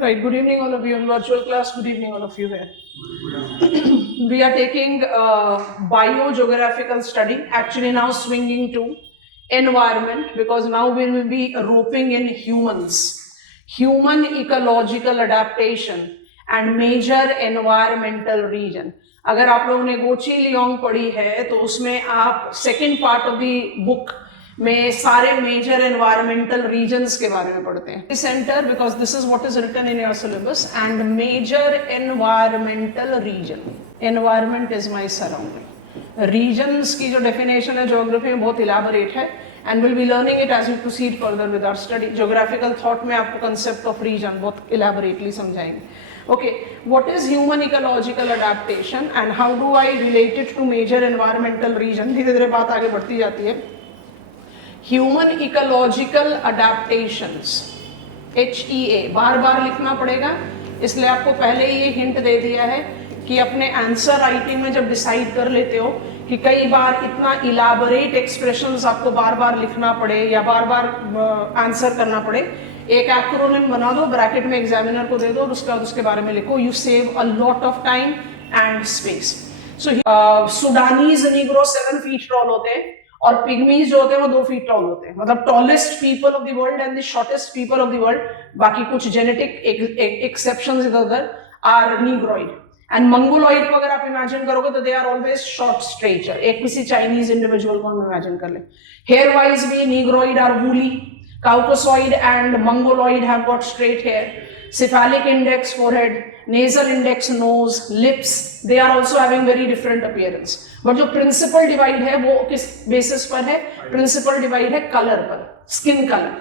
Right, good evening all of you in virtual class, good evening all of you here. We are taking biogeographical study, actually now swinging to environment because now we will be roping in humans, human ecological adaptation and major environmental region. अगर आप लोगों ने गोची Leong पढ़ी है तो उसमें आप second part of the book में सारे मेजर एनवायरमेंटल रीजन्स के बारे में पढ़ते हैं. Centre because this is what is written in your syllabus and major environmental region. Environment is my surrounding. Regions की जो डेफिनेशन है ज्योग्राफी में बहुत इलाबोरेट है and will be learning it as we proceed further with our study. Geographical thought में आपको concept of region बहुत elaborately समझाएंगे. Okay, what is human ecological adaptation and how do I relate it to major environmental region? धीरे धीरे बात आगे बढ़ती जाती है. Human ecological adaptations, HEA, बार बार लिखना पड़ेगा इसलिए आपको पहले ही ये हिंट दे दिया है कि अपने आंसर राइटिंग में जब डिसाइड कर लेते हो कि कई बार इतना इलाबोरेट एक्सप्रेशंस आपको बार बार लिखना पड़े या बार बार आंसर करना पड़े, एक एक्रोनिम बना दो, ब्रैकेट में एग्जामिनर को दे दो और उसके बाद उसके बारे में लिखो. You save a lot of time and space. So Sudanese Negro 7 feet tall होते हैं और पिग्मीज जो होते हैं वो 2 फीट टॉल होते हैं. मतलब tallest people of the world and the shortest people of the world. बाकी कुछ जेनेटिक एक्सेप्शंस इधर उधर आर नीग्रोइड एंड मंगोलॉइड को अगर आप इमेजिन करोगे तो they are always short stature. एक किसी चाइनीज इंडिविजुअल को हम इमेजिन कर ले. हेयर वाइज भी negroid are woolly. Caucasoid and Mongoloid have got straight hair. Cephalic index forehead, nasal index nose, lips, they are also having very different appearance. But जो principal divide है वो किस basis पर है? Principal divide है color पर, skin color.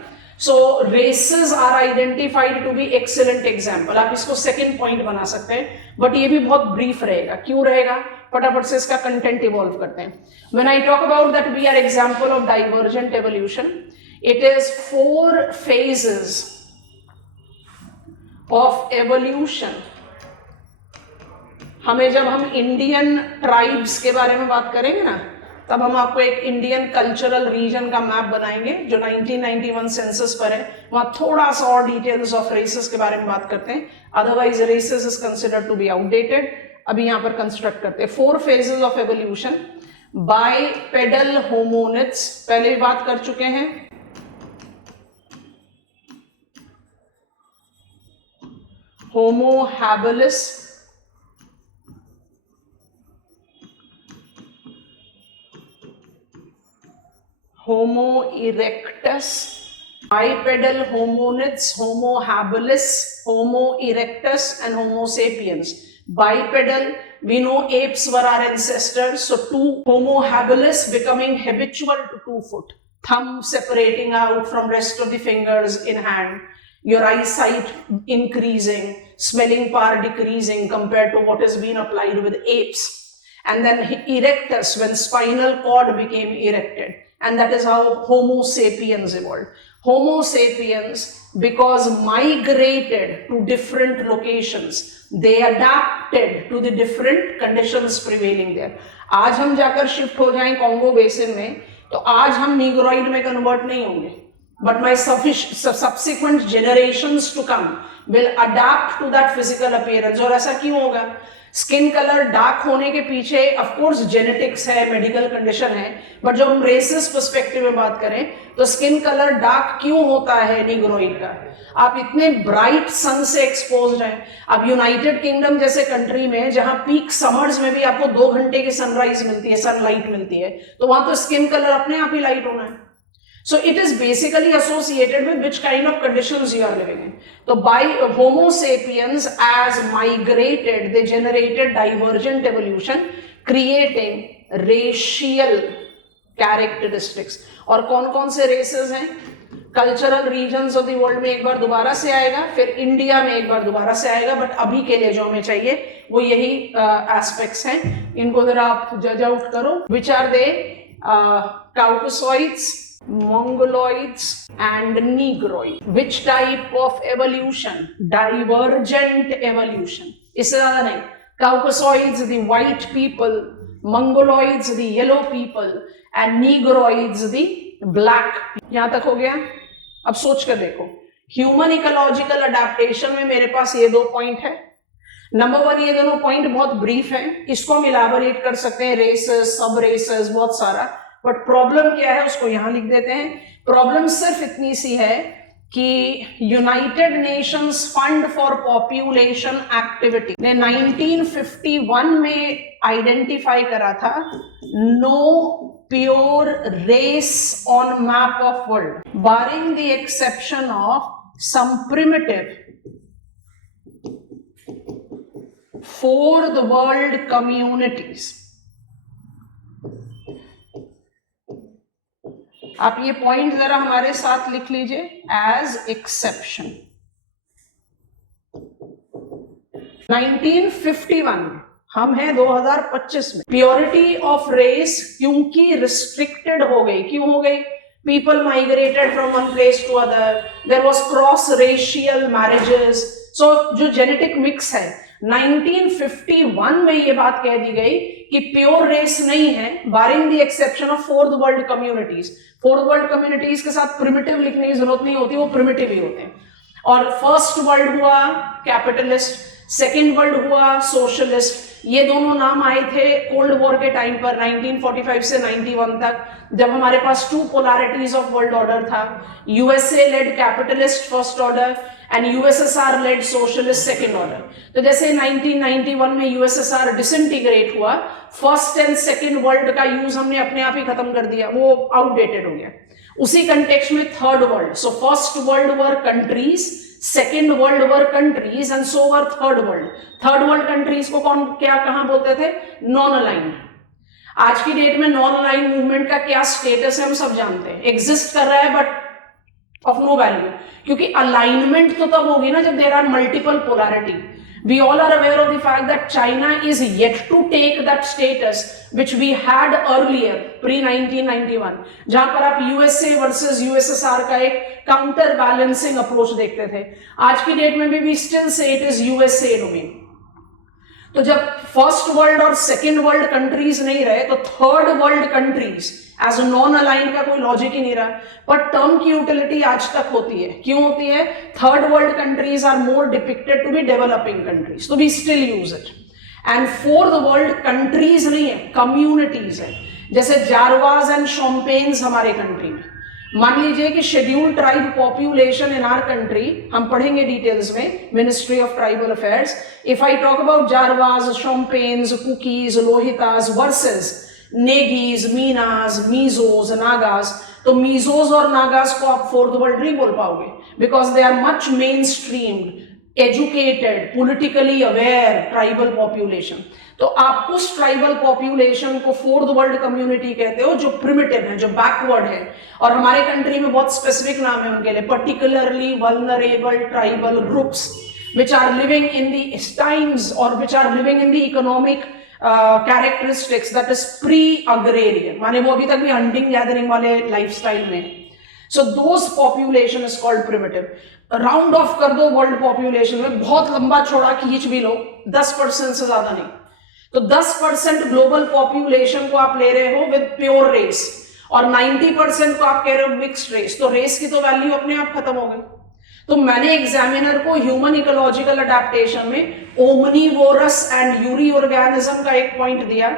So races are identified to be excellent example. आप इसको second point बना सकते हैं, but ये भी बहुत brief रहेगा. क्यों रहेगा? फटाफट से इसका content evolve करते हैं. When I talk about that we are example of divergent evolution. It is 4 phases of evolution. हमें जब हम इंडियन ट्राइब्स के बारे में बात करेंगे ना तब हम आपको एक इंडियन कल्चरल रीजन का मैप बनाएंगे जो 1991 सेंसस पर है. वहां थोड़ा सा और डिटेल्स ऑफ रेसेस के बारे में बात करते हैं. Otherwise races is considered to be outdated. अभी यहां पर कंस्ट्रक्ट करते हैं 4 phases of evolution. Bipedal hominids पहले भी बात कर चुके हैं. Homo habilis, Homo erectus, bipedal hominids, Homo habilis, Homo erectus and Homo sapiens. Bipedal, we know apes were our ancestors, so 2 Homo habilis becoming habitual to 2 foot, thumb separating out from rest of the fingers in hand. Your eyesight increasing, smelling power decreasing compared to what has been applied with apes. And then erectus, when spinal cord became erected. And that is how Homo sapiens evolved. Homo sapiens, because migrated to different locations, they adapted to the different conditions prevailing there. आज हम जाकर shift हो जाएं Congo basin में तो आज हम Negroid में कन्वर्ट नहीं होंगे. But my subsequent generations to come will adapt to that physical appearance. और ऐसा क्यों होगा? स्किन कलर डार्क होने के पीछे ऑफ कोर्स जेनेटिक्स है, मेडिकल कंडीशन है, बट जब हम रेसिस पर्सपेक्टिव में बात करें तो स्किन कलर डार्क क्यों होता है नीग्रोइड का? आप इतने ब्राइट सन से एक्सपोज्ड हैं. अब यूनाइटेड किंगडम जैसे कंट्री में जहां पीक समर्स में भी आपको 2 घंटे की सनराइज मिलती है, सनलाइट मिलती है, तो वहां तो स्किन कलर अपने आप ही लाइट होना है. So it is basically associated with which kind of conditions you are living in. So by Homo sapiens as migrated, they generated divergent evolution, creating racial characteristics. और कौन-कौन से races हैं? Cultural regions of the world में एक बार दोबारा से आएगा, फिर इंडिया में एक बार दोबारा से आएगा, बट अभी के लिए जो हमें चाहिए वो यही aspects हैं. इनको जरा आप जज आउट करो. Which are they? Caucasoids, Mongoloids and Negroid. Which type of evolution? Divergent evolution. इससे ज्यादा नहीं. Caucasoids, the white people, Mongoloids, the yellow people, and Negroids, the black. यहां तक हो गया. अब सोच कर देखो, ह्यूमन इकोलॉजिकल अडेप्टेशन में मेरे पास ये 2 पॉइंट है। नंबर 1, ये दोनों पॉइंट बहुत ब्रीफ हैं, इसको हम इलाबोरेट कर सकते हैं, रेसेस, सब रेसेस, बहुत सारा, बट प्रॉब्लम क्या है उसको यहां लिख देते हैं। प्रॉब्लम सिर्फ इतनी सी है कि United Nations fund for population activity ने 1951 में आइडेंटिफाई करा था no pure race on map of world barring the exception of some primitive fourth world communities। आप ये पॉइंट जरा हमारे साथ लिख लीजिए, एज एक्सेप्शन। 1951 में, हम हैं 2025 में, प्योरिटी ऑफ रेस क्योंकि रिस्ट्रिक्टेड हो गई। क्यों हो गई? People migrated from one place to other, there was cross racial marriages, so जो जेनेटिक मिक्स है 1951 में ये बात कह दी गई कि प्योर रेस नहीं है, बारिंग the exception of fourth world communities. Fourth world communities के साथ प्रिमिटिव लिखने की जरूरत नहीं होती, वो प्रिमिटिव ही होते हैं। और फर्स्ट वर्ल्ड हुआ कैपिटलिस्ट, सेकेंड वर्ल्ड हुआ सोशलिस्ट। ये दोनों नाम आए थे कोल्ड वॉर के टाइम पर 1945 से 91 तक, जब हमारे पास 2 पोलैरिटीज ऑफ वर्ल्ड ऑर्डर था, USA led capitalist first order and USSR led socialist second order. तो जैसे 1991 में यूएसएसआर डिसइंटीग्रेट हुआ, फर्स्ट एंड सेकेंड वर्ल्ड का यूज हमने अपने आप ही खत्म कर दिया, वो आउटडेटेड हो गया। उसी कंटेक्स्ट में third world, so first world were countries, second world were countries and so were third world. Third world countries को कौन क्या कहां बोलते थे? Non aligned. आज की डेट में नॉन अलाइंड मूवमेंट का क्या स्टेटस है हम सब जानते हैं, एग्जिस्ट कर रहा है बट ऑफ नो वैल्यू, क्योंकि अलाइनमेंट तो तब होगी ना जब there are multiple polarity. We all are aware of the fact that China is yet to take that status which we had earlier, pre-1991, जहां पर आप USA वर्सेस USSR का एक काउंटर बैलेंसिंग अप्रोच देखते थे। आज की डेट में भी we still say it is USA domain। तो जब फर्स्ट वर्ल्ड और सेकेंड वर्ल्ड कंट्रीज नहीं रहे तो third world countries as non align का कोई लॉजिक ही नहीं रहा, पर टर्म की यूटिलिटी आज तक होती है। क्यों होती है? Third world countries are more depicted to be developing countries, तो we still use it. And fourth world countries नहीं है, कम्युनिटीज है। जैसे जारवाज एंड शोम्पेन्स हमारे कंट्री में, मान लीजिए कि scheduled tribe population in our country, हम पढ़ेंगे डिटेल्स में, ministry of tribal affairs. If I talk about Jarawas, Shompens, Kukis, Lohitas versus Negis, Meenas, Mizos, Nagas, तो मीजोज और नागाज को आप फोर्थ वर्ल्ड नहीं बोल पाओगे, because they are much mainstreamed, educated, politically aware tribal population. तो आप उस ट्राइबल पॉपुलेशन को फोर्थ वर्ल्ड कम्युनिटी कहते हो जो प्रिमिटिव है, जो बैकवर्ड है। और हमारे कंट्री में बहुत स्पेसिफिक नाम है उनके लिए, particularly vulnerable tribal groups which are living in the times or which are living in the economic characteristics that is pre-agrarian, माने वो अभी तक भी हंटिंग गैदरिंग वाले लाइफस्टाइल में। So those population is called primitive। Round off कर दो world population में, बहुत लंबा छोड़ा खींच भी लो, 10% से ज्यादा नहीं, तो 10% ग्लोबल पॉपुलेशन को आप ले रहे हो विद प्योर रेस और 90% को आप कह रहे हो मिक्स्ड रेस, तो रेस की तो वैल्यू अपने आप खत्म हो गई। तो मैंने एग्जामिनर को ह्यूमन इकोलॉजिकल अडेप्टेशन में ओमनीवोरस एंड यूरी ऑर्गेनिज्म का एक पॉइंट दिया,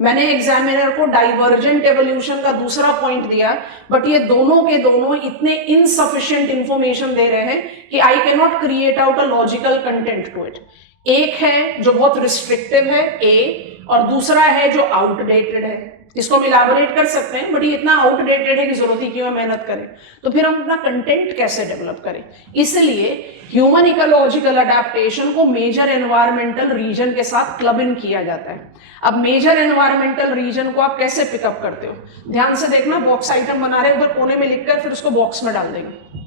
मैंने एग्जामिनर को डाइवर्जेंट एवोल्यूशन का दूसरा पॉइंट दिया, बट ये दोनों के दोनों इतने इनसफिशिएंट इंफॉर्मेशन दे रहे हैं कि I can not create out a logical content to it. एक है जो बहुत रिस्ट्रिक्टिव है ए, और दूसरा है जो आउटडेटेड है। इसको हम इलाबोरेट कर सकते हैं, बट ये इतना आउटडेटेड है कि जरूरत ही क्यों है मेहनत करें, तो फिर हम अपना कंटेंट कैसे डेवलप करें। इसलिए ह्यूमन इकोलॉजिकल अडेप्टेशन को मेजर एनवायरमेंटल रीजन के साथ क्लब इन किया जाता है। अब मेजर एनवायरमेंटल रीजन को आप कैसे पिकअप करते हो, ध्यान से देखना, बॉक्स आइटम बना रहे हैं उधर कोने में लिखकर फिर उसको बॉक्स में डाल देंगे।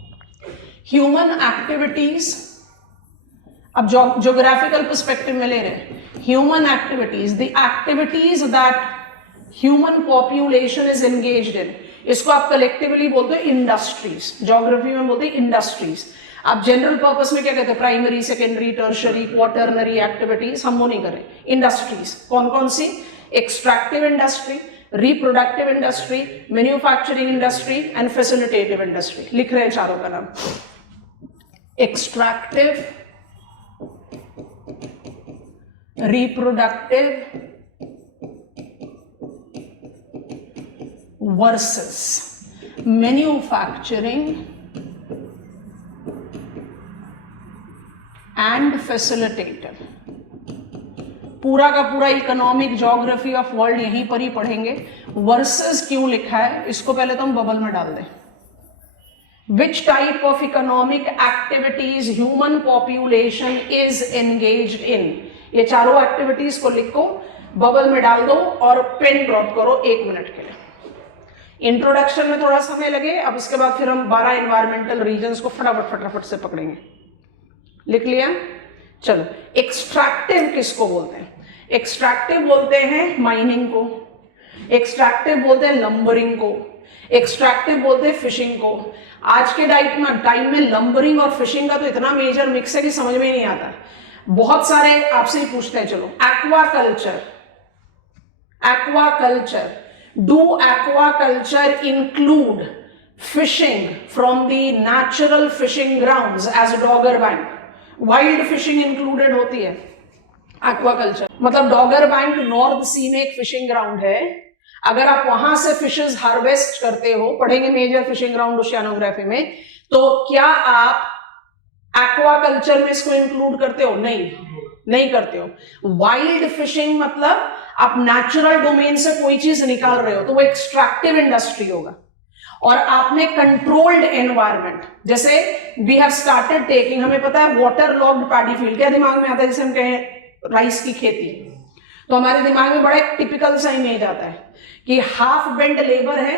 ह्यूमन एक्टिविटीज, अब ज्योग्राफिकल पर्सपेक्टिव में ले रहे हैं, human activities, the activities that human population is engaged इन, इसको आप कलेक्टिवली बोलते हो इंडस्ट्रीज, ज्योग्राफी में बोलते हैं इंडस्ट्रीज। आप जनरल पर्पस में क्या कहते हैं, primary, secondary, tertiary, quaternary activities, हम वो नहीं करें। इंडस्ट्रीज कौन कौन सी? Extractive industry, reproductive industry, manufacturing industry and facilitative industry, लिख रहे हैं चारों का नाम। extractive, reproductive versus manufacturing and facilitative. पूरा का पूरा इकोनॉमिक ज्योग्राफी ऑफ वर्ल्ड यहीं पर ही पढ़ेंगे। वर्सेस क्यों लिखा है इसको पहले तो हम बबल में डाल दें। Which type of economic activities human population is engaged in? ये चारों एक्टिविटीज को लिखो, बबल में डाल दो और पेन ड्रॉप करो 1 मिनट के लिए। इंट्रोडक्शन में थोड़ा समय लगे, अब इसके बाद फिर हम 12 एनवायरमेंटल रीजन्स को फटाफट से पकड़ेंगे। लिख लिया? चलो, एक्सट्रैक्टिव किसको बोलते हैं? एक्सट्रैक्टिव बोलते हैं माइनिंग को, एक्सट्रैक्टिव बोलते हैं लंबरिंग को, एक्सट्रैक्टिव बोलते हैं फिशिंग को। आज के टाइम में लंबरिंग और फिशिंग का तो इतना मेजर मिक्स है कि समझ में ही नहीं आता। बहुत सारे आपसे ही पूछते हैं। चलो, aquaculture, aquaculture, do aquaculture include fishing from the natural fishing grounds as Dogger Bank? Wild fishing included होती है एक्वाकल्चर, मतलब डॉगर बैंक नॉर्थ सी में एक फिशिंग ग्राउंड है, अगर आप वहां से फिशेस हार्वेस्ट करते हो, पढ़ेंगे मेजर फिशिंग ग्राउंड ओशियानोग्राफी में, तो क्या आप एक्वाकल्चर में इसको इंक्लूड करते हो? नहीं करते हो। वाइल्ड फिशिंग मतलब आप नेचुरल डोमेन से कोई चीज निकाल रहे हो तो वो एक्सट्रैक्टिव इंडस्ट्री होगा। और आपने कंट्रोल्ड एनवायरनमेंट, जैसे वी हैव स्टार्टेड टेकिंग, हमें पता है वाटर लॉग्ड पैडी फील्ड, क्या दिमाग में आता है? जैसे हम कहें राइस की खेती, तो हमारे दिमाग में बड़ा एक टिपिकल सा इमेज आता है कि हाफ बेंड लेबर है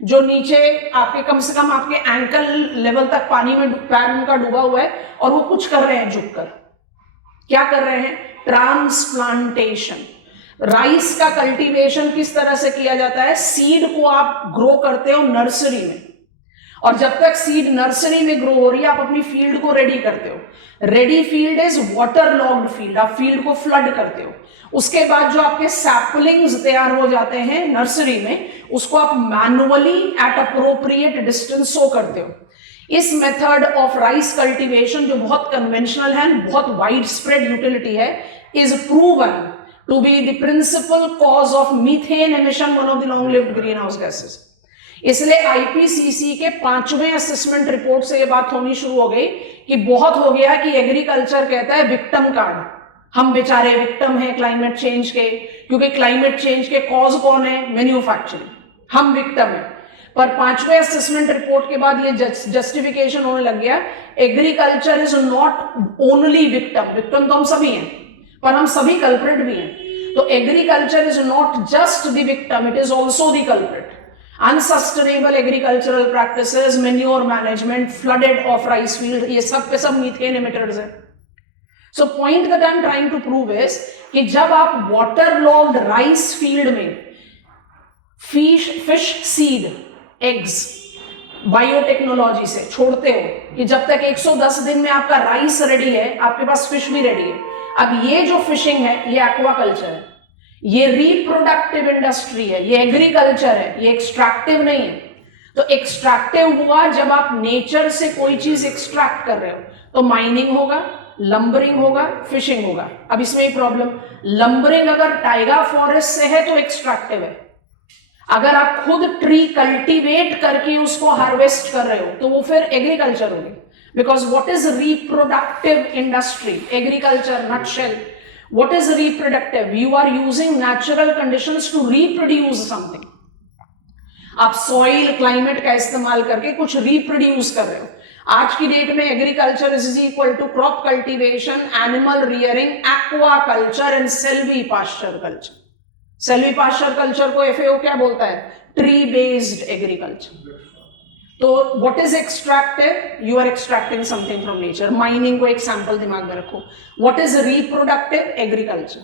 जो नीचे आपके कम से कम आपके एंकल लेवल तक पानी में पैर उनका डूबा हुआ है और वो कुछ कर रहे हैं झुककर। क्या कर रहे हैं? ट्रांसप्लांटेशन। राइस का कल्टीवेशन किस तरह से किया जाता है? सीड को आप ग्रो करते हो नर्सरी में, और जब तक सीड नर्सरी में ग्रो हो रही है आप अपनी फील्ड को रेडी करते हो। Ready field is water logged field, आप फील्ड को फ्लड करते हो। उसके बाद जो आपके सैपलिंग्स तैयार हो जाते हैं नर्सरी में, उसको आप manually eight appropriate distance so करते हो। इस मेथड ऑफ राइस कल्टीवेशन जो बहुत कन्वेंशनल है, बहुत वाइड स्प्रेड यूटिलिटी है, is proven to be the principal cause of methane emission, one of the long lived greenhouse gases. इसलिए आईपीसीसी के 5वें असेसमेंट रिपोर्ट से ये बात होनी शुरू हो गई कि बहुत हो गया कि एग्रीकल्चर कहता है विक्टिम कार्ड, हम बेचारे विक्टिम हैं क्लाइमेट चेंज के, क्योंकि क्लाइमेट चेंज के कॉज कौन है? मैन्युफैक्चरिंग, हम विक्टिम हैं। पर 5वें असेसमेंट रिपोर्ट के बाद ये जस्टिफिकेशन होने लग गया, agriculture is not only victim, victim तो हम सभी हैं पर हम सभी कल्प्रिट भी हैं। तो agriculture is not just the victim, it is also the culprit. Unsustainable agricultural practices, manure management, flooded of rice field, ये सब पे सब मीथेन एमिटर्स हैं। So point that I am trying to prove is कि जब आप waterlogged rice field में fish seed eggs biotechnology से छोड़ते हो कि जब तक 110 दिन में आपका राइस रेडी है, आपके पास फिश भी रेडी है। अब ये जो फिशिंग है ये एक्वाकल्चर है, ये रिप्रोडक्टिव इंडस्ट्री है, ये एग्रीकल्चर है, ये एक्सट्रैक्टिव नहीं है। तो एक्सट्रैक्टिव हुआ जब आप नेचर से कोई चीज एक्सट्रैक्ट कर रहे हो, तो माइनिंग होगा, लंबरिंग होगा, फिशिंग होगा। अब इसमें ही प्रॉब्लम, लंबरिंग अगर टाइगा फॉरेस्ट से है तो एक्सट्रैक्टिव है, अगर आप खुद ट्री कल्टीवेट करके उसको हार्वेस्ट कर रहे हो तो वो फिर एग्रीकल्चर होगी। Because what is reproductive industry? Agriculture, nutshell. What is reproductive? You are using natural conditions to reproduce something. आप soil, climate का इस्तेमाल करके कुछ reproduce कर रहे हो। आज की डेट में agriculture is equal to crop cultivation, animal rearing, aquaculture and silvipasture culture. Silvipasture culture को एफएओ क्या बोलता है? Tree based agriculture. तो what is extractive? You are extracting something from nature. Mining को एक sample दिमाग में रखो। What is reproductive? Agriculture.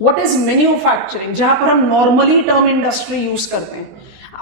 What is manufacturing? जहां पर हम नॉर्मली टर्म इंडस्ट्री यूज करते हैं,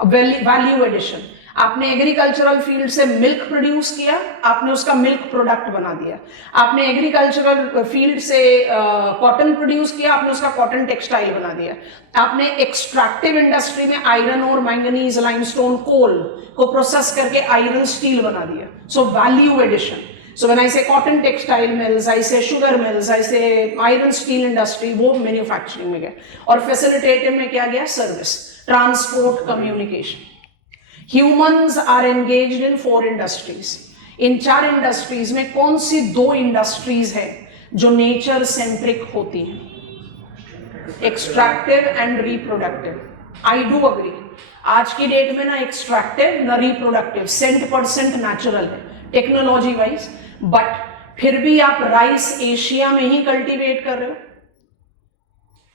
वैल्यू एडिशन। आपने एग्रीकल्चरल फील्ड से मिल्क प्रोड्यूस किया, आपने उसका मिल्क प्रोडक्ट बना दिया। आपने एग्रीकल्चरल फील्ड से कॉटन प्रोड्यूस किया, आपने उसका कॉटन टेक्सटाइल बना दिया। आपने एक्सट्रैक्टिव इंडस्ट्री में आयरन और मैंगनीज, लाइमस्टोन, कोल को प्रोसेस करके आयरन स्टील बना दिया। So value addition. So when I say cotton textile mills, I say sugar mills, I say iron steel industry, वो मैन्युफैक्चरिंग में गया. और फैसिलिटेटिव में क्या गया? Service, transport, communication. Humans are engaged in 4 industries. In 4 industries में कौन सी 2 industries है जो नेचर सेंट्रिक होती हैं? Extractive and reproductive. I do agree. आज की डेट में ना एक्सट्रैक्टिव ना रिप्रोडक्टिव 100% नेचुरल है टेक्नोलॉजी वाइज, बट फिर भी आप राइस एशिया में ही कल्टीवेट कर रहे हो.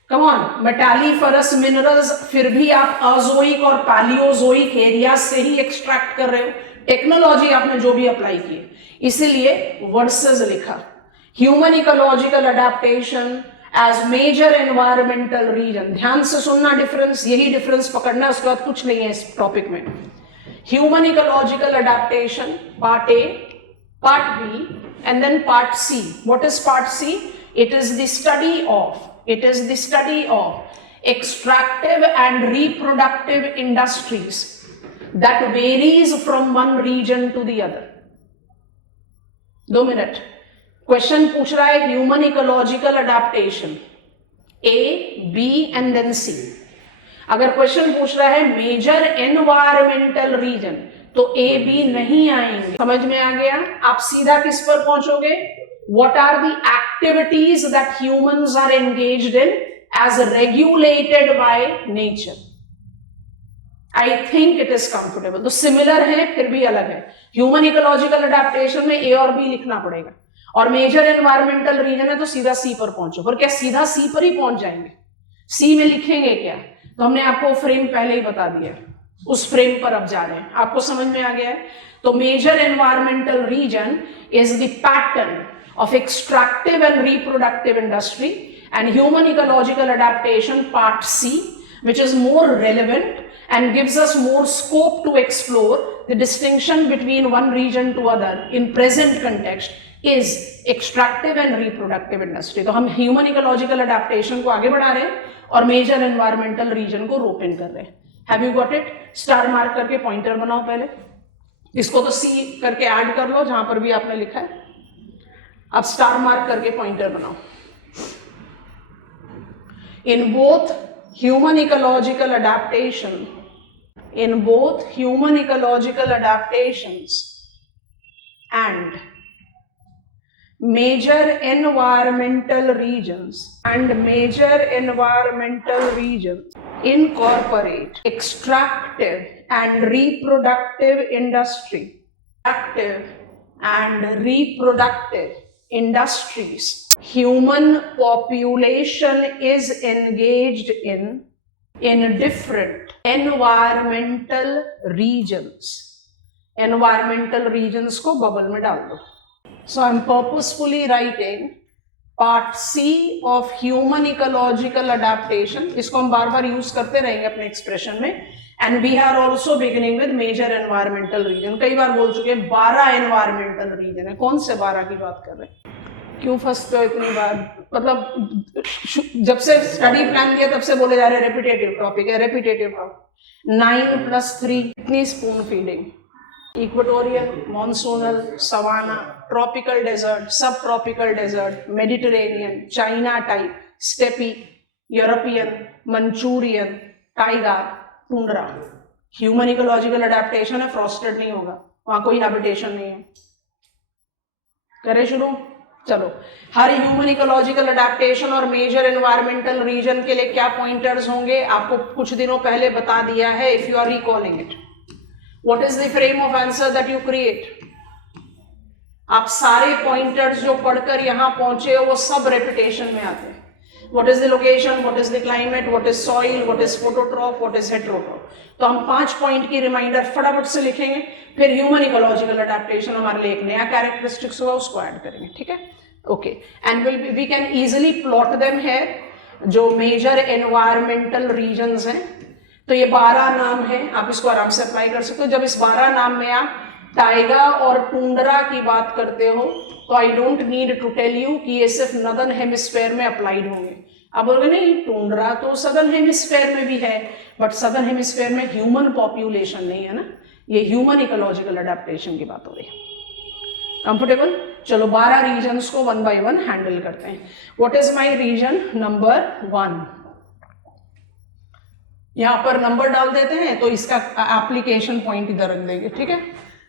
कम ऑन, मेटालिफरस मिनरल्स फिर भी आप अजोइक और पैलियोजोइक एरिया से ही एक्सट्रैक्ट कर रहे हो. टेक्नोलॉजी आपने जो भी अप्लाई की है, इसीलिए वर्सेस लिखा. Human ecological adaptation as major environmental region. ध्यान से सुनना डिफरेंस, यही डिफरेंस पकड़ना, उसके बाद कुछ नहीं है इस टॉपिक में. Human ecological adaptation part A, part B and then part C. What is part C? It is the study of extractive and reproductive industries that varies from one region to the other. 2 minute. Question पूछ रहा है human ecological adaptation A, B and then C. अगर question पूछ रहा है major environmental region तो A B नहीं आएंगे. समझ में आ गया? आप सीधा किस पर पहुंचोगे? What are the activities that humans are engaged in as regulated by nature. I think it is comfortable. तो सिमिलर है फिर भी अलग है. ह्यूमन इकोलॉजिकल अडेप्टेशन में ए और बी लिखना पड़ेगा, और मेजर एनवायरमेंटल रीजन है तो सीधा सी पर पहुंचो. पर क्या सीधा सी पर ही पहुंच जाएंगे? सी में लिखेंगे क्या? तो हमने आपको फ्रेम पहले ही बता दिया, उस फ्रेम पर अब जा रहे हैं. आपको समझ में आ गया है? तो major environmental region is the pattern of extractive and reproductive industry. And human ecological adaptation part C, which is more relevant and gives us more scope to explore the distinction between one region to other in present context, is extractive and reproductive industry. तो हम human ecological adaptation को आगे बढ़ा रहे हैं और major environmental region को rope in कर रहे हैं. Have you got it? Star mark करके pointer बनाओ पहले. इसको तो C करके add कर लो जहां पर भी आपने लिखा है. अब star mark करके pointer बनाओ. In both human ecological adaptations and major environmental regions incorporate extractive and reproductive industries. Human population is engaged in different environmental regions. Environmental regions को बबल में डाल दो. So I'm purposefully writing part C of human ecological adaptation. इसको हम बार बार use करते रहेंगे अपने expression में. And we are also beginning with major environmental region. कई बार बोल चुके 12 environmental region है. कौन से 12 की बात कर रहे हैं? क्यों फंसते हो इतनी बार? मतलब जब से स्टडी प्लान दिया तब से बोले जा रहे हैं रेपिटेटिव टॉपिक है, रेपिटेटिव टॉपिक. 9+3 कितनी spoon feeding? Equatorial, monsoonal, savanna, tropical desert, सब tropical desert, Mediterranean, China type, steppe, European, Manchurian, taiga, tundra. Human ecological adaptation है, फ्रॉस्टेड नहीं होगा, वहां कोई हैबिटेशन नहीं है. करें शुरू? चलो. हर ह्यूमन इकोलॉजिकल अडेप्टेशन और मेजर एनवायरमेंटल रीजन के लिए क्या पॉइंटर्स होंगे आपको कुछ दिनों पहले बता दिया है. If you are recalling it, what is the frame of answer that you create? आप सारे पॉइंटर्स जो पढ़कर यहां पहुंचे हो वो सब रेपिटेशन में आते हैं. What is the location, what is the climate, what is soil, what is phototroph, what is heterotroph. तो हम 5 पॉइंट की रिमाइंडर फटाफट से लिखेंगे, फिर ह्यूमन इकोलॉजिकल अडेप्टेशन हमारे लिए एक नया कैरेक्टरिस्टिक्स होगा, उसको ऐड करेंगे. ठीक है? Okay. And we can easily plot them here. जो मेजर एनवायरमेंटल रीजन्स हैं, तो ये 12 नाम है, आप इसको आराम से अप्लाई कर सकते हो. जब इस 12 नाम में आप टाइगा और टुंड्रा की बात करते हो तो I don't need to tell you कि ये सिर्फ नदर्न हेमिस्फेयर में अप्लाइड होंगे. अब बोलोगे नहीं, टुंड्रा तो सदर्न हेमिस्फेयर में भी है, बट सदर्न हेमिस्फेयर में ह्यूमन पॉपुलेशन नहीं है ना. ये ह्यूमन इकोलॉजिकल अडेप्टेशन की बात हो रही है. कंफर्टेबल? चलो 12 रीजन्स को 1 by 1 हैंडल करते हैं. What is my region number 1? यहां पर नंबर डाल देते हैं तो इसका एप्लीकेशन पॉइंट इधर रख देंगे, ठीक है.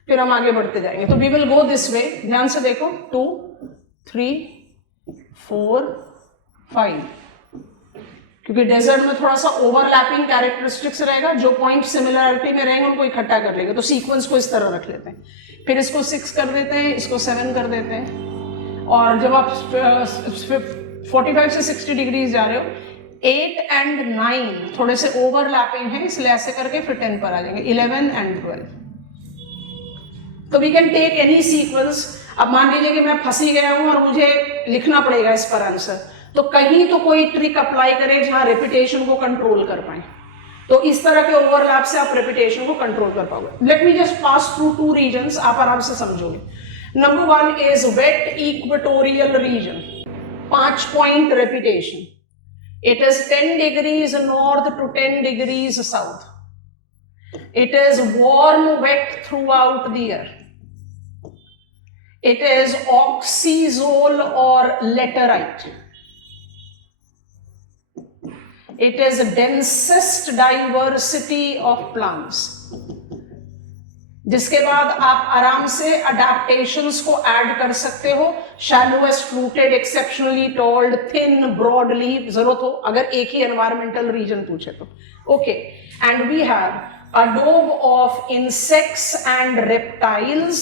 फिर हम आगे बढ़ते जाएंगे. तो we will go this way. ध्यान से देखो 2 3 4 5, क्योंकि डेजर्ट में थोड़ा सा ओवरलैपिंग कैरेक्टरिस्टिक्स रहेगा. जो पॉइंट सिमिलरिटी में रहेंगे उनको इकट्ठा कर लेंगे. तो सीक्वेंस को इस तरह रख लेते हैं. फिर इसको 6 कर देते हैं, इसको 7 कर देते हैं. और जब आप 45 से 60 डिग्रीज जा रहे हो, 8 and 9 थोड़े से ओवरलैपिंग है, इसलिए ऐसे करके फिर 10 पर आ जाएंगे. 11 and 12. तो we can take any sequence. अब मान लीजिए कि मैं फंसी गया हूं और मुझे लिखना पड़ेगा इस पर आंसर, तो कहीं तो कोई ट्रिक अप्लाई करें जहां रेपिटेशन को कंट्रोल कर पाए. तो इस तरह के ओवरलैप से आप रेपिटेशन को कंट्रोल कर पाओगे. Let me just pass through 2 reasons, आप आराम से समझोगे. Number 1 is wet equatorial region, 5 point repetition. It is 10 degrees north to 10 degrees south. It is warm, wet throughout the year. It is oxazole or laterite. It is densest diversity of plants. जिसके बाद आप आराम से adaptations को add कर सकते हो. Shallowest rooted, exceptionally tall, thin, broad leaf, जरूरत हो अगर एक ही एनवायरमेंटल रीजन पूछे तो. ओके, एंड वी हैव अडोब of insects and reptiles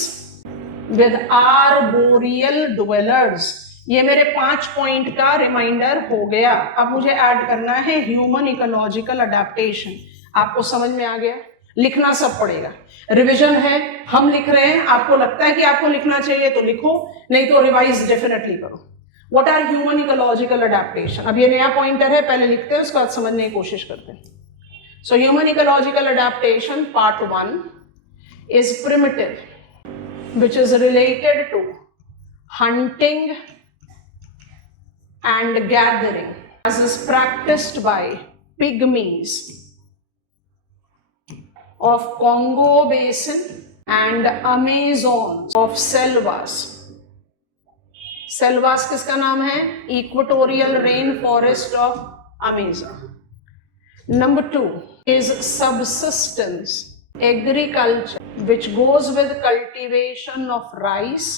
with arboreal dwellers. ये मेरे 5 पॉइंट का रिमाइंडर हो गया. अब मुझे ऐड करना है ह्यूमन इकोलॉजिकल अडेप्टेशन. आपको समझ में आ गया? लिखना सब पड़ेगा. रिवीजन है, हम लिख रहे हैं. आपको लगता है कि आपको लिखना चाहिए तो लिखो, नहीं तो रिवाइज डेफिनेटली करो. What are human ecological adaptation? अब ये नया पॉइंटर है, पहले लिखते हैं, उसके बाद समझने की कोशिश करते हैं. So human ecological adaptation part 1 is primitive, which is related to hunting and gathering, as is practiced by pygmies of Congo Basin and Amazons of Selvas. Selvas किसका नाम है? Equatorial Rainforest of Amazon. Number 2 is subsistence agriculture, which goes with cultivation of rice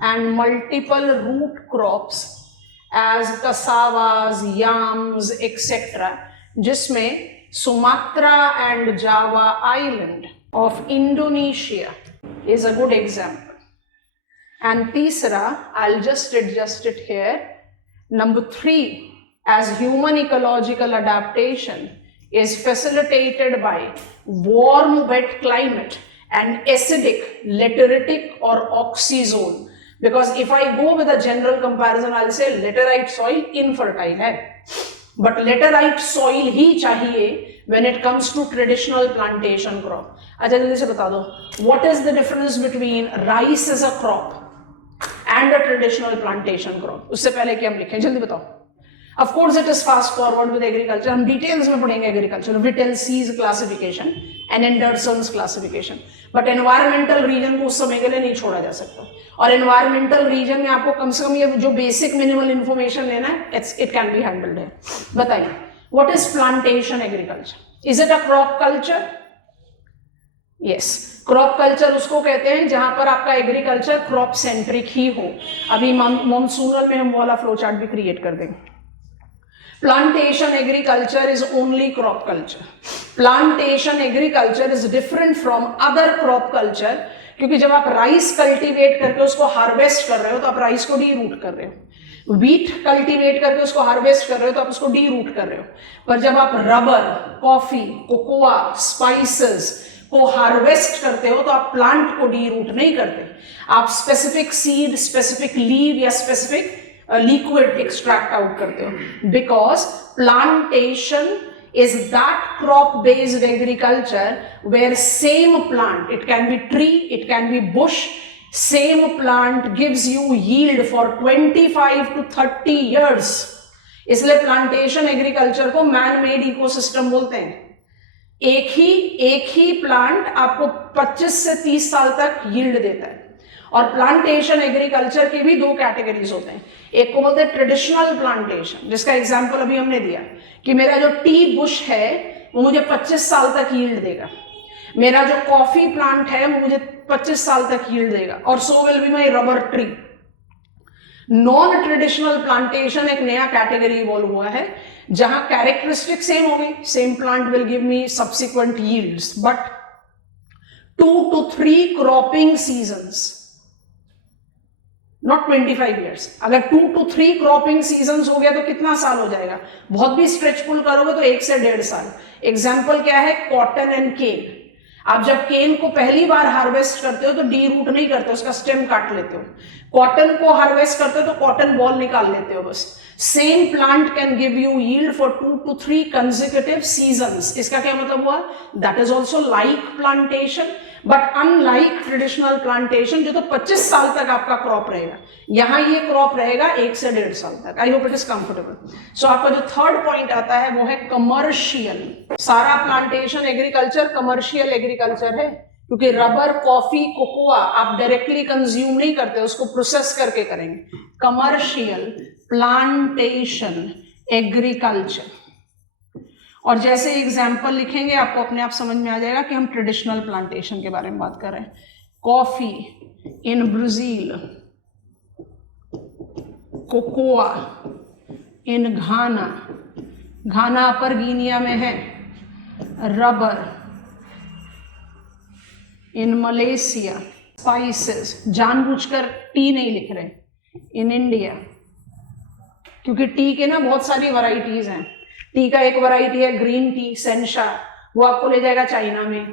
and multiple root crops as cassavas, yams, etc., जिसमें Sumatra and Java Island of Indonesia is a good example. And तीसरा, I'll just adjust it here. Number 3, as human ecological adaptation is facilitated by warm, wet climate and acidic, lateritic or oxazole. Because if I go with a general comparison, I'll say laterite soil infertile है. But laterite soil ही चाहिए when it comes to traditional plantation crop. अच्छा जल्दी से बता दो, what is the difference between rice as a crop and a traditional plantation crop? उससे पहले कि हम लिखें, जल्दी बताओ. Of course it is fast forward with agriculture. हम डिटेल्स में पढ़ेंगे agriculture, Whittlesey's classification and Anderson's classification. But environmental region को उस समय के लिए नहीं छोड़ा जा सकता. और एनवायरमेंटल रीजन में आपको कम से कम ये जो बेसिक मिनिमल इंफॉर्मेशन लेना है, इट कैन बी हैंडल्ड है. बताइए, what is plantation agriculture? Is it a crop culture? Yes, crop culture उसको कहते हैं जहां पर आपका एग्रीकल्चर क्रॉप सेंट्रिक ही हो. अभी मॉनसूनल में हम वाला फ्लो चार्ट भी क्रिएट कर देंगे. Plantation agriculture is only crop culture. Plantation agriculture is different from other crop culture, क्योंकि जब आप राइस कल्टीवेट करके उसको हार्वेस्ट कर रहे हो तो आप राइस को डी रूट कर रहे हो. व्हीट कल्टीवेट करके उसको हार्वेस्ट कर रहे हो तो आप उसको डी रूट कर रहे हो. पर जब आप रबर, कॉफी, कोकोआ, स्पाइसेस को हार्वेस्ट करते हो तो आप प्लांट को डी रूट नहीं करते. आप स्पेसिफिक सीड, स्पेसिफिक लीव या स्पेसिफिक liquid extract out करते हो. Because plantation is that crop based agriculture where same plant, it can be tree, it can be bush, same plant gives you yield for 25 to 30 years. इसलिए plantation agriculture को man made ecosystem बोलते हैं. एक ही plant आपको 25 से 30 साल तक yield देता है. और प्लांटेशन एग्रीकल्चर की भी दो कैटेगरीज होते हैं, एक को बोलते हैं ट्रेडिशनल प्लांटेशन, जिसका एग्जांपल अभी हमने दिया कि मेरा जो टी बुश है वो मुझे 25 साल तक यील्ड देगा, मेरा जो कॉफी प्लांट है वो मुझे 25 साल तक यील्ड देगा, और so will be my rubber tree. Non traditional plantation एक नया कैटेगरी इवॉल्व हुआ है जहां कैरेक्टरिस्टिक सेम होगी, same plant will give me subsequent yields, but 2 to 3 cropping seasons, not 25 years. अगर 2 to 3 क्रॉपिंग सीजन्स हो गया तो कितना साल हो जाएगा, बहुत भी स्ट्रेचफुल करोगे तो 1 से 1.5 साल। एग्जाम्पल क्या है, कॉटन एंड केन। आप जब केन को पहली बार हार्वेस्ट करते हो तो डी रूट नहीं करते, उसका स्टेम काट लेते हो। कॉटन को हार्वेस्ट करते हो तो कॉटन बॉल निकाल लेते हो बस। Same plant can give you yield for 2 to 3 consecutive seasons. इसका क्या मतलब हुआ, that is also like plantation but unlike traditional plantation, जो तो 25 साल तक आपका क्रॉप रहेगा, यहां ये क्रॉप रहेगा 1 से 1.5 साल तक। I hope it is comfortable. So आपका जो थर्ड पॉइंट आता है वो है कमर्शियल। सारा प्लांटेशन एग्रीकल्चर कमर्शियल एग्रीकल्चर है, क्योंकि रबर, कॉफी, कोकोआ आप डायरेक्टली कंज्यूम नहीं करते, उसको प्रोसेस करके करेंगे। Commercial plantation agriculture. और जैसे एग्जाम्पल लिखेंगे आपको अपने आप समझ में आ जाएगा कि हम ट्रेडिशनल प्लांटेशन के बारे में बात कर रहे हैं। Coffee in Brazil, cocoa in Ghana, Ghana upper Guinea में है, रबर इन मलेशिया, स्पाइसेस, जानबूझकर टी नहीं लिख रहे, इन इंडिया, क्योंकि टी के ना बहुत सारी वैरायटीज हैं। टी का एक वैरायटी है ग्रीन टी, सेंशा, वो आपको ले जाएगा चाइना में।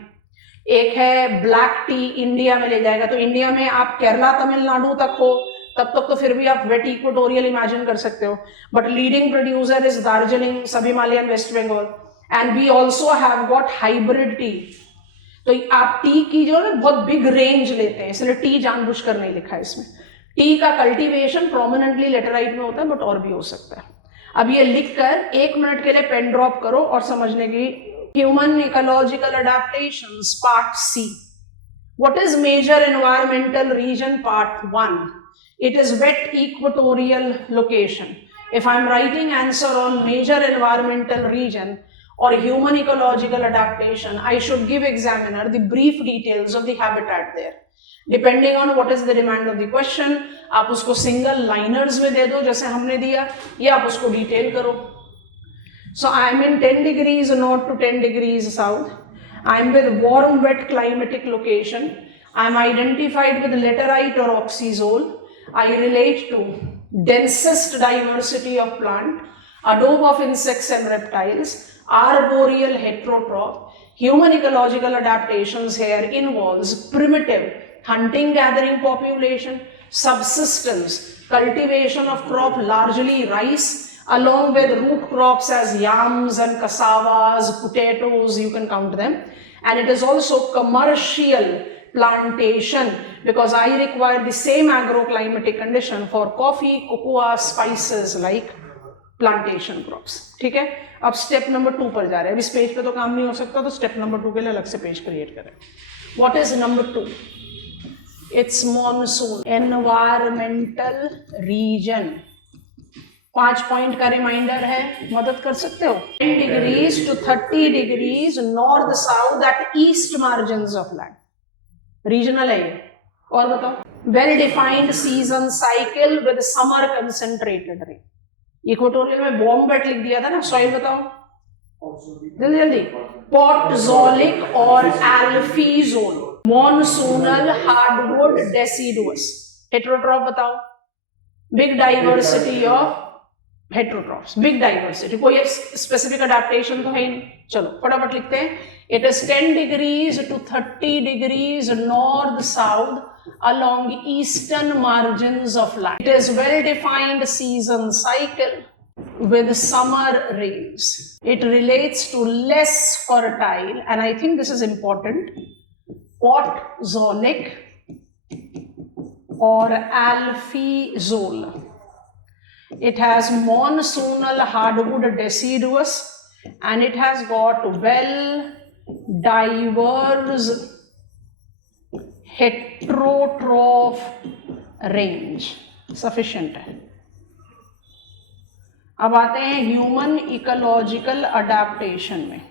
एक है ब्लैक टी, इंडिया में ले जाएगा। तो इंडिया में आप केरला, तमिलनाडु तक हो, तब तक तो फिर भी आप वेट इक्वेटोरियल इमेजिन कर सकते हो, but leading producer is Darjeeling, sub Himalayan, West Bengal, and we also have got hybrid tea. तो आप टी की जो है बहुत बिग रेंज लेते हैं, इसलिए टी जानबूझकर नहीं लिखा है इसमें। टी का कल्टीवेशन प्रोमिनेंटली लेटराइट में होता है, बट और भी हो सकता है। अब ये लिखकर 1 मिनट के लिए पेन ड्रॉप करो और समझने की। Human ecological adaptations part C. What is major environmental region part 1? It is wet equatorial location. If I am writing answer on major environmental region or human ecological adaptation, I should give examiner the brief details of the habitat there. Depending on what is the demand of the question, आप उसको single liners में दे दो जैसे हमने दिया, या आप उसको detail करो. So I am in 10 degrees north to 10 degrees south. I am with warm wet climatic location. I am identified with laterite or oxazole. I relate to densest diversity of plant, adobe of insects and reptiles, arboreal heterotroph. Human ecological adaptations here involves primitive hunting gathering population, subsistence, cultivation of crop largely rice, along with root crops as yams and cassavas, potatoes, you can count them. And it is also commercial plantation because I require the same agroclimatic condition for coffee, cocoa, spices like plantation crops. ठीक है, अब step number 2 पर जा रहे हैं। अब इस page पे तो काम नहीं हो सकता, तो स्टेप नंबर 2 के लिए अलग से पेज क्रिएट करें। What is number 2? It's monsoon environmental region. 5 point का रिमाइंडर है, मदद कर सकते हो। 10 degrees to 30 degrees north south at east margins of land, regional है ये। और बताओ, well defined season cycle with summer concentrated rain. Equatorial में वार्म वेट लिख दिया था ना, सॉइल बताओ जल्दी जल्दी। पॉटजोलिक और alfisol, monsoonal, hardwood, deciduous. Heterotroph बताओ, big diversity of heterotrophs, big diversity. कोई स्पेसिफिक अडेप्टेशन तो है नहीं। चलो फटाफट लिखते हैं। It is 10 degrees to 30 degrees north south along eastern margins of land. It is well defined season cycle with summer rains. It relates to less fertile, and I think this is important, photozoic or alphizole. It has monsoonal hardwood deciduous, and it has got well diverse heterotroph range sufficient है। अब आते हैं human ecological adaptation में।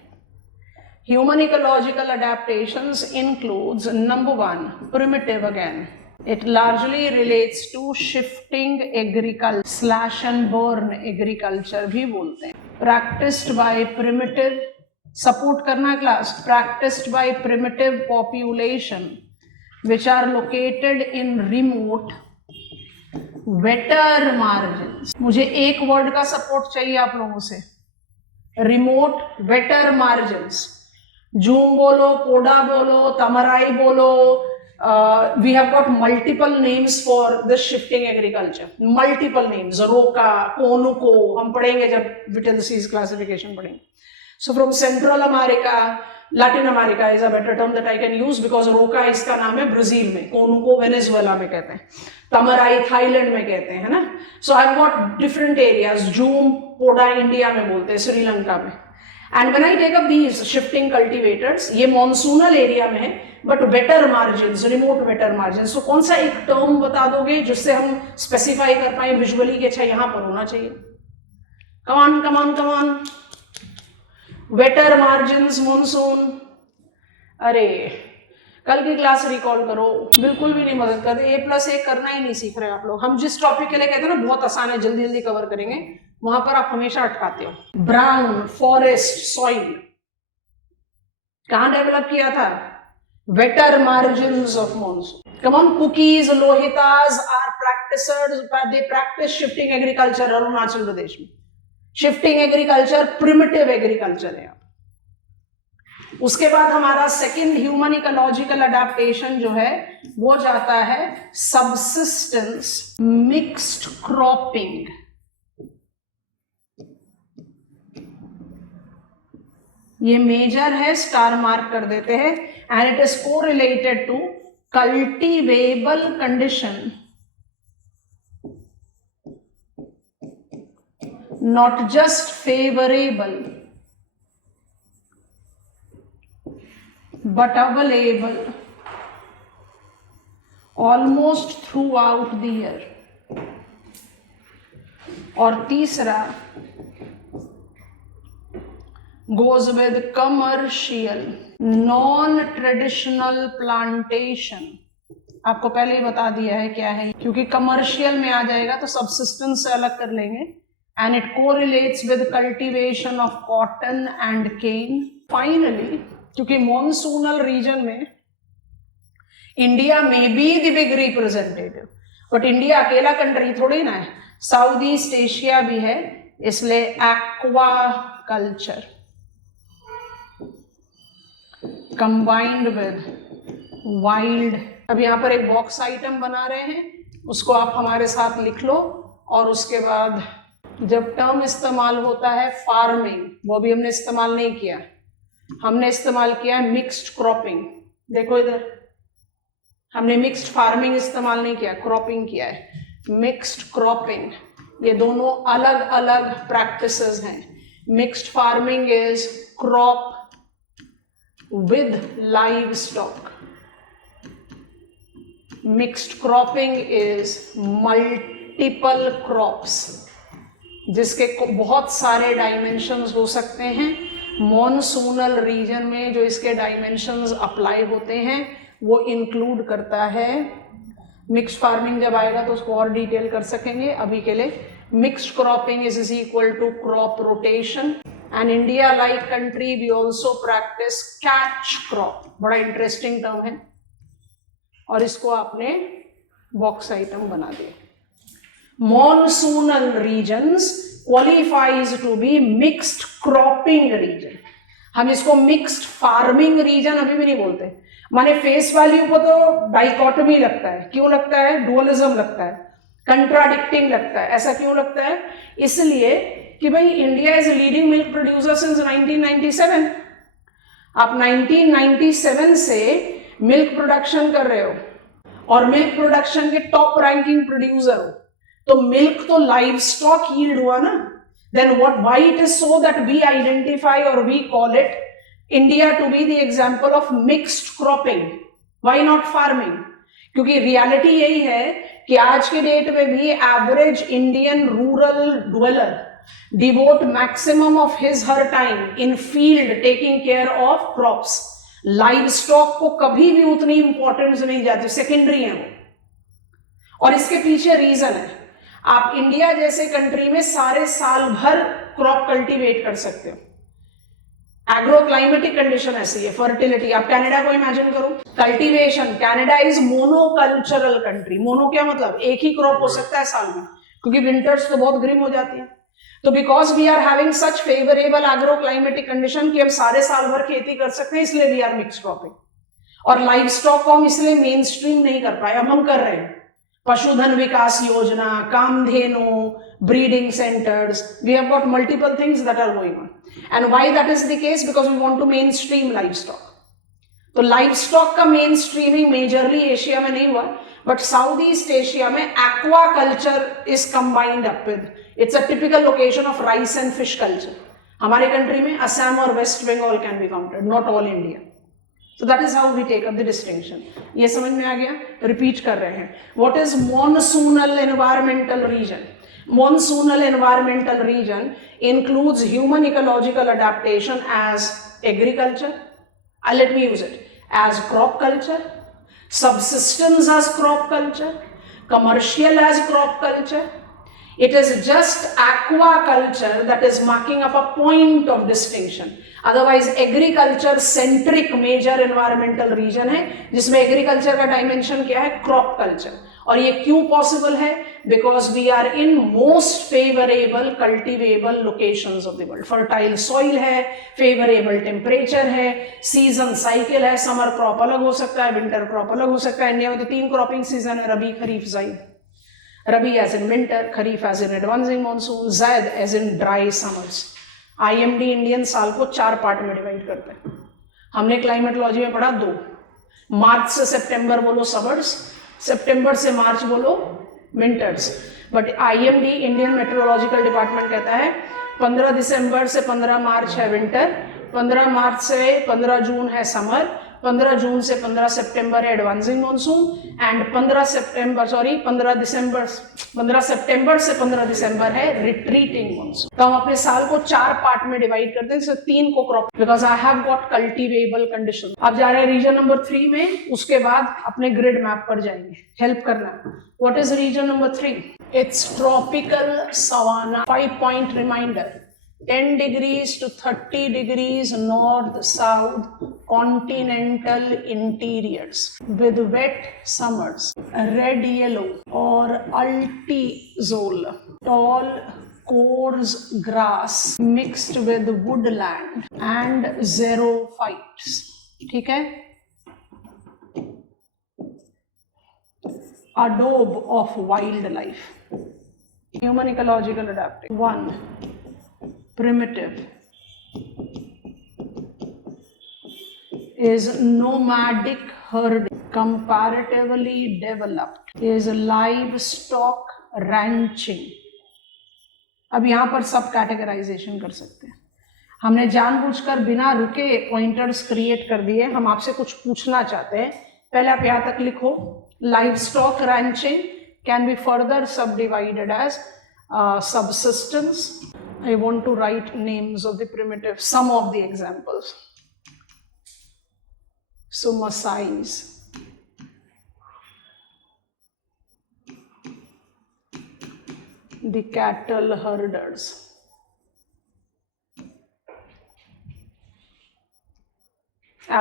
Human ecological adaptations includes number 1 primitive again. It largely relates to shifting agriculture slash and burn agriculture भी बोलते हैं। Practiced by primitive, support करना class, practiced by primitive population which are located in remote waiter margin. मुझे एक word का support चाहिए आप लोगों से, रिमोट वेटर मार्जिन। जूम बोलो, पोडा बोलो, तमराई बोलो, we have got multiple names for this shifting agriculture, multiple names, roca, conuco, हम पढ़ेंगे जब विटेल्सीज क्लासिफिकेशन पढ़ेंगे। So from Central America, Latin America is a better term that I can use because roca इसका नाम है Brazil में, कोनुको Venezuela में कहते हैं, तमराई थाईलैंड में कहते हैं, है ना। So I have got different areas, jhum podu India में बोलते हैं, श्रीलंका में। And when I take up these shifting cultivators, ये मॉनसूनल एरिया में है but wetter margin, remote wetter margin. So कौन सा एक टर्म बता दोगे जिससे हम स्पेसिफाई कर पाए विजुअली कि अच्छा यहां पर होना चाहिए? कमान कमान कमान, वेटर मार्जिन्स, मॉनसून। अरे कल की क्लास रिकॉल करो, बिल्कुल भी नहीं मदद करते, A+A करना ही नहीं सीख रहे आप लोग। हम जिस टॉपिक के लिए कहते हैं ना बहुत आसान है, जल्दी जल्दी कवर करेंगे, वहां पर आप हमेशा अटकाते हो। ब्राउन फॉरेस्ट सॉइल कहां डेवलप किया था? Wetter margins of monsoon. Come on, Kukis, Lohitas are practicers, they practice shifting agriculture Arunachal Pradesh में। शिफ्टिंग एग्रीकल्चर प्रिमिटिव एग्रीकल्चर है। उसके बाद हमारा सेकंड ह्यूमन इकोलॉजिकल अडेप्टेशन जो है वो जाता है सबसिस्टेंस मिक्स्ड क्रॉपिंग। ये मेजर है, स्टार मार्क कर देते हैं, and it is correlated to cultivable condition, not just favorable but available almost throughout the year। और तीसरा goes with commercial non traditional plantation। आपको पहले ही बता दिया है क्या है, क्योंकि कमर्शियल में आ जाएगा तो सबसिस्टेंस से अलग कर लेंगे। And it correlates with cultivation of cotton and cane. Finally, क्योंकि monsoonal region में इंडिया में be the big representative, but India अकेला कंट्री थोड़ी ना है, साउथ ईस्ट एशिया भी है, इसलिए aqua culture combined with wild. अब यहाँ पर एक बॉक्स आइटम बना रहे हैं, उसको आप हमारे साथ लिख लो, और उसके बाद जब टर्म इस्तेमाल होता है फार्मिंग, वो भी हमने इस्तेमाल नहीं किया, हमने इस्तेमाल किया है मिक्स्ड क्रॉपिंग। देखो इधर, हमने मिक्स्ड फार्मिंग इस्तेमाल नहीं किया, क्रॉपिंग किया है, मिक्स्ड क्रॉपिंग। ये दोनों अलग अलग प्रैक्टिसेस हैं। Mixed farming is crop with live stock, mixed cropping is multiple crops, जिसके बहुत सारे डायमेंशंस हो सकते हैं। मॉनसूनल रीजन में जो इसके डायमेंशंस अप्लाई होते हैं वो इंक्लूड करता है। मिक्स्ड फार्मिंग जब आएगा तो उसको और डिटेल कर सकेंगे, अभी के लिए mixed cropping is equal to crop rotation. And India like country we also practice catch crop, बड़ा इंटरेस्टिंग टर्म है, और इसको आपने बॉक्स आइटम बना दिया। Monsoonal regions qualifies to be mixed cropping region। हम इसको मिक्स्ड फार्मिंग रीजन अभी भी नहीं बोलते, माने फेस वैल्यू को तो डाइकोटमी लगता है। क्यों लगता है? डुअलिज्म लगता है, कंट्राडिक्टिंग लगता है। ऐसा क्यों लगता है? इसलिए कि भाई India is leading milk producer since 1997। आप 1997 से मिल्क प्रोडक्शन कर रहे हो और मिल्क प्रोडक्शन के टॉप रैंकिंग प्रोड्यूसर हो, तो मिल्क तो लाइव स्टॉक यील्ड हुआ ना। Then what, why it is so that we identify और we call it India to be the example of mixed cropping. Why not farming? क्योंकि reality यही है कि आज के डेट में भी average Indian rural dweller devote maximum of his her time in field taking care of crops. Live stock को कभी भी उतनी इंपॉर्टेंस नहीं जाती, सेकेंडरी है वो। और इसके पीछे रीजन है, आप इंडिया जैसे कंट्री में सारे साल भर क्रॉप कल्टीवेट कर सकते हो। एग्रो क्लाइमेटिक कंडीशन ऐसी है, फर्टिलिटी। आप कनाडा को इमेजिन करो, cultivation, Canada is monocultural country. Mono क्या मतलब? एक ही क्रॉप हो सकता है साल में, क्योंकि विंटर्स तो बहुत ग्रिम हो जाती है। तो because we are having such favorable agro climatic condition कि हम सारे साल भर खेती कर सकते हैं, इसलिए वी आर मिक्स क्रॉपिंग। और लाइव स्टॉक को हम इसलिए मेन स्ट्रीम नहीं कर पाए, अब हम कर रहे हैं। Pashudhan Vikas Yojana, Kamdhenu, breeding centers, we have got multiple things that are going on. And why that is the case? Because we want to mainstream livestock. तो livestock का mainstreaming majorly एशिया में नहीं हुआ, but South East एशिया में aquaculture is combined up with. It's a typical location of rice and fish culture. हमारे country में असम और West Bengal can be counted, not all India. So that is how we take up the distinction. ये समझ में आ गया? Repeat कर रहे हैं. What is monsoonal environmental region? Monsoonal environmental region includes human ecological adaptation as agriculture. Let me use it. As crop culture, subsistence as crop culture, commercial as crop culture. It is just aquaculture that is marking up a point of distinction. Otherwise, agriculture centric major environmental region है, जिसमें agriculture का dimension क्या है? Crop culture. और ये क्यों possible है? Because we are in most favorable cultivable locations of the world. Fertile soil है, favorable temperature है, season cycle है, summer crop अलग हो सकता है, winter crop अलग हो सकता है। इंडिया में तो 3 क्रॉपिंग सीजन है, रबी, खरीफ, जाइद। रबी as in winter, kharif as in advancing monsoon, जायद as in dry summers. IMD Indian साल को 4 पार्ट में डिवाइड करते हैं। हमने क्लाइमेटोलॉजी में पढ़ा 2, मार्च से सितंबर बोलो समर्स, सितंबर से मार्च बोलो winters. But IMD Indian meteorological department कहता है 15 दिसंबर से 15 मार्च है विंटर, 15 मार्च से 15 जून है समर, 15 जून से 15 सितंबर है एडवांसिंग मानसून, एंड 15 सितंबर से 15 दिसंबर है रिट्रीटिंग मानसून। तो हम अपने साल को 4 पार्ट में डिवाइड करते हैं, 3 को crop, because I have got cultivable condition. अब जा रहे हैं रीजन नंबर 3 में, उसके बाद अपने ग्रिड मैप पर जाएंगे, हेल्प करना। What is region number 3? It's tropical savanna. 5 point reminder, 10 degrees to 30 degrees north south continental interiors with wet summers, red yellow or altizole, tall coarse grass mixed with woodland and xerophytes. ठीक है? Adobe of wildlife. Human ecological adaptation. 1. Primitive is nomadic herding. Comparatively developed is livestock ranching. अब यहाँ पर सब categorisation कर सकते हैं। हमने जानबूझकर बिना रुके पॉइंटर्स क्रिएट कर दिए। हम आपसे कुछ पूछना चाहते हैं, पहले आप यहाँ तक लिखो। Livestock ranching can be further subdivided as subsistence. I want to write names of the primitive, some of the examples. So Maasais, the cattle herders,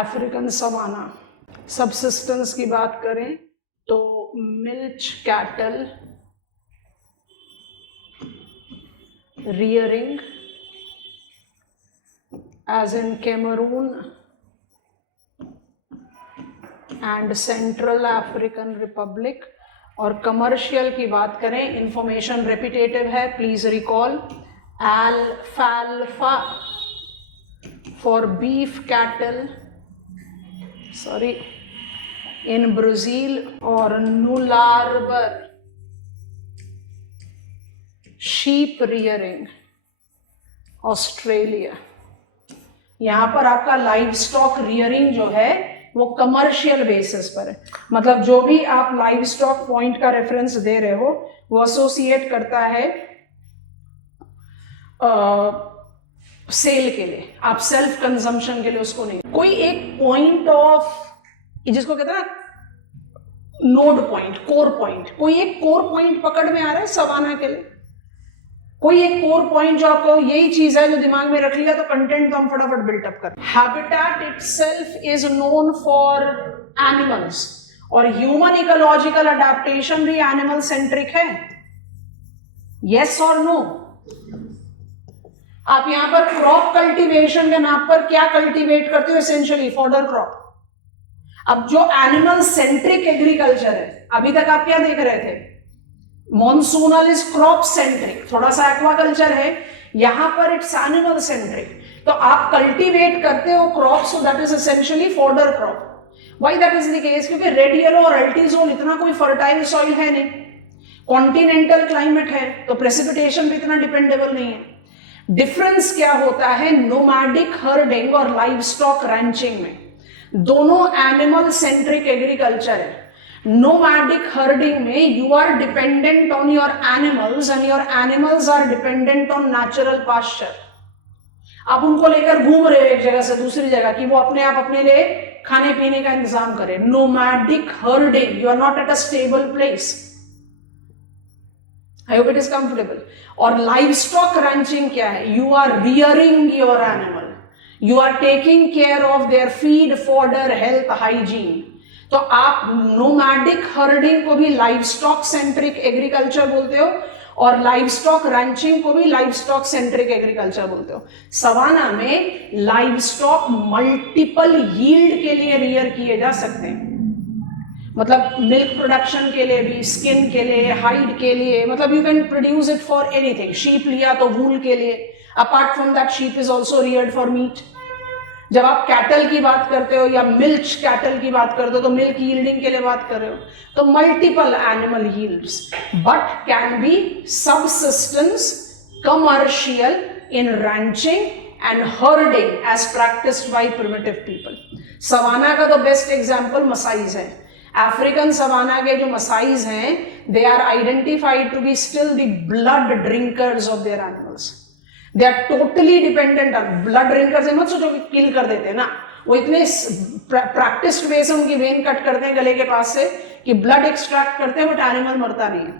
African savanna. Subsistence की बात करें तो milch cattle, rearing as in Cameroon and Central African Republic. और commercial की बात करें, information repetitive है, please recall. अल्फाल्फा for beef cattle, sorry, in Brazil, और नुलार्बर शीप रियरिंग ऑस्ट्रेलिया। यहां पर आपका लाइव स्टॉक रियरिंग जो है वो कमर्शियल बेसिस पर है। मतलब जो भी आप लाइव स्टॉक पॉइंट का रेफरेंस दे रहे हो वो एसोसिएट करता है सेल के लिए, आप सेल्फ कंजम्पशन के लिए उसको नहीं। कोई एक पॉइंट ऑफ, जिसको कहते हैं ना नोड पॉइंट, कोर पॉइंट, कोई एक कोर पॉइंट पकड़ में आ रहा है सवाना के लिए? कोई एक कोर पॉइंट जो आपको यही चीज है जो दिमाग में रख लिया तो कंटेंट तो हम फटाफट बिल्टअप कर। Habitat itself is known for animals, और ह्यूमन इकोलॉजिकल अडेप्टेशन भी एनिमल सेंट्रिक है। यस और नो? आप यहां पर क्रॉप कल्टीवेशन के नाम पर क्या कल्टीवेट करते हो? Essentially fodder crop. अब जो एनिमल सेंट्रिक एग्रीकल्चर है, अभी तक आप क्या देख रहे थे? मॉनसूनल इज क्रॉप सेंट्रिक, थोड़ा सा एक्वाकल्चर है, यहां पर इट्स एनिमल सेंट्रिक। तो आप कल्टीवेट करते हो crop, so that is essentially fodder crop. Why that is the case? क्योंकि रेड येलो और अल्टीजोल इतना कोई फर्टाइल सॉइल है नहीं, कॉन्टिनेंटल क्लाइमेट है, तो प्रेसिपिटेशन भी इतना डिपेंडेबल नहीं है। डिफरेंस क्या होता है नोमैडिक हर्डिंग और लाइव स्टॉक रैंचिंग में? दोनों एनिमल सेंट्रिक एग्रीकल्चर है। nomadic herding में you are dependent on your animals and your animals are dependent on natural pasture. आप उनको लेकर घूम रहे हो एक जगह से दूसरी जगह कि वो अपने आप अपने लिए खाने पीने का इंतजाम करें। nomadic herding, you are not at a stable place. I hope it is comfortable. और livestock ranching क्या है? You are rearing your animal. You are taking care of their feed, fodder, health, hygiene. तो आप nomadic herding को भी livestock centric agriculture बोलते हो और लाइवस्टॉक रैंचिंग को भी लाइवस्टॉक सेंट्रिक एग्रीकल्चर बोलते हो। सवाना में लाइवस्टॉक मल्टीपल यील्ड के लिए रियर किए जा सकते हैं, मतलब मिल्क प्रोडक्शन के लिए भी, स्किन के लिए, हाइड के लिए, मतलब you can produce it for anything. Sheep लिया तो वूल के लिए, apart from that sheep is also Rudyard for meet. जब आप कैटल की बात करते हो या मिल्च कैटल की बात करते हो तो मिल्क यील्डिंग के लिए बात कर रहे हो। तो multiple animal yields but can be subsistence commercial in ranching and herding as practised by primitive people. Savanna का तो बेस्ट एग्जांपल मसाइज है। अफ्रीकन सवाना के जो मसाइज हैं they are identified to be still the blood drinkers of their animals. They are totally dependent on blood drinkers. मत सोचो कि किल कर देते हैं ना, वो इतने प्रैक्टिस्ड वे से उनकी वेन कट करते हैं गले के पास से कि ब्लड एक्सट्रैक्ट करते हैं, बट एनिमल मरता नहीं है।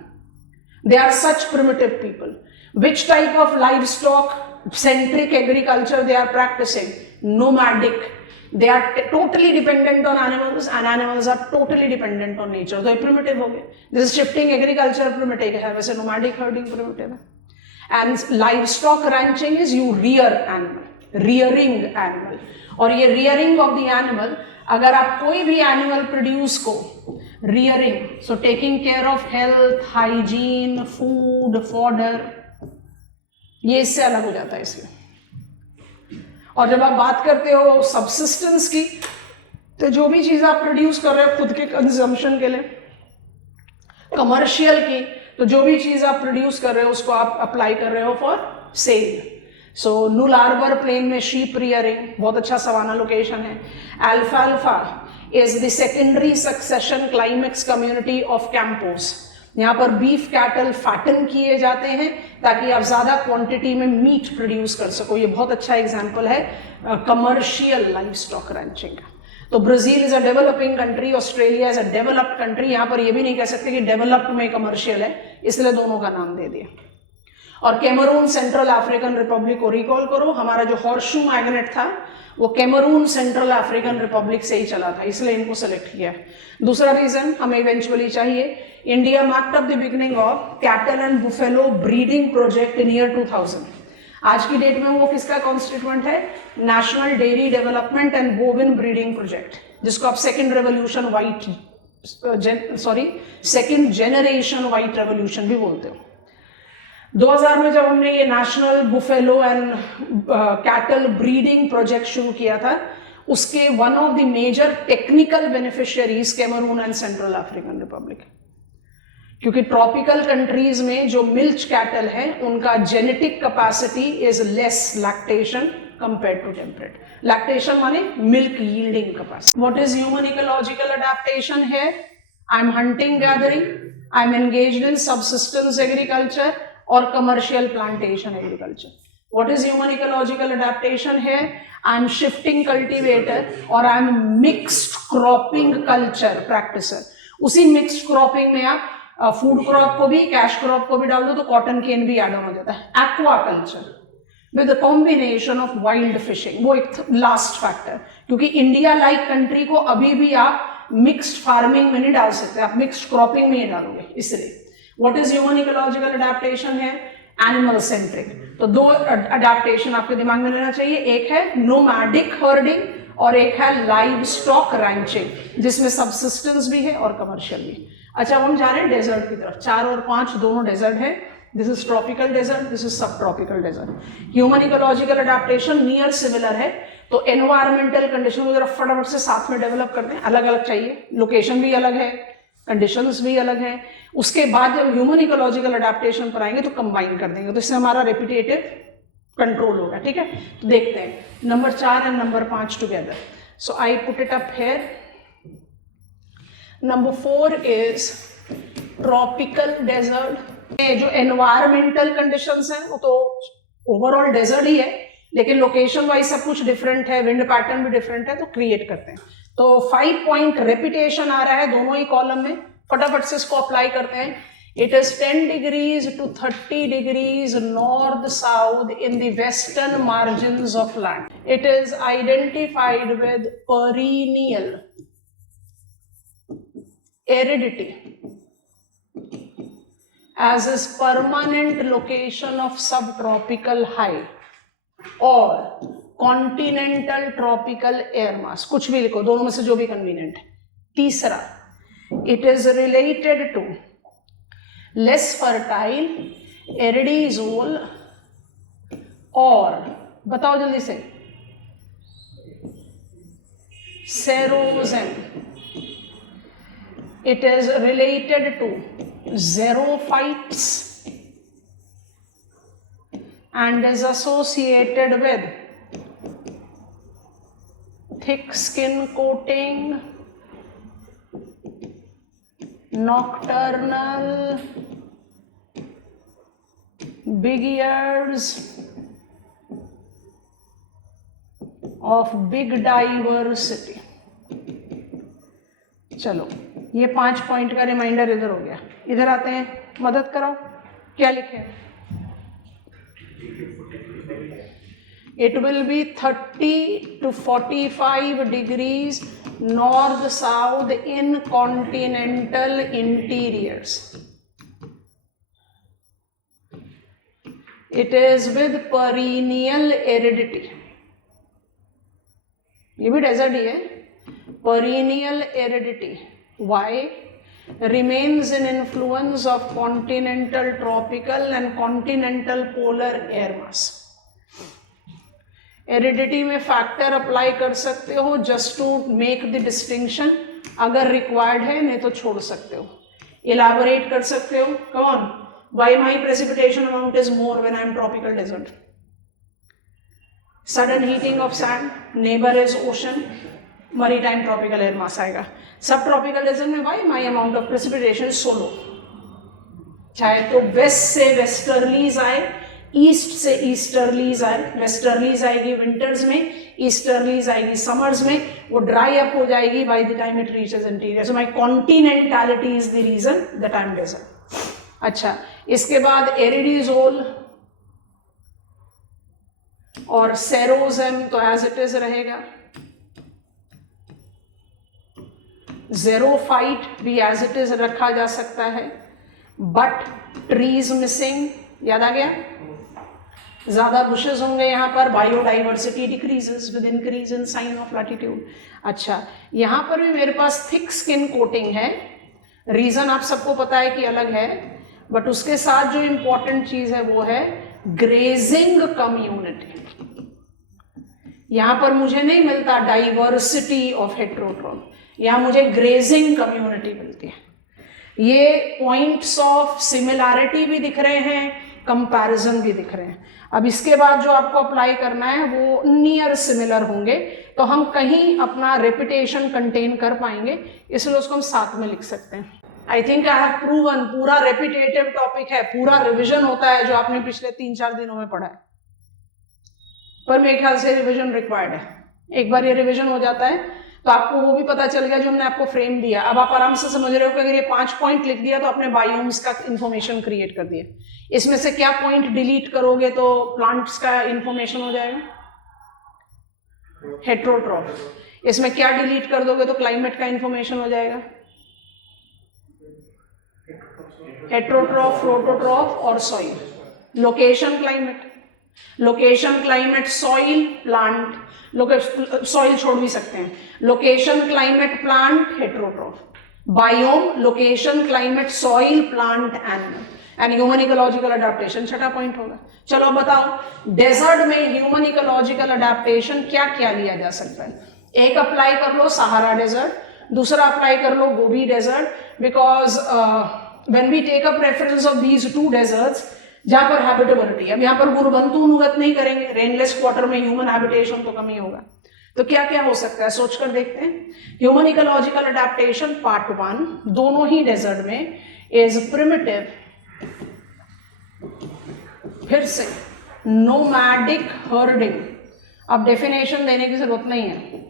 They are such primitive people. Which type of livestock centric agriculture they are practicing? Nomadic. They are totally dependent on animals and animals are totally dependent on nature. तो ये primitive हो गए। This shifting agriculture primitive है, वैसे nomadic herding primitive है। And livestock ranching is you rear animal, rearing animal. और ये rearing of the animal, अगर आप कोई भी animal produce को rearing, so taking care of health, hygiene, food, fodder, ये इससे अलग हो जाता है इसलिए। और जब आप बात करते हो subsistence की, तो जो भी चीज़ आप produce कर रहे हो खुद के consumption के लिए, commercial की, तो जो भी चीज आप प्रोड्यूस कर रहे हो उसको आप अप्लाई कर रहे हो for sale. So Nullarbor plain में शीप रियरिंग बहुत अच्छा सवाना लोकेशन है। अल्फाल्फा is the secondary succession climax community of campos. यहाँ पर बीफ कैटल फैटन किए जाते हैं ताकि आप ज्यादा क्वांटिटी में मीट प्रोड्यूस कर सको। ये बहुत अच्छा एग्जाम्पल है कमर्शियल लाइव स्टॉक रैंचिंग का। तो Brazil is a developing country, Australia is a developed country. यहाँ पर ये भी नहीं कह सकते कि डेवलप्ड में कमर्शियल है, इसलिए दोनों का नाम दे दिया। और कैमरून सेंट्रल अफ्रीकन रिपब्लिक को रिकॉल करो, हमारा जो हॉर्सशू मैग्नेट था वो कैमरून सेंट्रल अफ्रीकन रिपब्लिक से ही चला था, इसलिए इनको सेलेक्ट किया है। दूसरा रीजन हमें इवेंचुअली चाहिए, India marked up the beginning of cattle and buffalo breeding project in year 2000। आज की डेट में वो किसका कॉन्स्टिट्यूएंट है? National dairy development and बोविन breeding project, जिसको आप सेकेंड जेनरेशन व्हाइट रेवोल्यूशन भी बोलते हो। 2000 में जब हमने ये national buffalo and cattle breeding project शुरू किया था, उसके one of the major technical beneficiaries Cameroon and Central African Republic, क्योंकि ट्रॉपिकल कंट्रीज में जो मिल्च कैटल है उनका genetic capacity is less lactation compared to temperate. Lactation माने milk yielding capacity. What is human ecological adaptation here? I'm hunting gathering, I'm engaged in subsistence agriculture or commercial plantation agriculture. What is human ecological adaptation here? I'm shifting cultivator or I'm mixed cropping culture practicer. उसी mixed cropping में आप food crop को भी cash crop को भी डाल दो तो कॉटन केन भी ऐड हो जाता है. Aqua culture with combination of wild fishing, वो एक लास्ट फैक्टर, क्योंकि इंडिया लाइक कंट्री को अभी भी आप मिक्स्ड फार्मिंग में नहीं डाल सकते, आप मिक्स्ड क्रॉपिंग में ही डालोगे. इसलिए what is human ecological adaptation है? Animal centric. तो दो अडैप्टेशन आपके दिमाग में रहना चाहिए, एक है नोमैडिक हर्डिंग और एक है लाइव स्टॉक रैंचिंग, जिसमें सबसिस्टेंस भी है और कमर्शियल भी. अच्छा, हम जा रहे हैं डेजर्ट की तरफ. 4 और 5 दोनों डेजर्ट है. This is tropical desert, this is sub tropical desert. Human ecological adaptation near similar है. तो एनवायरमेंटल कंडीशन को जरा फटाफट से साथ में डेवलप करते हैं. अलग अलग चाहिए, लोकेशन भी अलग है, कंडीशंस भी अलग है. उसके बाद जब ह्यूमन इकोलॉजिकल अडैप्टेशन पर आएंगे तो कंबाइन कर देंगे, तो इससे हमारा रेपिटेटिव कंट्रोल होगा. ठीक है, तो देखते हैं number 4 and number 5 together. So I put it up here. Number 4 is tropical desert. जो एनवायरमेंटल कंडीशंस हैं वो तो ओवरऑल डेजर्ट ही है, लेकिन लोकेशन वाइज सब कुछ डिफरेंट है, विंड पैटर्न भी डिफरेंट है, तो क्रिएट करते हैं. तो 5 पॉइंट रेपिटेशन आ रहा है दोनों ही कॉलम में. फटाफट से इसको अप्लाई करते हैं. It is 10 degrees to 30 degrees north south in the western margins of land. It is identified with perennial aridity as is permanent location of subtropical high or continental tropical air mass. कुछ भी लिखो, दोनों में से जो भी convenient है. तीसरा, it is related to less fertile aridizole और बताओ जल्दी से serozem. It is related to xerophytes and is associated with thick skin coating, nocturnal, big ears of big diversity. चलो, ये 5 पॉइंट का रिमाइंडर इधर हो गया. इधर आते हैं, मदद कराओ, क्या लिखे? It will be 30 to 45 degrees north south in continental interiors. It is with perennial aridity. ये भी डेजर्ट ही है. Perennial aridity. Why? Remains in influence of continental tropical and continental polar air mass. Aridity में factor apply कर सकते हो just to make the distinction, अगर required है, नहीं तो छोड़ सकते हो. इलैबोरेट कर सकते हो. Come on, why my precipitation amount is more when I am tropical desert? Sudden heating of sand, neighbour is ocean, maritime tropical air mass आएगा. सब ट्रॉपिकल डेजर्ट में why my amount of precipitation so low. चाहे तो waste से westerlies आए, east से easterlies आए. Westerlies आएगी winters में, ईस्टर्लीज आएगी समर्स में. वो ड्राई अप हो जाएगी by the time it reaches interior. So my continentality is the reason that I am desert. अच्छा, इसके बाद एरिडीजोल और सेरोजेम तो एज इट इज रहेगा. ज़ेरोफाइट भी एज इट इज रखा जा सकता है. बट ट्रीज मिसिंग, याद आ गया? ज्यादा बुशेस होंगे यहाँ पर, biodiversity decreases with increase in sign of latitude. अच्छा, यहाँ पर भी मेरे पास थिक स्किन कोटिंग है. रीजन आप सबको पता है कि अलग है, बट उसके साथ जो इंपॉर्टेंट चीज है वो है ग्रेजिंग कम्युनिटी. यहाँ पर मुझे नहीं मिलता डाइवर्सिटी ऑफ हेट्रोट्रॉन, यहाँ मुझे ग्रेजिंग कम्युनिटी मिलती है. ये पॉइंट्स ऑफ सिमिलैरिटी भी दिख रहे हैं, कंपैरिजन भी दिख रहे हैं। अब इसके बाद जो आपको अप्लाई करना है वो नियर सिमिलर होंगे, तो हम कहीं अपना रेपिटेशन कंटेन कर पाएंगे, इसलिए उसको हम साथ में लिख सकते हैं। I think I have proven, पूरा रेपिटेटिव टॉपिक है, पूरा रिविजन होता है जो आपने पिछले 3-4 दिनों में पढ़ा है, पर मेरे ख्याल से रिविजन रिक्वायर्ड है। एक बार ये रिविजन हो जाता है तो आपको वो भी पता चल गया जो हमने आपको फ्रेम दिया। अब आप आराम से समझ रहे हो कि अगर ये 5 पॉइंट लिख दिया तो आपने बायोम्स का इंफॉर्मेशन क्रिएट कर दिया। इसमें से क्या पॉइंट डिलीट करोगे तो प्लांट्स का इंफॉर्मेशन हो जाएगा? हेट्रोट्रॉफ। इसमें क्या डिलीट कर दोगे तो क्लाइमेट का इंफॉर्मेशन हो जाएगा? हेट्रोट्रॉफ, रोटोट्रॉफ और soil. Location climate, location climate soil plant, soil छोड़ भी सकते हैं। Location climate plant heterotroph, biome location climate soil plant animal, and human ecological adaptation छठा पॉइंट होगा। चलो बताओ डेजर्ट में ह्यूमन इकोलॉजिकल अडेप्टेशन क्या क्या लिया जा सकता है? एक अप्लाई कर लो सहारा डेजर्ट, दूसरा अप्लाई कर लो Gobi desert, because when we take a preference of these 2 deserts जहां पर हैबिटेबिलिटी, अब यहाँ पर गुरबंतु अनुगत नहीं करेंगे, रेनलेस क्वार्टर में ह्यूमन हैबिटेशन तो कम ही होगा, तो क्या क्या हो सकता है सोचकर देखते हैं। ह्यूमन इकोलॉजिकल अडेप्टेशन पार्ट 1 दोनों ही डेजर्ट में इज प्रिमिटिव, फिर से नोमैडिक हर्डिंग। अब डेफिनेशन देने की जरूरत नहीं है,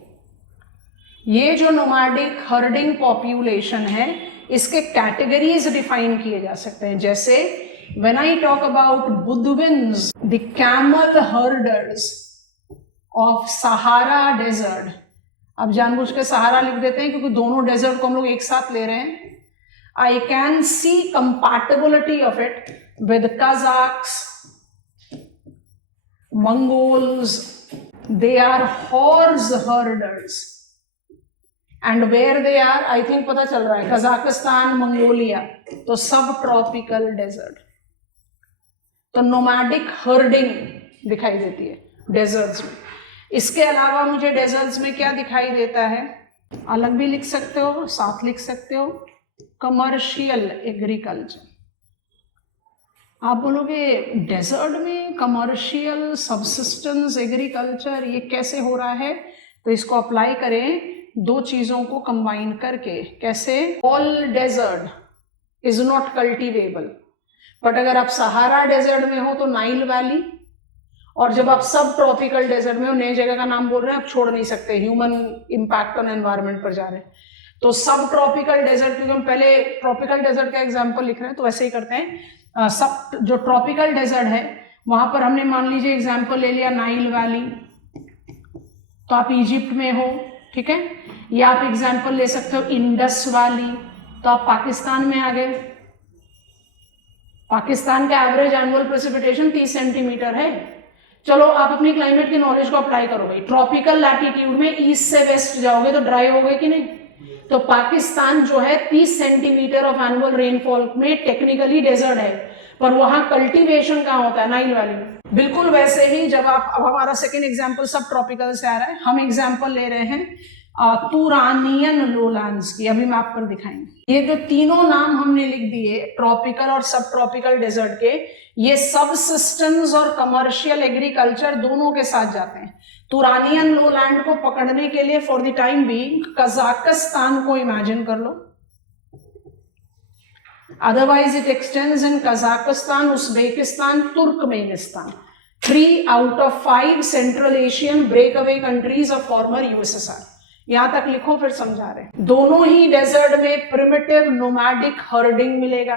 ये जो नोमैडिक हर्डिंग पॉपुलेशन है इसके कैटेगरीज डिफाइन किए जा सकते हैं, जैसे when I talk about Budwins, the camel herders of Sahara Desert, अब जानबूझ के सहारा लिख देते हैं क्योंकि दोनों डेजर्ट को हम लोग एक साथ ले रहे हैं। I can see compatibility of it with Kazakhs, Mongols, they are horse herders, and where they are, I think पता चल रहा है, कजाकिस्तान, मंगोलिया, तो सब ट्रॉपिकल डेजर्ट, तो नोमैडिक हर्डिंग दिखाई देती है डेजर्ट्स में। इसके अलावा मुझे डेजर्ट्स में क्या दिखाई देता है, अलग भी लिख सकते हो, साथ लिख सकते हो, कमर्शियल एग्रीकल्चर। आप बोलोगे डेजर्ट में कमर्शियल सबसिस्टेंस एग्रीकल्चर ये कैसे हो रहा है, तो इसको अप्लाई करें 2 चीजों को कंबाइन करके। कैसे? All desert is not cultivable, but अगर आप सहारा डेजर्ट में हो तो नाइल वैली, और जब आप सब ट्रॉपिकल डेजर्ट में हो, नई जगह का नाम बोल रहे हैं, आप छोड़ नहीं सकते, ह्यूमन इम्पैक्ट ऑन एनवायरनमेंट पर जा रहे हैं, तो सब ट्रॉपिकल डेजर्ट, क्योंकि हम पहले ट्रॉपिकल डेजर्ट का एग्जांपल लिख रहे हैं तो वैसे ही करते हैं। सब जो ट्रॉपिकल डेजर्ट है वहां पर हमने मान लीजिए एग्जांपल ले लिया नाइल वैली, तो आप इजिप्ट में हो, ठीक है, या आप एग्जांपल ले सकते हो इंडस वैली, तो आप पाकिस्तान में आ गए। पाकिस्तान का एवरेज एनुअल प्रेसिपिटेशन 30 सेंटीमीटर है। चलो आप अपनी क्लाइमेट की नॉलेज को अप्लाई करोगे, ट्रॉपिकल लैटिट्यूड में ईस्ट से वेस्ट जाओगे तो ड्राई होगे कि नहीं, तो पाकिस्तान जो है 30 सेंटीमीटर ऑफ एनुअल रेनफॉल में टेक्निकली डेजर्ट है, पर वहां कल्टीवेशन कहाँ होता है? नाइल वैली में। बिल्कुल वैसे ही जब आप, अब हमारा सेकेंड एग्जाम्पल सब ट्रॉपिकल से आ रहा है, हम एग्जाम्पल ले रहे हैं तुरानियन लोलैंड्स की, अभी मैप पर दिखाएंगे। ये जो तीनों नाम हमने लिख दिए ट्रॉपिकल और सब ट्रॉपिकल डेजर्ट के, ये सबसिस्टेंस और कमर्शियल एग्रीकल्चर दोनों के साथ जाते हैं। तुरानियन लोलैंड को पकड़ने के लिए for the time being Kazakhstan को इमेजिन कर लो, otherwise it extends in Kazakhstan, Uzbekistan, Turkmenistan. 3 out of 5 Central Asian breakaway countries of former USSR. यहां तक लिखो फिर समझा रहे हैं। दोनों ही डेजर्ट में प्रिमिटिव नोमैडिक हर्डिंग मिलेगा,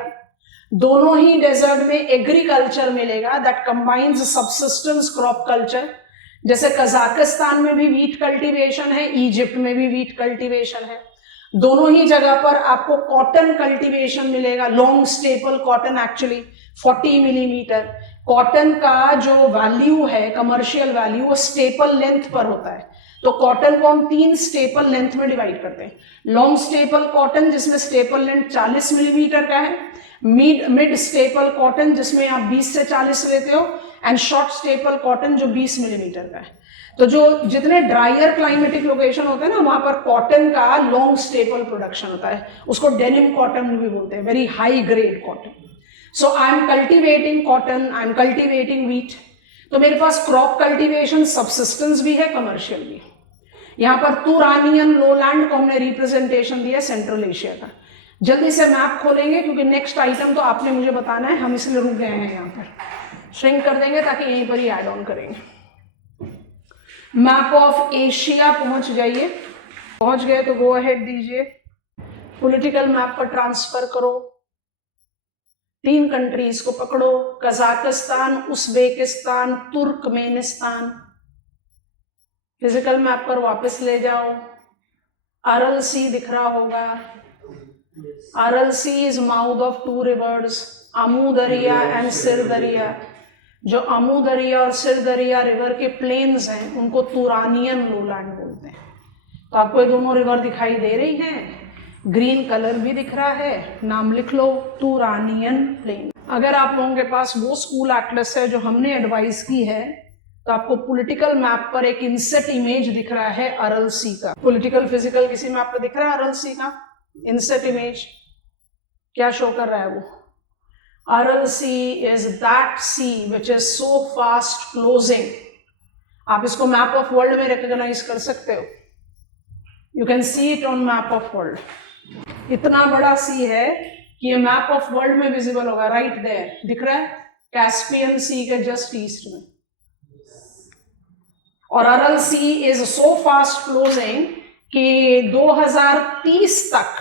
दोनों ही डेजर्ट में एग्रीकल्चर मिलेगा that combines subsistence crop culture. जैसे कजाकिस्तान में भी वीट कल्टीवेशन है, इजिप्ट में भी वीट कल्टीवेशन है। दोनों ही जगह पर आपको कॉटन कल्टीवेशन मिलेगा, long staple cotton, actually 40 millimetre. Cotton का जो वैल्यू है, कमर्शियल वैल्यू, वो स्टेपल लेंथ पर होता है, तो कॉटन को हम 3 स्टेपल लेंथ में डिवाइड करते हैं। लॉन्ग स्टेपल कॉटन जिसमें स्टेपल लेंथ 40 मिलीमीटर का है, मिड स्टेपल कॉटन जिसमें आप 20 से 40 लेते हो, एंड शॉर्ट स्टेपल कॉटन जो 20 मिलीमीटर का है। तो जो जितने ड्रायर क्लाइमेटिक लोकेशन होते हैं ना, वहां पर कॉटन का लॉन्ग स्टेपल प्रोडक्शन होता है, उसको डेनिम कॉटन भी बोलते हैं, very high grade cotton. So I am cultivating cotton, I am cultivating wheat. तो मेरे पास क्रॉप कल्टीवेशन सब्सिस्टेंस भी है, कमर्शियल भी। यहाँ पर तुरानियन लोलैंड को हमने रिप्रेजेंटेशन दिया सेंट्रल एशिया का। जल्दी से मैप खोलेंगे क्योंकि नेक्स्ट आइटम तो आपने मुझे बताना है, हम इसलिए रुक गए हैं यहाँ पर। श्रिंक कर देंगे ताकि यहीं पर ही ऐड ऑन करेंगे। मैप ऑफ एशिया पहुंच जाइए, पहुंच गए तो गो अहेड दीजिए, पॉलिटिकल मैप पर ट्रांसफर करो। 3 कंट्रीज को पकड़ो, Kazakhstan, Uzbekistan, Turkmenistan. Physical map पर वापस ले जाओ। अरल सी दिख रहा होगा, Aral Sea is mouth of 2 rivers, Amu Darya and सिर दरिया। जो अमू दरिया और सिर दरिया रिवर के प्लेन्स हैं उनको तुरानियन लोलैंड बोलते हैं। तो आपको ये दोनों रिवर दिखाई दे रही हैं, ग्रीन कलर भी दिख रहा है, नाम लिख लो तुरानियन प्लेन। अगर आप लोगों के पास वो स्कूल एटलस है जो हमने एडवाइस की है तो आपको पॉलिटिकल मैप पर एक इनसेट इमेज दिख रहा है अरल सी का। पॉलिटिकल फिजिकल किसी मैप पर दिख रहा है अरल सी का इनसेट इमेज? क्या शो कर रहा है वो? Aral Sea is that sea which is so fast closing. आप इसको मैप ऑफ वर्ल्ड में रिकॉग्नाइज कर सकते हो, you can see it on map of world. इतना बड़ा सी है कि ये मैप ऑफ वर्ल्ड में विजिबल होगा, राइट देयर दिख रहा है, कैस्पियन सी के जस्ट ईस्ट में। और अरल Sea is so fast closing कि 2030 तक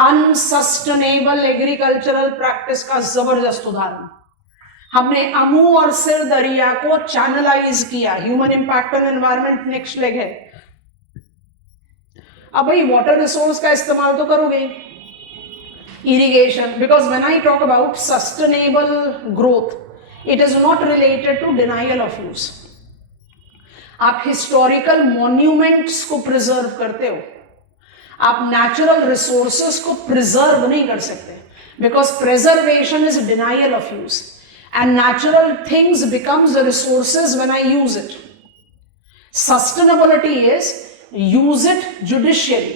अनसस्टेनेबल एग्रीकल्चरल प्रैक्टिस का जबरदस्त उदाहरण हमने अमू और सिर दरिया को चैनलाइज किया। Human impact on environment next leg है। अब भाई वाटर रिसोर्स का इस्तेमाल तो करोगे, irrigation, because when I talk about sustainable growth it is not related to denial of use. आप हिस्टोरिकल मॉन्यूमेंट्स को प्रिजर्व करते हो, आप नेचुरल रिसोर्सेस को प्रिजर्व नहीं कर सकते, because preservation is denial of use and natural things becomes the resources when I use it. Sustainability is use it judicially,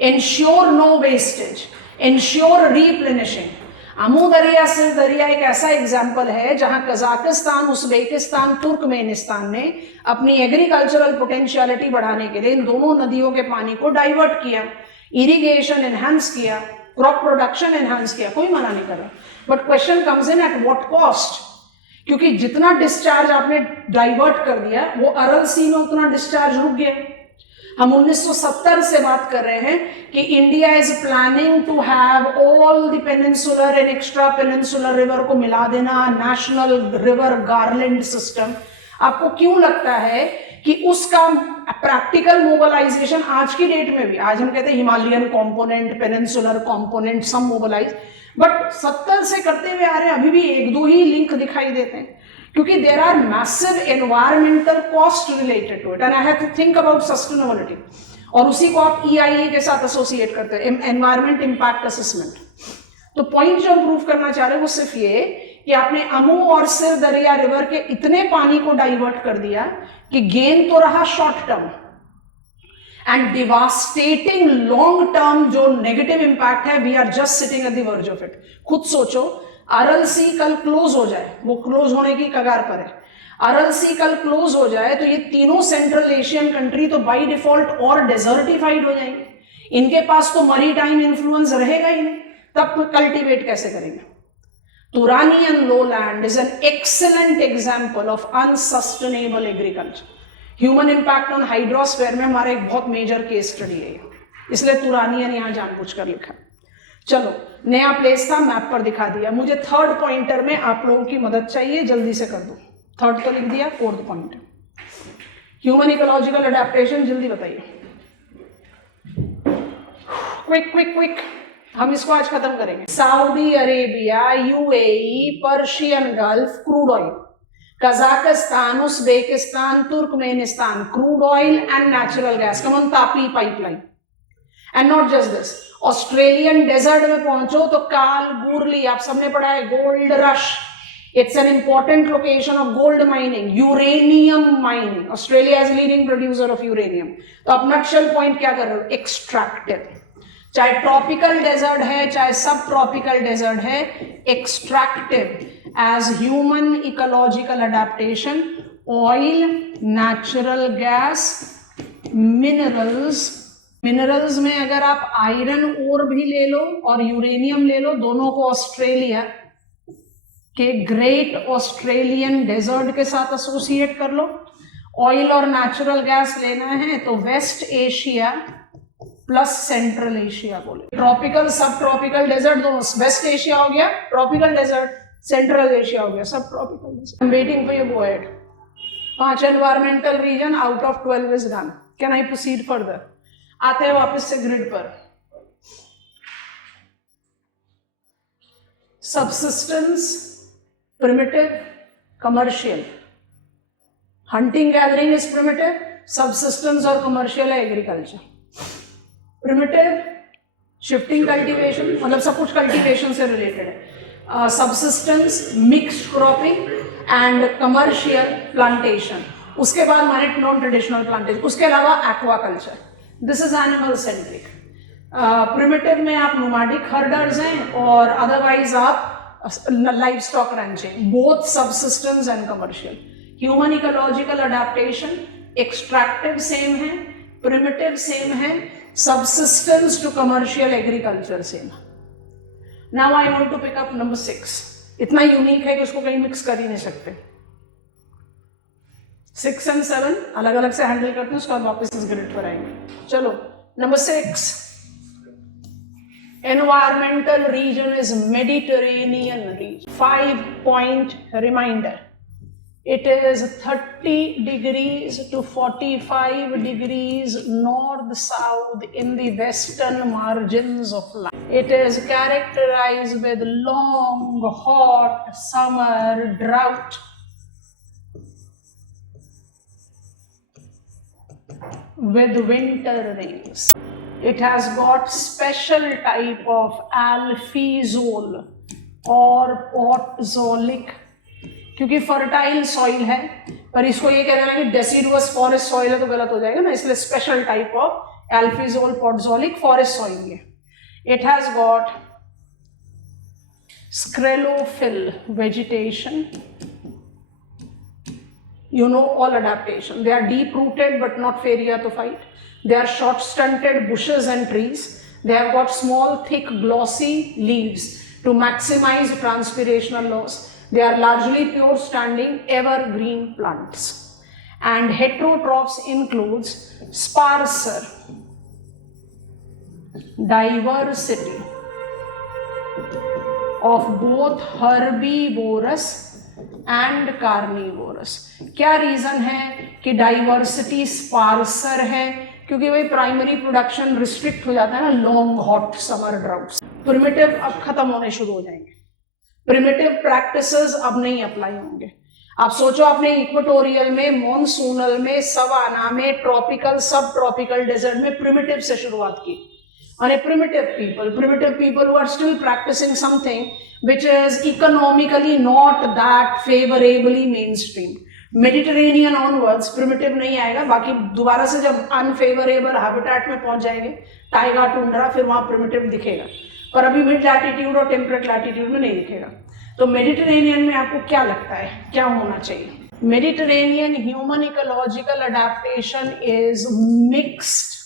ensure no wastage, ensure replenishing. Amu दरिया सिर दरिया एक ऐसा एग्जाम्पल है जहां कजाकिस्तान, उज्बेकिस्तान, तुर्कमेनिस्तान ने अपनी एग्रीकल्चरल पोटेंशियलिटी बढ़ाने के लिए इन दोनों नदियों के पानी को डाइवर्ट किया, इरिगेशन एनहांस किया, क्रॉप प्रोडक्शन एनहांस किया, कोई मना नहीं कर रहा। But question comes in at what cost? क्योंकि जितना डिस्चार्ज आपने डाइवर्ट कर दिया वो अरल सी में उतना डिस्चार्ज रुक गया। हम 1970 से बात कर रहे हैं कि India is planning to have all the peninsular and extra peninsular river को मिला देना, नेशनल रिवर गार्लैंड सिस्टम। आपको क्यों लगता है कि उसका प्रैक्टिकल मोबिलाइजेशन आज की डेट में भी, आज हम कहते हैं हिमालयन कंपोनेंट, पेनिनसुलर कंपोनेंट सब मोबिलाइज, बट 70 से करते हुए आ रहे हैं, अभी भी 1-2 ही लिंक दिखाई देते हैं क्योंकि there are massive environmental cost related to it and I have to think about sustainability. और उसी को आप EIA के साथ एसोसिएट करते हैं, एनवायरमेंट इंपैक्ट असेसमेंट। तो पॉइंट जो हम प्रूव करना चाह रहे हैं वो सिर्फ ये कि आपने अमू और सिर दरिया रिवर के इतने पानी को डाइवर्ट कर दिया कि गेन तो रहा short term and devastating long term जो नेगेटिव इंपैक्ट है, we are just sitting at the verge of it. खुद सोचो, अरल सी कल क्लोज हो जाए, वो क्लोज होने की कगार पर है, अरल सी कल क्लोज हो जाए तो ये तीनों सेंट्रल एशियन कंट्री तो बाय डिफॉल्ट और डेजर्टिफाइड हो जाएंगे, इनके पास तो मरीटाइम इन्फ्लुएंस रहेगा ही नहीं, तब कल्टीवेट कैसे करेंगे? Turanian lowland is an excellent example of unsustainable agriculture. Human impact on hydrosphere में हमारा एक बहुत मेजर केस स्टडी है, इसलिए तुरानियन यहां जानबूझकर लिखा। चलो, नया प्लेस था, मैप पर दिखा दिया। मुझे थर्ड पॉइंटर में आप लोगों की मदद चाहिए, जल्दी से कर दो। थर्ड तो लिख दिया, fourth point human ecological adaptation, जल्दी बताइए, क्विक क्विक क्विक, हम इसको आज खत्म करेंगे। Saudi Arabia, UAE, Persian Gulf, crude oil, Kazakhstan, Uzbekistan, Turkmenistan, crude oil and natural gas, कमन TAPI pipeline. And not just this, Australian desert में पहुंचो तो काल गुरली, आप सबने पढ़ा है, gold rush, it's an important location of gold mining, uranium mining, Australia is leading producer of uranium. तो आप नटशेल पॉइंट क्या कर रहे हो? एक्सट्रैक्टिव। चाहे ट्रॉपिकल डेजर्ट है चाहे सब ट्रॉपिकल डेजर्ट है, extractive as human ecological adaptation, oil, natural gas, minerals में अगर आप आयरन ओर भी ले लो और यूरेनियम ले लो, दोनों को ऑस्ट्रेलिया के ग्रेट ऑस्ट्रेलियन डेजर्ट के साथ एसोसिएट कर लो। ऑयल और नेचुरल गैस लेना है तो West Asia plus Central Asia बोले। ट्रॉपिकल सब ट्रॉपिकल डेजर्ट दोनों, वेस्ट एशिया हो गया ट्रॉपिकल डेजर्ट, सेंट्रल एशिया हो गया sub tropical desert. I'm waiting for your go ahead. 5 environmental region out of 12 is done. Can I proceed further? आते हैं वापस से ग्रिड पर। Subsistence, primitive, commercial. Hunting gathering is primitive, subsistence और commercial है agriculture. Primitive shifting cultivation, मतलब सब कुछ कल्टीवेशन से रिलेटेड है। Subsistence mixed cropping and commercial plantation. उसके बाद हमारे नॉन ट्रेडिशनल प्लांटेशन, उसके अलावा aquaculture. This is animal centric. Primitive में आप नोमैडिक हर्डर्स हैं और अदरवाइज आप livestock ranching, both subsistence and commercial. Human ecological adaptation, extractive same है, प्रिमिटिव सेम है, subsistence to commercial agriculture same. Now I want to pick up number 6। इतना unique है कि उसको कहीं मिक्स कर ही नहीं सकते। 6 and 7 अलग अलग से हैंडल करते हैं, उसके बाद वापस इस ग्रिड पर आएंगे। चलो number 6, environmental region is Mediterranean region. 5 point reminder, it is 30 degrees to 45 degrees north-south in the western margins of land. It is characterized with long, hot summer drought, with winter rains. It has got special type of alfeazole or podzolic, क्योंकि fertile soil है, पर इसको ये कह देना कि deciduous forest soil है तो गलत हो जाएगा ना, इसलिए special type of alfisol podzolic forest soil है। It has got sclerophyll vegetation, you know all adaptation. They are deep rooted but not pheriatophyte. They are short stunted bushes and trees. They have got small thick glossy leaves to maximize transpirational loss. They are largely pure standing evergreen plants. And heterotrophs includes sparser diversity of both herbivorous and carnivorous. क्या reason है कि diversity स्पार्सर है? क्योंकि वही primary production restrict हो जाता है ना long hot summer droughts. Primitive अब खत्म होने शुरू हो जाएंगे, प्रिमिटिव प्रैक्टिसेस अब नहीं अप्लाई होंगे। आप सोचो आपने इक्वेटोरियल में, मॉनसूनल में, सवाना में, ट्रॉपिकल सब ट्रॉपिकल डेजर्ट में प्रिमिटिव से शुरुआत की। And a primitive people who are still practicing something which is economically not that favorably mainstream. Mediterranean onwards primitive नहीं आएगा, बाकी दोबारा से जब unfavorable habitat में पहुंच जाएंगे, टाइगा, टुंड्रा, फिर वहां primitive दिखेगा, पर अभी मिड लैटिट्यूड और टेम्परेट लैटिट्यूड में नहीं दिखेगा। तो मेडिटेरेनियन में आपको क्या लगता है क्या होना चाहिए? Mediterranean human ecological adaptation is mixed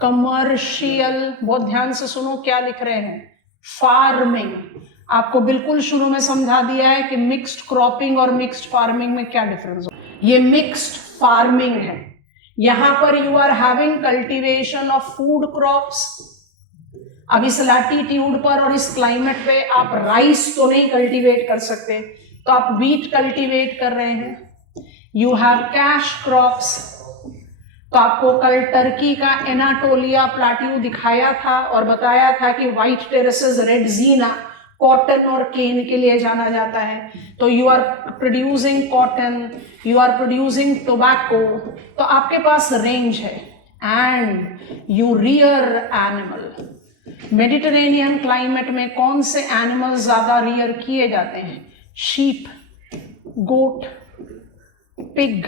commercial. बहुत ध्यान से सुनो क्या लिख रहे हैं, फार्मिंग। आपको बिल्कुल शुरू में समझा दिया है कि मिक्स्ड क्रॉपिंग और मिक्स्ड फार्मिंग में क्या डिफरेंस हो। ये मिक्स्ड फार्मिंग है, यहां पर you are having cultivation of food crops. अब इस लैटिट्यूड पर और इस क्लाइमेट पे आप राइस तो नहीं कल्टीवेट कर सकते, तो आप व्हीट कल्टीवेट कर रहे हैं। यू हैव कैश क्रॉप्स, तो आपको कल टर्की का एनाटोलिया प्लाट्यू दिखाया था और बताया था कि व्हाइट टेरेसेस, रेड जीना कॉटन और केन के लिए जाना जाता है। तो you are producing cotton, you are producing tobacco, तो आपके पास रेंज है and you rear animal. Mediterranean climate में कौन से एनिमल ज्यादा रियर किए जाते हैं? Sheep, goat, pig.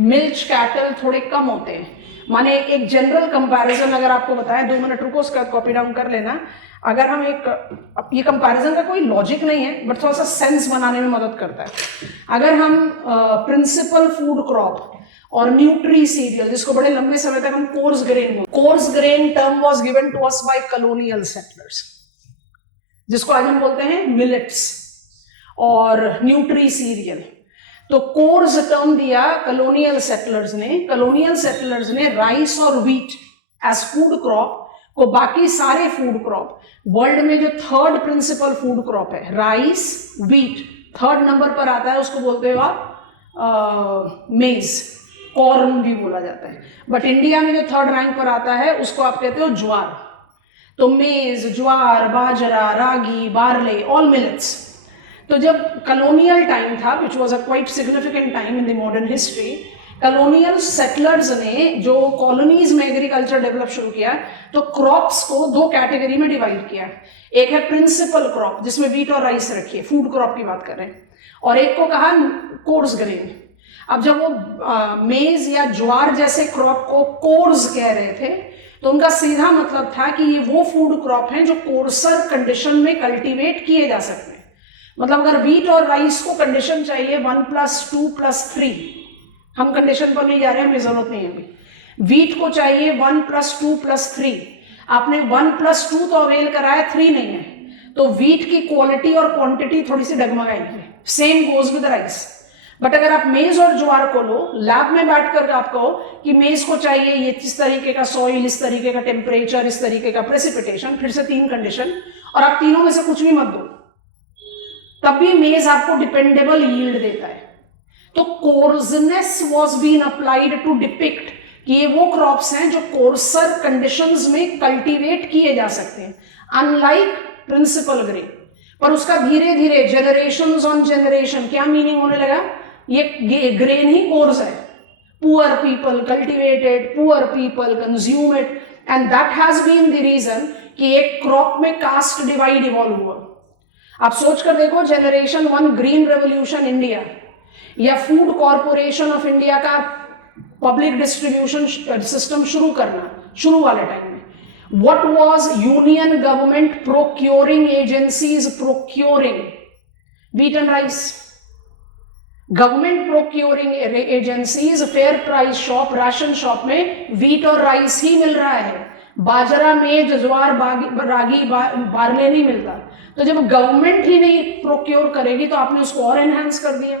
Milch cattle थोड़े कम होते हैं। माने एक जनरल कंपैरिजन अगर आपको बताएं, 2 मिनट रुको, उसका कॉपी डाउन कर लेना। अगर हम ये कंपैरिजन का कोई लॉजिक नहीं है बट थोड़ा सा सेंस बनाने में मदद करता है। अगर हम प्रिंसिपल फूड क्रॉप और न्यूट्री सीरियल, जिसको बड़े लंबे समय तक हम coarse grain term was given to us by colonial settlers, जिसको आज हम बोलते हैं मिलेट्स और न्यूट्री सीरियल। तो कोर्स टर्म दिया कॉलोनियल सेटलर्स ने राइस और व्हीट एज फूड क्रॉप को बाकी सारे फूड क्रॉप, वर्ल्ड में जो थर्ड प्रिंसिपल फूड क्रॉप है राइस व्हीट, थर्ड नंबर पर आता है, उसको बोलते हो आप मेज, कॉर्न भी बोला जाता है। बट इंडिया में जो थर्ड रैंक पर आता है उसको आप कहते हो ज्वार। तो मेज, ज्वार, बाजरा, रागी, बार्ले, ऑल मिलेट्स। तो जब कॉलोनियल टाइम था, which was a quite significant time in the modern history, colonial settlers ने जो कॉलोनीज में एग्रीकल्चर डेवलप शुरू किया, तो क्रॉप्स को 2 कैटेगरी में डिवाइड किया। एक है प्रिंसिपल क्रॉप, जिसमें व्हीट और राइस रखिए, फूड क्रॉप की बात कर रहे हैं, और एक को कहा कोर्स ग्रेन। अब जब वो मेज या ज्वार जैसे क्रॉप को कोर्स कह रहे थे, तो उनका सीधा मतलब था कि ये वो फूड क्रॉप हैं जो कोर्सर कंडीशन में कल्टीवेट किए जा सकते हैं। मतलब अगर व्हीट और राइस को कंडीशन चाहिए 1+2+3, हम कंडीशन पर नहीं जा रहे हैं, हमें जरूरत नहीं है अभी। व्हीट को चाहिए 1+2+3, आपने 1+2 तो अवेल कराया, 3 नहीं है, तो व्हीट की क्वालिटी और क्वांटिटी थोड़ी सी डगमगाएगी। Same goes with rice. But अगर आप मेज और ज्वार को लो, लैब में बैठकर आप कहो कि मेज को चाहिए ये इस तरीके का सॉइल, इस तरीके का टेम्परेचर, इस तरीके का प्रेसिपिटेशन, फिर से 3 कंडीशन, और आप तीनों में से कुछ भी मत दो, तब भी मेज आपको डिपेंडेबल यील्ड देता है। तो coarseness was been applied to depict कि ये वो क्रॉप्स हैं जो कोर्सर कंडीशंस में कल्टीवेट किए जा सकते हैं, अनलाइक प्रिंसिपल ग्रेन। पर उसका धीरे धीरे जनरेशंस ऑन जनरेशन क्या मीनिंग होने लगा, ये ग्रेन ही कोर्स है, poor people cultivated, poor people consume it, and that has been the reason कि एक क्रॉप में कास्ट डिवाइड इवॉल्व हुआ। आप सोच कर देखो, जनरेशन 1 ग्रीन रेवोल्यूशन इंडिया या फूड कॉर्पोरेशन ऑफ इंडिया का पब्लिक डिस्ट्रीब्यूशन सिस्टम शुरू वाले टाइम में, what was union government procuring agencies procuring wheat and rice? Government procuring agencies, fair price shop, ration shop में व्हीट और rice ही मिल रहा है, बाजरा, मेज, ज्वार, रागी, बार्ले नहीं मिलता। तो जब गवर्नमेंट ही नहीं प्रोक्योर करेगी तो आपने उसको और एनहांस कर दिया।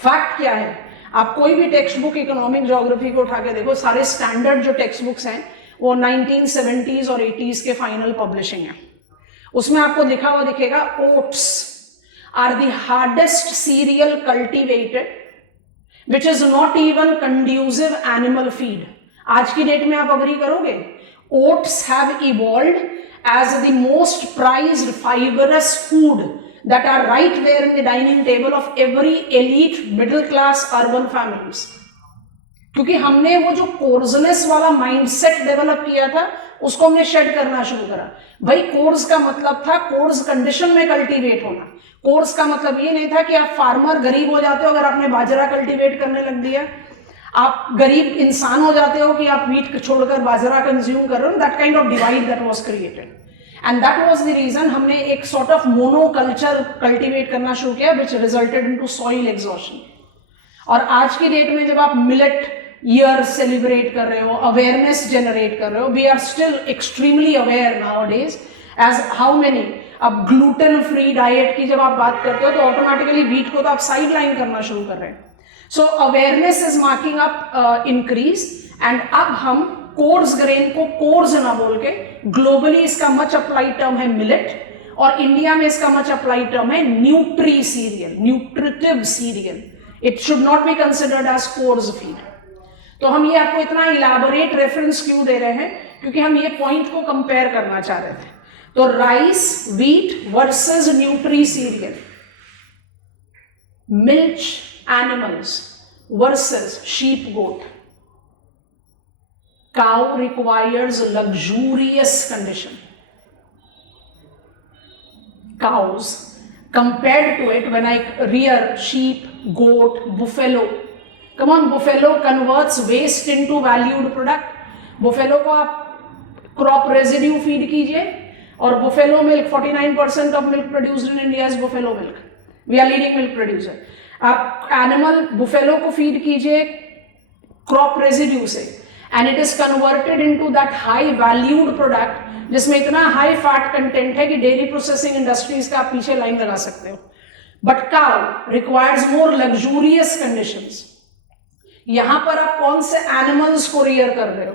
फैक्ट क्या है, आप कोई भी टेक्स्ट बुक इकोनॉमिक ज्योग्राफी को उठा के देखो, सारे स्टैंडर्ड जो टेक्स्ट बुक्स हैं वो 1970s और 80s के फाइनल पब्लिशिंग है। उसमें आपको लिखा हुआ दिखेगा, oats are the hardest cereal cultivated which is not even conducive animal feed. आज की डेट में आप अग्री करोगे, oats have evolved as the most prized fibrous food that are right there in the dining table of every elite middle class urban families. क्योंकि हमने वो जो कोर्सनेस वाला माइंडसेट डेवलप किया था उसको हमने शेड करना शुरू करा। भाई कोर्स का मतलब था कोर्स कंडीशन में कल्टीवेट होना। कोर्स का मतलब ये नहीं था कि आप फार्मर गरीब हो जाते हो अगर आपने बाजरा कल्टीवेट करने लग दिया, आप गरीब इंसान हो जाते हो कि आप व्हीट छोड़कर बाजरा कंज्यूम कर रहे हो। That kind of divide that was created and that was the reason हमने एक सॉर्ट ऑफ मोनोकल्चर कल्टीवेट करना शुरू किया which resulted into soil exhaustion. और आज की डेट में जब आप मिलेट ईयर सेलिब्रेट कर रहे हो, अवेयरनेस जनरेट कर रहे हो, we are still extremely aware nowadays as how many. अब ग्लूटेन फ्री डाइट की जब आप बात करते हो तो ऑटोमेटिकली व्हीट को तो आप साइड लाइन करना शुरू कर रहे हैं। So awareness is marking up increase and अब हम कोर्स ग्रेन को कोर्स ना बोल के ग्लोबली इसका मच अप्लाइड टर्म है मिलेट, और इंडिया में इसका मच अप्लाइड टर्म है nutri cereal, nutritive cereal. It should not be considered as coarse feed. तो हम ये आपको इतना इलैबोरेट रेफरेंस क्यों दे रहे हैं, क्योंकि हम ये पॉइंट को कंपेयर करना चाह रहे थे। तो rice wheat versus nutri cereal, milch animals versus sheep goat. cow requires luxurious condition. Cows, compared to it, when I rear sheep, goat, buffalo, come on, buffalo converts waste into valued product. Buffalo को आप crop residue feed कीजिए, और buffalo milk 49% of milk produced in India is buffalo milk, we are leading milk producer. आप animal buffalo को feed कीजिए crop residue से, and it is converted into that high valued product जिसमें इतना high fat content है कि dairy processing industries का आप पीछे लाइन लगा सकते हो। But cow requires more luxurious conditions. यहां पर आप कौन से एनिमल्स को रियर कर रहे हो?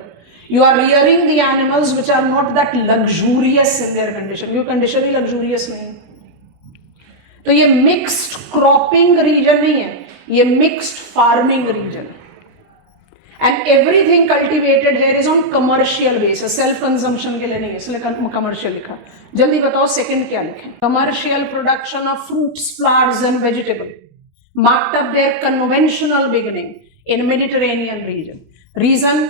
You are rearing the animals which are not that luxurious in their condition, ये कंडीशन ही लग्जूरियस नहीं। तो ये मिक्स्ड क्रॉपिंग रीजन नहीं है, ये mixed farming region, and everything cultivated here is on commercial basis, self consumption के लिए नहीं, इसलिए कमर्शियल लिखा। जल्दी बताओ सेकंड क्या लिखे? Commercial production of fruits, flowers and vegetable marked up their conventional beginning in Mediterranean region. Reason: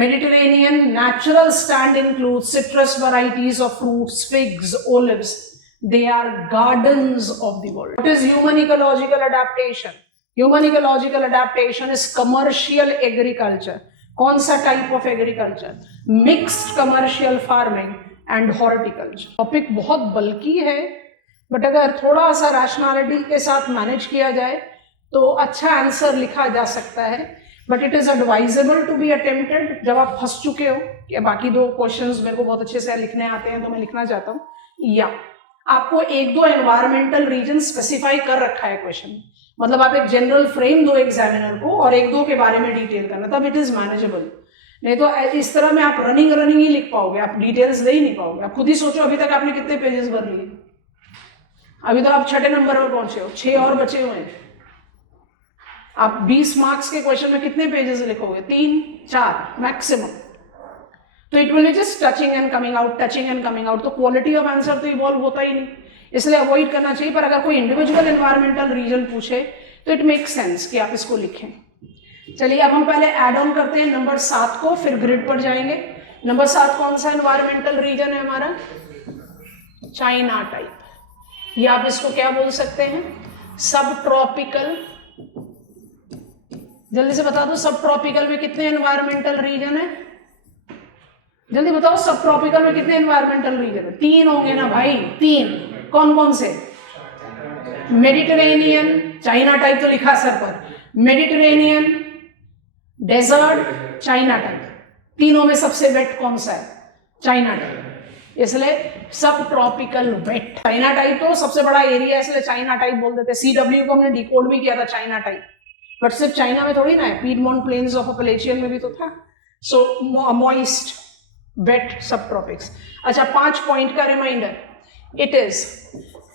Mediterranean natural stand includes citrus varieties of fruits, figs, olives. They are gardens of the world. What is human ecological adaptation? Human ecological adaptation is commercial agriculture. कौन सा type of agriculture? Mixed commercial farming and horticulture. Topic बहुत बल्कि है, but अगर थोड़ा सा rationality के साथ मैनेज किया जाए तो अच्छा आंसर लिखा जा सकता है। But it is advisable to be attempted जब आप फंस चुके हो कि बाकी दो क्वेश्चंस मेरे को बहुत अच्छे से लिखने आते हैं तो मैं लिखना चाहता हूँ, या आपको एक दो एनवायरमेंटल रीजन स्पेसिफाई कर रखा है क्वेश्चन, मतलब आप एक जनरल फ्रेम दो एग्जामिनर को और एक दो के बारे में डिटेल करना, तब इट इज मैनेजेबल। नहीं तो इस तरह में आप रनिंग ही लिख पाओगे, आप डिटेल्स दे ही नहीं पाओगे। आप खुद ही सोचो अभी तक आपने कितने पेजेस भर लिए? अभी तो आप 6 नंबर पर पहुंचे हो, 6 और बचे हुए हैं। आप 20 मार्क्स के क्वेश्चन में कितने पेजेस लिखोगे? 3-4 मैक्सिमम। तो it will be just touching and coming out, touching and coming out. तो क्वालिटी ऑफ आंसर तो इवॉल्व होता ही नहीं, इसलिए अवॉइड करना चाहिए। पर अगर कोई इंडिविजुअल एनवायरमेंटल रीजन पूछे तो इट मेक सेंस कि आप इसको लिखें। चलिए अब हम पहले एड ऑन करते हैं नंबर 7 को, फिर ग्रिड पर जाएंगे। नंबर 7 कौन सा एनवायरमेंटल रीजन है हमारा? चाइना टाइप, या आप इसको क्या बोल सकते हैं? सब ट्रॉपिकल। जल्दी से बता दो, सब ट्रॉपिकल में कितने एनवायरमेंटल रीजन है? जल्दी बताओ, सब ट्रॉपिकल में कितने एनवायरमेंटल रीजन है? 3 होंगे ना भाई, 3। कौन कौन से? मेडिटेरेनियन, चाइना टाइप तो लिखा सर पर, मेडिटेरेनियन, डेजर्ट, चाइना टाइप। तीनों में सबसे वेट कौन सा है? चाइना टाइप, इसलिए सब ट्रॉपिकल वेट। चाइना टाइप तो सबसे बड़ा एरिया है, इसलिए चाइना टाइप बोल देते हैं। CW को हमने डिकोड भी किया था चाइना टाइप, बट सिर्फ चाइना में थोड़ी ना है, पीडमोंट प्लेन्स ऑफ अपैलेचियन में भी तो था। So moist wet subtropics. अच्छा, 5 पॉइंट का reminder, it is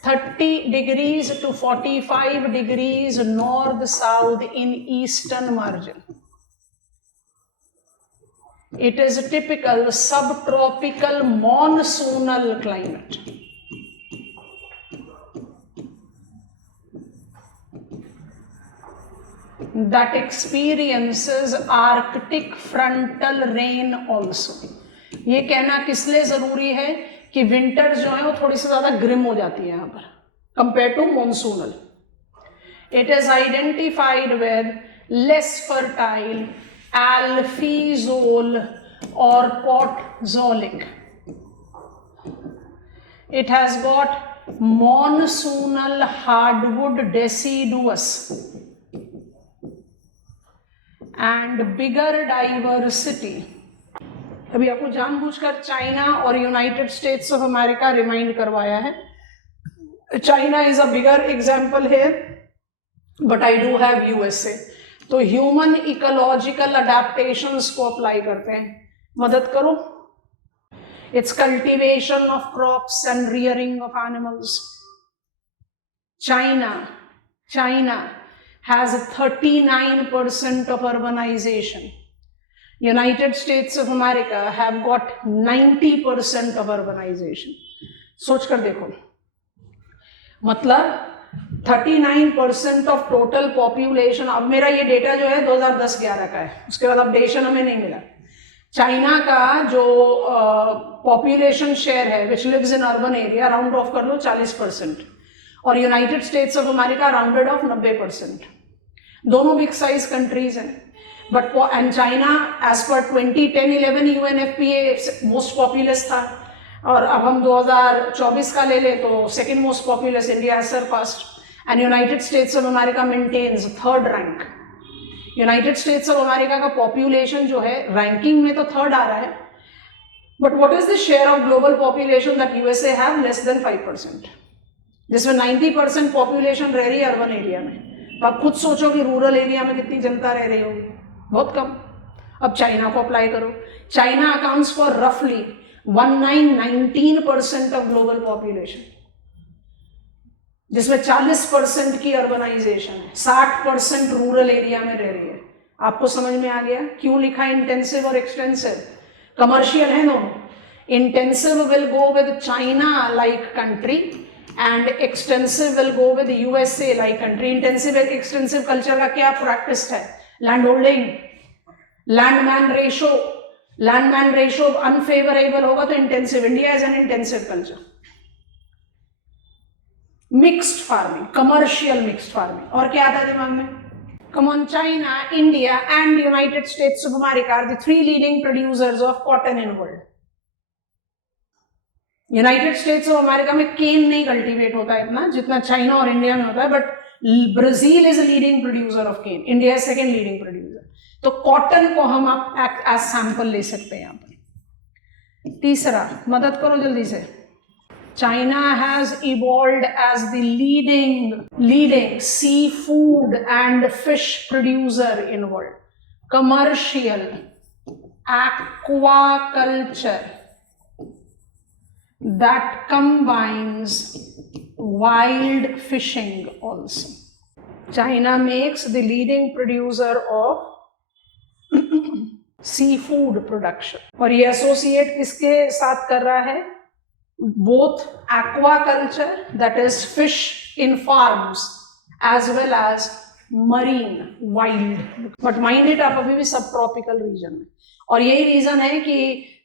30 degrees to 45 degrees north south in eastern margin. It is a typical subtropical monsoonal climate. That experiences Arctic frontal rain also. ये कहना किस लिए जरूरी है कि विंटर जो है वो थोड़ी सी ज्यादा ग्रिम हो जाती है यहाँ पर compare to monsoonal. It is identified with less fertile alfeazole or potzolic. It has got monsoonal hardwood deciduous and bigger diversity. अभी आपको जानबूझकर चाइना और United States of America remind करवाया है। China is a bigger example है, but I do have USA. तो human ecological adaptations को apply करते हैं, मदद करो। It's cultivation of crops and rearing of animals. China has 39% of urbanization. United States of America have got 90% of urbanization. सोच कर देखो, मतलब 39% ऑफ टोटल पॉपुलेशन। अब मेरा ये डेटा जो है 2010-11 का है, उसके बाद अपडेशन हमें नहीं मिला। चाइना का जो पॉपुलेशन शेयर है which lives in urban area, round off कर लो 40%, और United States of America rounded off 90%। दोनों बिग साइज कंट्रीज हैं. But and China as per 2010-11 UNFPA most populous था, और अब हम 2024 का ले ले तो second most populous India has surpassed, and United States of America maintains third rank. United States of America का पॉपुलेशन जो है रैंकिंग में तो थर्ड आ रहा है, but what is the share of global population that USA have? Less than 5%, जिसमें 90% population रह रही है अर्बन एरिया में. तो आप खुद सोचो कि रूरल एरिया में कितनी जनता रह रही होगी, बहुत कम. अब चाइना को अप्लाई करो. चाइना अकाउंट्स फॉर रफली 19% ऑफ ग्लोबल पॉपुलेशन, जिसमें 40% की अर्बनाइजेशन है, 60% रूरल एरिया में रह रही है. आपको समझ में आ गया क्यों लिखा इंटेंसिव और एक्सटेंसिव? कमर्शियल है दोनों. Intensive will go with China like country and extensive will go with USA like country. Intensive extensive culture का क्या प्रैक्टिस है? Land holding, land man ratio. Land man ratio unfavourable होगा तो intensive. India is an intensive culture. Mixed farming, commercial mixed farming. और क्या आता है दिमाग में? Come on. China, India and United States of America are the 3 leading producers of cotton in world. United States of America में केन नहीं cultivate होता है इतना जितना चाइना और इंडिया में होता है, but Brazil is a leading producer of cane. India is second leading producer. तो कॉटन को हम आप एज सैंपल ले सकते हैं यहां पर. तीसरा, मदद करो जल्दी से. China has evolved as the leading seafood and fish producer in world. Commercial aquaculture that combines wild fishing also. China makes the leading producer of seafood production. और ये एसोसिएट किसके साथ कर रहा है? Both aquaculture, that is fish in farms, as well as marine wild. But mind it, आप अभी भी सब ट्रॉपिकल रीजन में. और यही रीजन है कि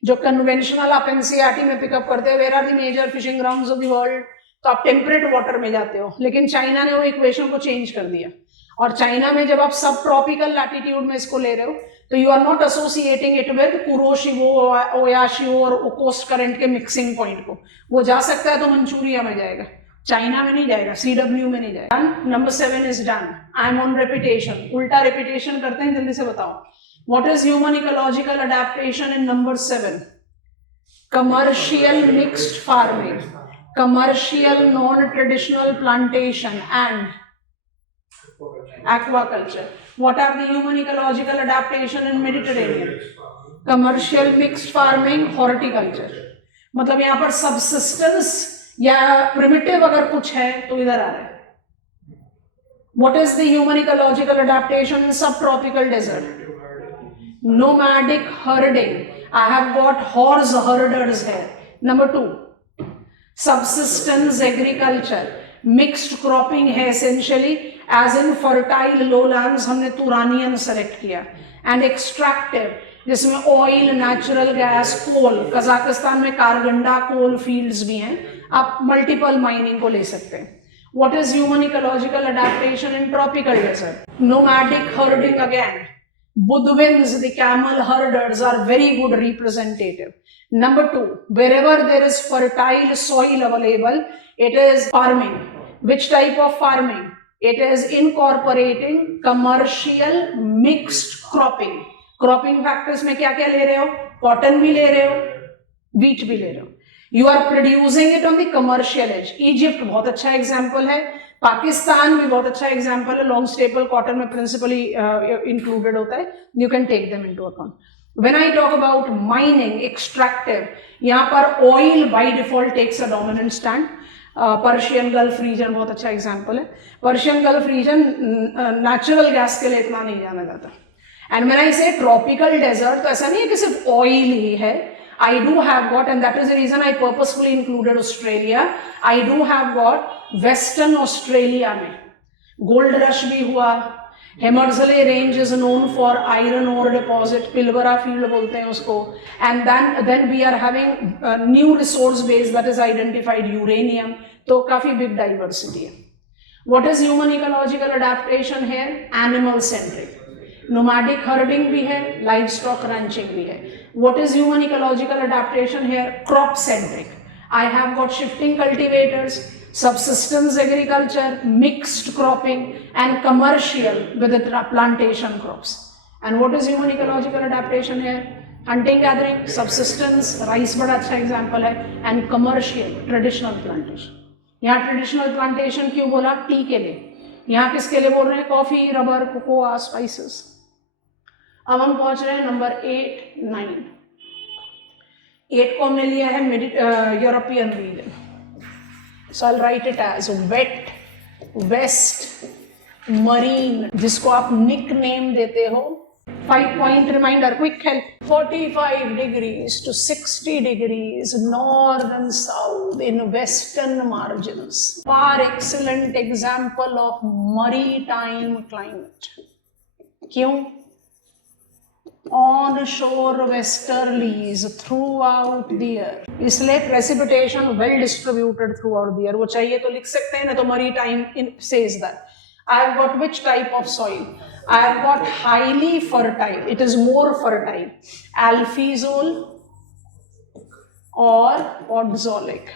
जो कन्वेंशनल आप एनसीईआरटी में पिकअप करते हो, where are the major fishing grounds of the world, तो आप टेम्परेट वाटर में जाते हो. लेकिन चाइना ने वो इक्वेशन को चेंज कर दिया, और चाइना में जब आप सब ट्रॉपिकल लैटिट्यूड में इसको ले रहे हो तो you are not associating it with Kuroshio, Oyashio और कोस्ट करंट के मिक्सिंग पॉइंट को. वो जा सकता है तो मंचूरिया में जाएगा, चाइना में नहीं जाएगा, CW में नहीं जाएगा. Number 7 is done. I am on repetition. उल्टा रेपिटेशन करते हैं, जल्दी से बताओ. What is human ecological adaptation in number 7? Commercial mixed farming, commercial non traditional plantation and aquaculture. What are the human ecological adaptation in Mediterranean? Commercial mixed farming, horticulture. मतलब यहाँ पर subsistence या primitive अगर कुछ है तो इधर आ रहा है. What is the human ecological adaptation in subtropical desert? Nomadic herding. I have got horse herders here. Number 2, subsistence agriculture. Mixed cropping है essentially, एज इन फर्टाइल लोलैंड्स हमने तुरानियन सेलेक्ट किया, एंड एक्सट्रैक्टिव जिसमें ऑयल, नेचुरल गैस, कोल. Kazakhstan में कारगंडा कोल fields भी हैं, आप multiple mining को ले सकते हैं. What is human ecological adaptation in tropical desert? Nomadic herding again. Budwins, the camel herders, are very good representative. Number 2, wherever there is fertile soil available, it is farming. Which type of farming? It is incorporating commercial mixed cropping. Cropping factors में क्या क्या ले रहे हो? Cotton भी ले रहे हो, wheat भी ले रहे हो. You are producing it on the commercial edge. Egypt बहुत अच्छा example है, पाकिस्तान भी बहुत अच्छा एग्जाम्पल है. लॉन्ग स्टेपल कॉटन में प्रिंसिपली इंक्लूडेड होता है. You can take them into account. When I talk about mining, extractive, यहाँ पर oil by default takes a dominant stand. Persian Gulf region बहुत अच्छा एग्जाम्पल है. Persian Gulf region natural gas के लिए इतना नहीं जाना जाता. एंड व्हेन आई से ट्रॉपिकल डेजर्ट, तो ऐसा नहीं है कि सिर्फ ऑयल ही है. I do have got, and that is the reason I purposefully included Australia. I do have got Western Australia में gold rush भी हुआ. Hamersley range is known for iron ore deposit, Pilbara field बोलते हैं उसको. And then we are having new resource base that is identified uranium. तो काफी big diversity है. What is human ecological adaptation here? Animal centric. Nomadic herding भी है, livestock ranching भी है. What is human ecological adaptation here? Crop centric. I have got shifting cultivators, subsistence agriculture, mixed cropping, and commercial with the plantation crops. And what is human ecological adaptation here? Hunting gathering, subsistence, rice बड़ा अच्छा example है, and commercial, traditional plantation. यहाँ traditional plantation क्यों बोला? T के लिए. यहाँ किसके लिए बोल रहे हैं? Coffee, rubber, cocoa, spices. अब हम पहुंच रहे हैं नंबर 8, 9. 8 को हमने लिया है European region. So I write it as wet, west, marine, जिसको आप निक नेम देते हो. 5 point reminder, quick help. 45 degrees to 60 degrees north and south in western margins. Par excellent example of maritime climate. क्यों? On shore westerlies throughout the year. इसलिए precipitation well distributed throughout the year. वो चाहिए तो लिख सकते हैं ना, तो maritime says that. I have got which type of soil? I have got highly fertile. It is more fertile. Alphysol or podzolic.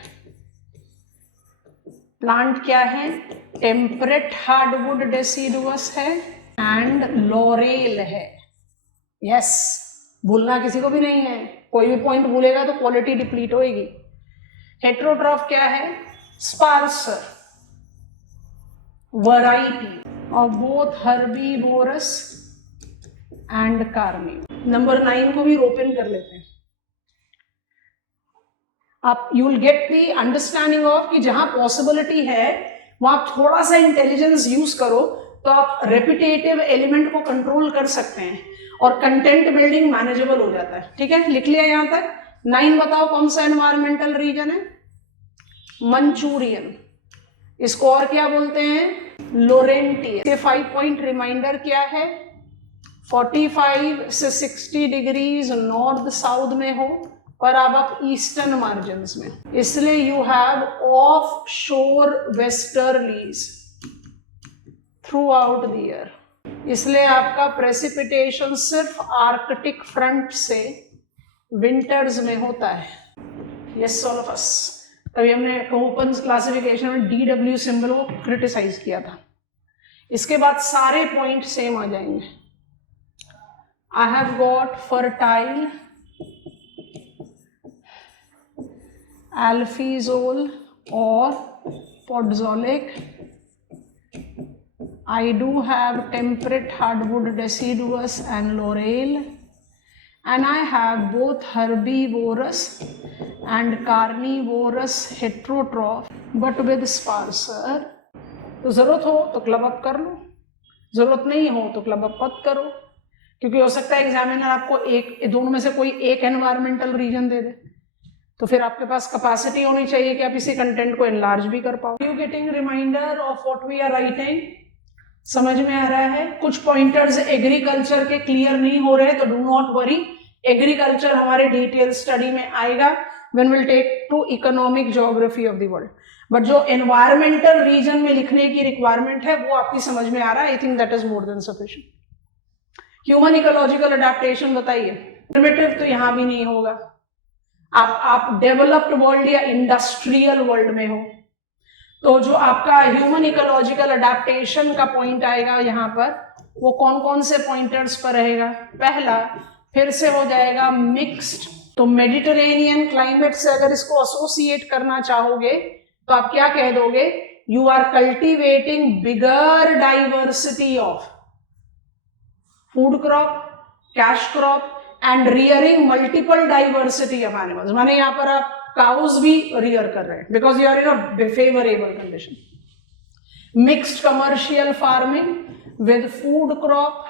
Plant क्या है? Temperate hardwood deciduous है and laurel है. Yes, भूलना किसी को भी नहीं है. कोई भी पॉइंट भूलेगा तो क्वालिटी डिप्लीट होएगी. हेट्रोट्रॉफ क्या है? स्पार्सर. Variety of both herbivorous and carnivorous. Number 9 को भी रोपन कर लेते हैं. आप you will get the understanding of कि जहां पॉसिबिलिटी है वहां आप थोड़ा सा इंटेलिजेंस यूज करो तो आप रेपिटेटिव एलिमेंट को कंट्रोल कर सकते हैं और कंटेंट बिल्डिंग मैनेजेबल हो जाता है. ठीक है, लिख लिया यहां तक. 9 बताओ कौन सा एनवायरमेंटल रीजन है? मंचूरियन. इसको और क्या बोलते हैं? लोरेंटियन. ये 5 point रिमाइंडर क्या है? 45 से 60 डिग्रीज नॉर्थ साउथ में हो, पर आप ईस्टर्न मार्जिन्स में, इसलिए यू हैव ऑफ शोर westerlies through out the year. इसलिए आपका प्रेसिपिटेशन सिर्फ आर्कटिक फ्रंट से विंटर्स में होता है. Yes all of us. तभी हमने कोपेन्स क्लासिफिकेशन में DW सिंबल को क्रिटिसाइज किया था. इसके बाद सारे पॉइंट सेम आ जाएंगे. आई have got fertile, alphysol or podzolic. I do have temperate hardwood deciduous and laurel, and I have both herbivorous and carnivorous heterotroph but with sparser. तो जरूरत हो तो क्लब अप कर लो, जरूरत नहीं हो तो क्लब अप मत करो, क्योंकि हो सकता है एग्जामिनर आपको एक दोनों में से कोई एक एनवायरमेंटल रीजन दे दे, तो फिर आपके पास कैपेसिटी होनी चाहिए कि आप इसी कंटेंट को एनलार्ज भी कर पाओ. You getting reminder of what we are writing? समझ में आ रहा है? कुछ पॉइंटर्स एग्रीकल्चर के क्लियर नहीं हो रहे तो डू नॉट वरी, एग्रीकल्चर हमारे डिटेल स्टडी में आएगा when will take to economic geography of the world. But जो एनवायरमेंटल रीजन में लिखने की रिक्वायरमेंट है वो आपकी समझ में आ रहा है. I think that is more than sufficient. Human ecological adaptation बताइए. प्रिमिटिव तो यहां भी नहीं होगा. आप डेवलप्ड वर्ल्ड या इंडस्ट्रियल वर्ल्ड में हो, तो जो आपका ह्यूमन इकोलॉजिकल अडेप्टेशन का पॉइंट आएगा यहाँ पर, वो कौन कौन से पॉइंटर्स पर रहेगा? पहला फिर से हो जाएगा मिक्स्ड. तो मेडिटेरेनियन क्लाइमेट से अगर इसको एसोसिएट करना चाहोगे तो आप क्या कह दोगे? You are cultivating bigger diversity of food crop, cash crop and rearing multiple diversity of animals. माने यहाँ पर आप काउज भी रियर कर रहे हैं because you are in a favourable condition. Mixed commercial farming with food crop,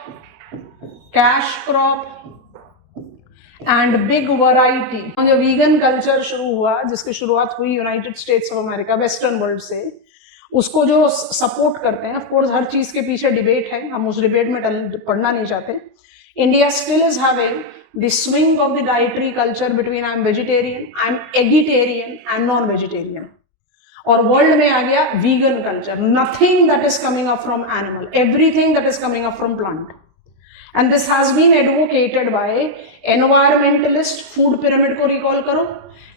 cash crop and big variety. जो vegan culture शुरू हुआ, जिसकी शुरुआत हुई United States of America, western world से, उसको जो सपोर्ट करते हैं, ऑफ कोर्स हर चीज के पीछे डिबेट है, हम उस डिबेट में पढ़ना नहीं चाहते. India still is having the swing of the dietary culture between I am vegetarian, I am eggetarian and non-vegetarian. और वर्ल्ड में आ गया vegan culture, nothing that is coming up from animal, everything that is coming up from plant. And this has been advocated by environmentalist. Food pyramid को recall करो,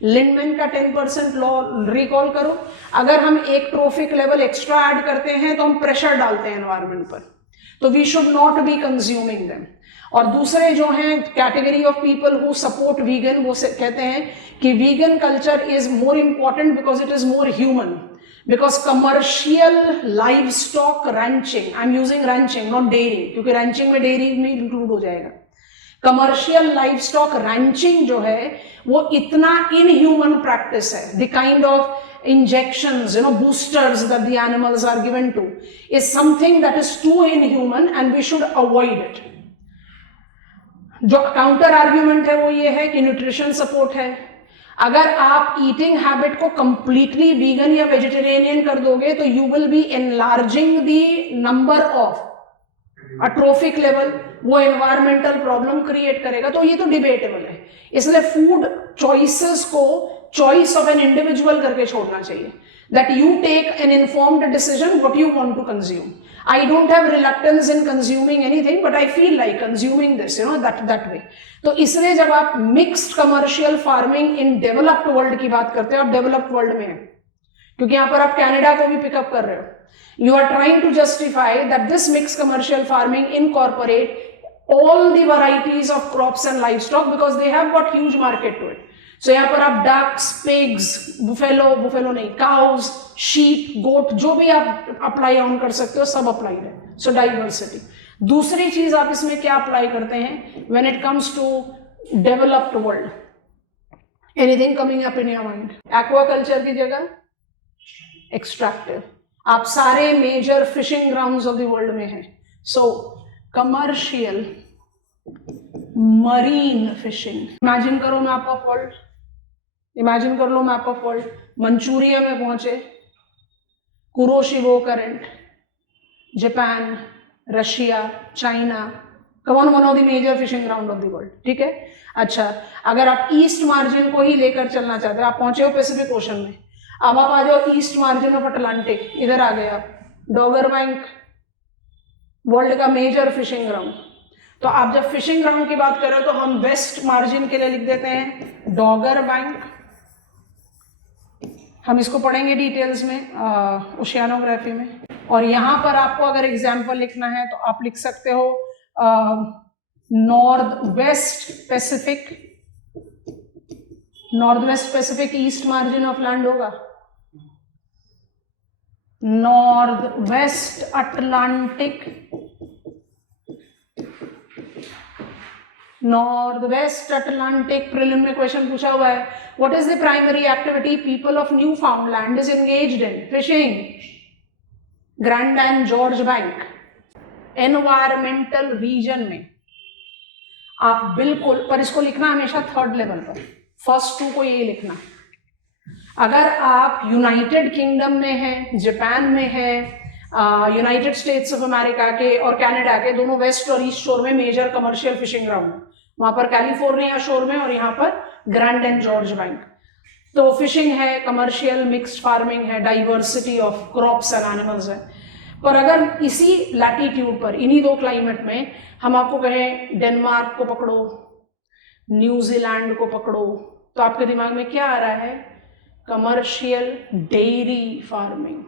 Lindeman का 10% law recall करो. अगर हम एक ट्रोफिक लेवल एक्स्ट्रा ऐड करते हैं तो हम प्रेशर डालते हैं एनवायरमेंट पर, तो we should not be consuming them. और दूसरे जो हैं category of people who support vegan, वो कहते हैं कि vegan culture is more important because it is more human. Because commercial livestock ranching, I am using ranching not dairy, क्योंकि ranching में डेयरी में इंक्लूड हो जाएगा. कमर्शियल लाइव स्टॉक रैंचिंग जो है वो इतना इनह्यूमन प्रैक्टिस है. The kind of injections, boosters that the animals are given to is something that is too inhuman and we should avoid it. जो काउंटर आर्ग्यूमेंट है वो ये है कि न्यूट्रिशन सपोर्ट है. अगर आप ईटिंग हैबिट को कंप्लीटली वीगन या वेजिटेरियन कर दोगे तो you will be enlarging the number of a trophic level, वो एनवायरमेंटल प्रॉब्लम क्रिएट करेगा. तो ये तो डिबेटेबल है. इसलिए फूड चॉइसेस को चॉइस ऑफ एन इंडिविजुअल करके छोड़ना चाहिए. That you take an informed decision what you want to consume. I don't have reluctance in consuming anything, but I feel like consuming this, that way. तो इसलिए जब आप mixed commercial farming in developed world की बात करते हैं, आप developed world में हैं, क्योंकि यहां पर आप कनाडा को भी पिकअप कर रहे हो. You are trying to justify that this mixed commercial farming incorporate all the varieties of crops and livestock because they have got huge market to it. So यहाँ पर आप डक्स, पिग्स, बुफेलो नहीं, cause, sheep, गोट, जो भी आप apply on कर सकते हो सब अप्लाइड है. So diversity. दूसरी चीज आप इसमें क्या अप्लाई करते हैं when it comes to developed world? Anything coming up in your mind? Aquaculture की जगह एक्सट्रैक्टिव. आप सारे major fishing grounds of the world में हैं. So commercial marine fishing. Imagine करो मैप ऑफ वर्ल्ड, इमेजिन कर लो मैप ऑफ वर्ल्ड. मंचूरिया में पहुंचे, Kuroshio current, Japan, Russia, China, one of the major fishing ground of the world. ठीक है. अच्छा, अगर आप ईस्ट मार्जिन को ही लेकर चलना चाहते हो, आप पहुंचे हो पैसिफिक ओशन में, अब आप आ जाओ ईस्ट मार्जिन ऑफ अटलांटिक, इधर आ गए आप. डॉगर बैंक वर्ल्ड का मेजर फिशिंग ग्राउंड. तो आप जब फिशिंग ग्राउंड की बात कर रहे हो तो हम वेस्ट मार्जिन के लिए लिख देते हैं डॉगर बैंक. हम इसको पढ़ेंगे डिटेल्स में ओशियानोग्राफी में. और यहां पर आपको अगर एग्जाम्पल लिखना है तो आप लिख सकते हो North West Pacific. North West Pacific east margin of land होगा. North West Atlantic, North West Atlantic. Prelim में क्वेश्चन पूछा हुआ है, what is the primary activity people of Newfoundland is engaged in? Fishing. Grand and George bank. Environmental region में आप बिल्कुल, पर इसको लिखना हमेशा थर्ड लेवल पर, फर्स्ट टू को यही लिखना. अगर आप यूनाइटेड किंगडम में हैं, जापान में है, यूनाइटेड स्टेट्स ऑफ अमेरिका के और कनाडा के दोनों वेस्ट और ईस्ट शोर में मेजर कमर्शियल फिशिंग ग्राउंड, वहां पर कैलिफोर्निया शोर में और यहाँ पर ग्रैंड एंड जॉर्ज बैंक. तो फिशिंग है, कमर्शियल मिक्स्ड फार्मिंग है, diversity of crops and animals है. पर अगर इसी लैटिट्यूड पर, इन्हीं दो क्लाइमेट में हम आपको कहें डेनमार्क को पकड़ो, न्यूजीलैंड को पकड़ो, तो आपके दिमाग में क्या आ रहा है? Commercial dairy farming.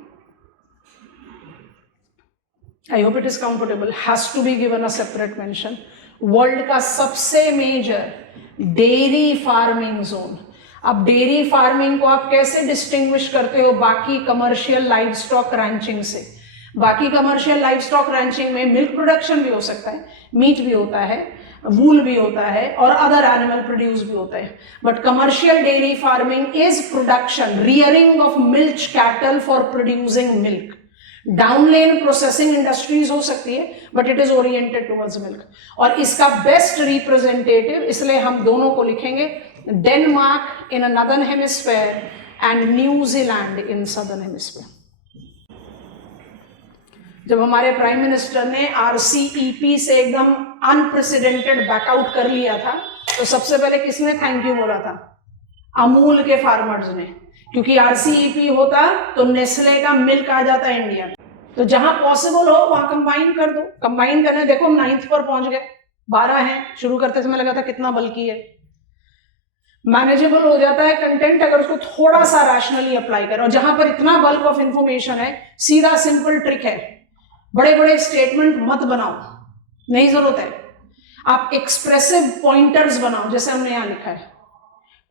I hope it is comfortable. Has to be given a separate mention. World का सबसे मेजर डेयरी फार्मिंग जोन. अब डेयरी फार्मिंग को आप कैसे डिस्टिंग्विश करते हो बाकी कमर्शियल लाइव स्टॉक रैंचिंग से? बाकी कमर्शियल लाइव स्टॉक रैंचिंग में मिल्क प्रोडक्शन भी हो सकता है, मीट भी होता है, वूल भी होता है और अदर एनिमल प्रोड्यूस भी होता है. But commercial dairy farming is production, rearing of milk cattle for producing milk. Downline processing industries हो सकती है but it is oriented towards milk. और इसका बेस्ट रिप्रेजेंटेटिव, इसलिए हम दोनों को लिखेंगे, Denmark in northern hemisphere and New Zealand in southern hemisphere. जब हमारे प्राइम मिनिस्टर ने RCEP से एकदम अनप्रेसिडेंटेड बैकआउट कर लिया था तो सबसे पहले किसने थैंक यू बोला था? अमूल के फार्मर्स ने, क्योंकि RCEP होता तो नेस्ले का मिल्क आ जाता इंडिया में। तो जहां पॉसिबल हो वहां कंबाइन कर दो। कंबाइन करने देखो हम 9th पर पहुंच गए, 12 हैं, शुरू करते समय लगा था कितना बल्कि है। मैनेजेबल हो जाता है कंटेंट अगर उसको थोड़ा सा रैशनली अप्लाई करें। और जहां पर इतना बल्क ऑफ इंफॉर्मेशन है, सीधा सिंपल ट्रिक है, बड़े बड़े स्टेटमेंट मत बनाओ, नहीं जरूरत है। आप एक्सप्रेसिव पॉइंटर्स बनाओ, जैसे हमने यहां लिखा है।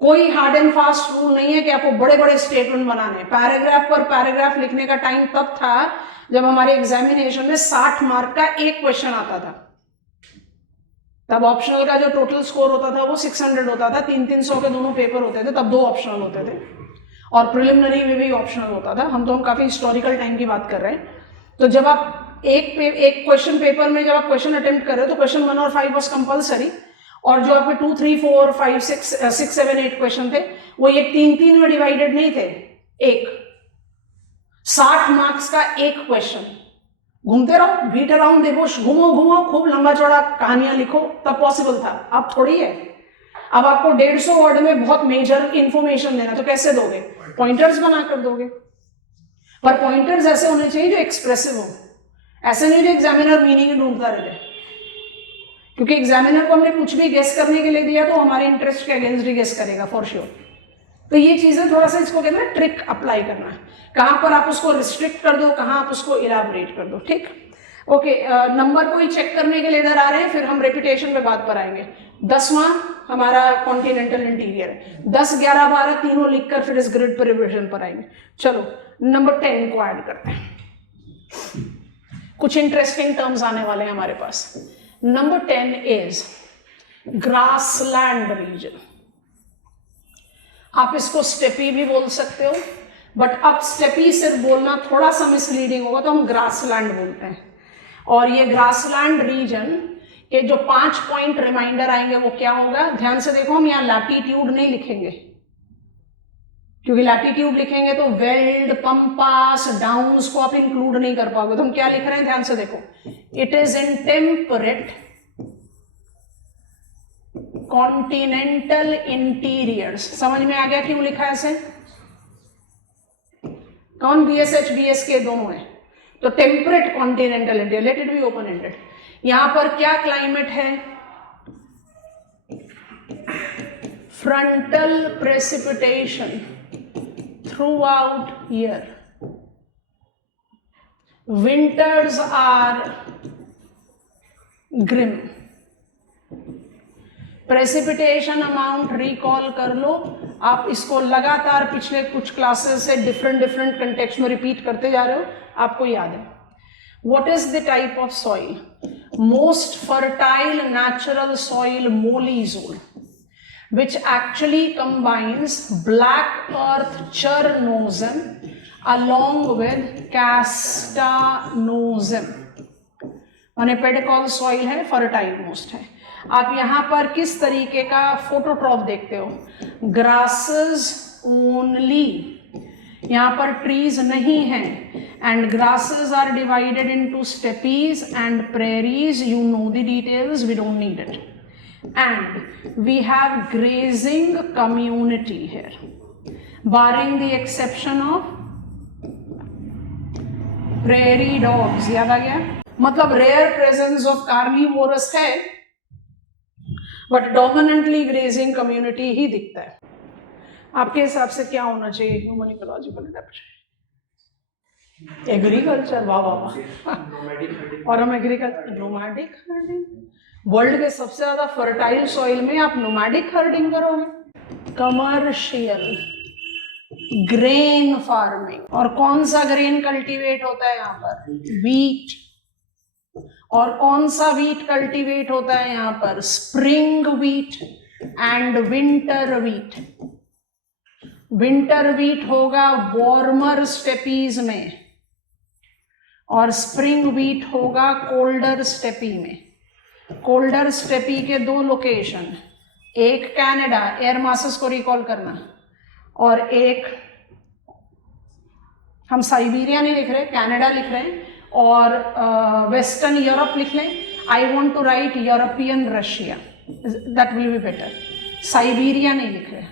कोई हार्ड एंड फास्ट रूल नहीं है कि आपको बड़े बड़े स्टेटमेंट बनाने। पैराग्राफ पर पैराग्राफ लिखने का टाइम तब था जब हमारे एग्जामिनेशन में 60 मार्क का एक क्वेश्चन आता था। तब ऑप्शनल का जो टोटल स्कोर होता था वो 600 होता था, 300 के दोनों पेपर होते थे, तब 2 ऑप्शनल होते थे और प्रिलिमिनरी में भी ऑप्शनल होता था। हम काफी हिस्टोरिकल टाइम की बात कर रहे हैं। तो जब आप एक क्वेश्चन पेपर में जब आप क्वेश्चन अटेम्प्ट कर रहे हो तो क्वेश्चन 1 और 5 वॉज कंपल्सरी, और जो आपके 2, 3, 4, 5, 6, 7, 8 क्वेश्चन थे वो ये 3 में डिवाइडेड नहीं थे। एक 60 मार्क्स का एक क्वेश्चन, घूमते रहो, बीट अराउंड द बुश, घूमो खूब लंबा चौड़ा कहानियां लिखो, तब पॉसिबल था। अब थोड़ी है। अब आपको 150 वर्ड में बहुत मेजर इंफॉर्मेशन देना, तो कैसे दोगे? पॉइंटर्स बनाकर दोगे, पर पॉइंटर्स ऐसे होने चाहिए जो एक्सप्रेसिव हो। ऐसे नहीं जो एग्जामिनर मीनिंग ढूंढता रहे, क्योंकि एग्जामिनर को हमने कुछ भी गेस करने के लिए दिया तो हमारे इंटरेस्ट के अगेंस्ट ही गेस करेगा फॉर श्योर। तो ये चीजें थोड़ा सा इसको कहते हैं ट्रिक अप्लाई करना, कहां पर आप उसको रिस्ट्रिक्ट कर दो, कहां आप उसको इलाबोरेट कर दो। ठीक, ओके। नंबर को ही चेक करने के लिए इधर आ रहे हैं, फिर हम रेपिटेशन पे बात पर आएंगे। 10वां हमारा कॉन्टिनेंटल इंटीरियर है। 10, 11, 12 तीनों लिखकर फिर इस ग्रिड पर रिविजन पर आएंगे। चलो नंबर 10 को ऐड करते हैं। कुछ इंटरेस्टिंग टर्म्स आने वाले हैं हमारे पास। Number 10 is grassland region. आप इसको स्टेपी भी बोल सकते हो, बट अब स्टेपी सिर्फ बोलना थोड़ा सा मिसलीडिंग होगा, तो हम ग्रासलैंड बोलते हैं। और ये ग्रासलैंड रीजन के जो 5 पॉइंट रिमाइंडर आएंगे वो क्या होगा? ध्यान से देखो, हम यहाँ लैटिट्यूड नहीं लिखेंगे, क्योंकि लैटिट्यूड लिखेंगे तो वेल्ड, पंपास, डाउन्स को आप इंक्लूड नहीं कर पाओगे। तो हम क्या लिख रहे हैं, ध्यान से देखो, it is in temperate continental interiors. समझ में आ गया क्यों लिखा है ऐसे? कौन BSH BSK दोनों है, तो temperate continental interior, let it be open ended. यहां पर क्या क्लाइमेट है? Frontal precipitation throughout year, winters are grim. Precipitation amount recall कर लो, आप इसको लगातार पिछले कुछ क्लासेस से डिफरेंट कंटेक्स्ट में रिपीट करते जा रहे हो, आपको याद है। What is the type of soil? Most fertile natural soil mollisol, which actually combines black earth chernosem along with castanosem। माने पेडिकॉल सॉइल है, फर्टाइल मोस्ट है। आप यहां पर किस तरीके का फोटोट्रॉप देखते हो? ग्रासेस ओनली, यहां पर ट्रीज नहीं हैं, and grasses are divided into steppes and prairies. You know the details, we don't need it. And we have grazing community here, barring the exception of prairie dogs। याद आ गया? मतलब rare presence of carnivorous है, but dominantly grazing community ही दिखता है। आपके हिसाब से क्या होना चाहिए ह्यूमन इकोलॉजिकल एडेप्टेशन? एग्रीकल्चर, वाह वाह वाह। और हम एग्रीकल्चर, नोमैडिक हर्डिंग। वर्ल्ड के सबसे ज्यादा फर्टाइल सॉइल में आप नोमैडिक हर्डिंग करोगे? Commercial grain farming. और कौन सा ग्रेन कल्टीवेट होता है यहाँ पर? वीट। और कौन सा वीट कल्टीवेट होता है यहाँ पर? Spring wheat and winter wheat. Winter wheat होगा वार्मर स्टेपीज में, और स्प्रिंग वीट होगा कोल्डर स्टेपी में। कोल्डर स्टेपी के 2 लोकेशन, एक कनाडा, एयर मासेस को रिकॉल करना, और एक हम साइबेरिया नहीं लिख रहे, कनाडा लिख रहे हैं, और वेस्टर्न यूरोप लिख लें। I want to write European Russia, that will be better. Siberia नहीं लिख रहे।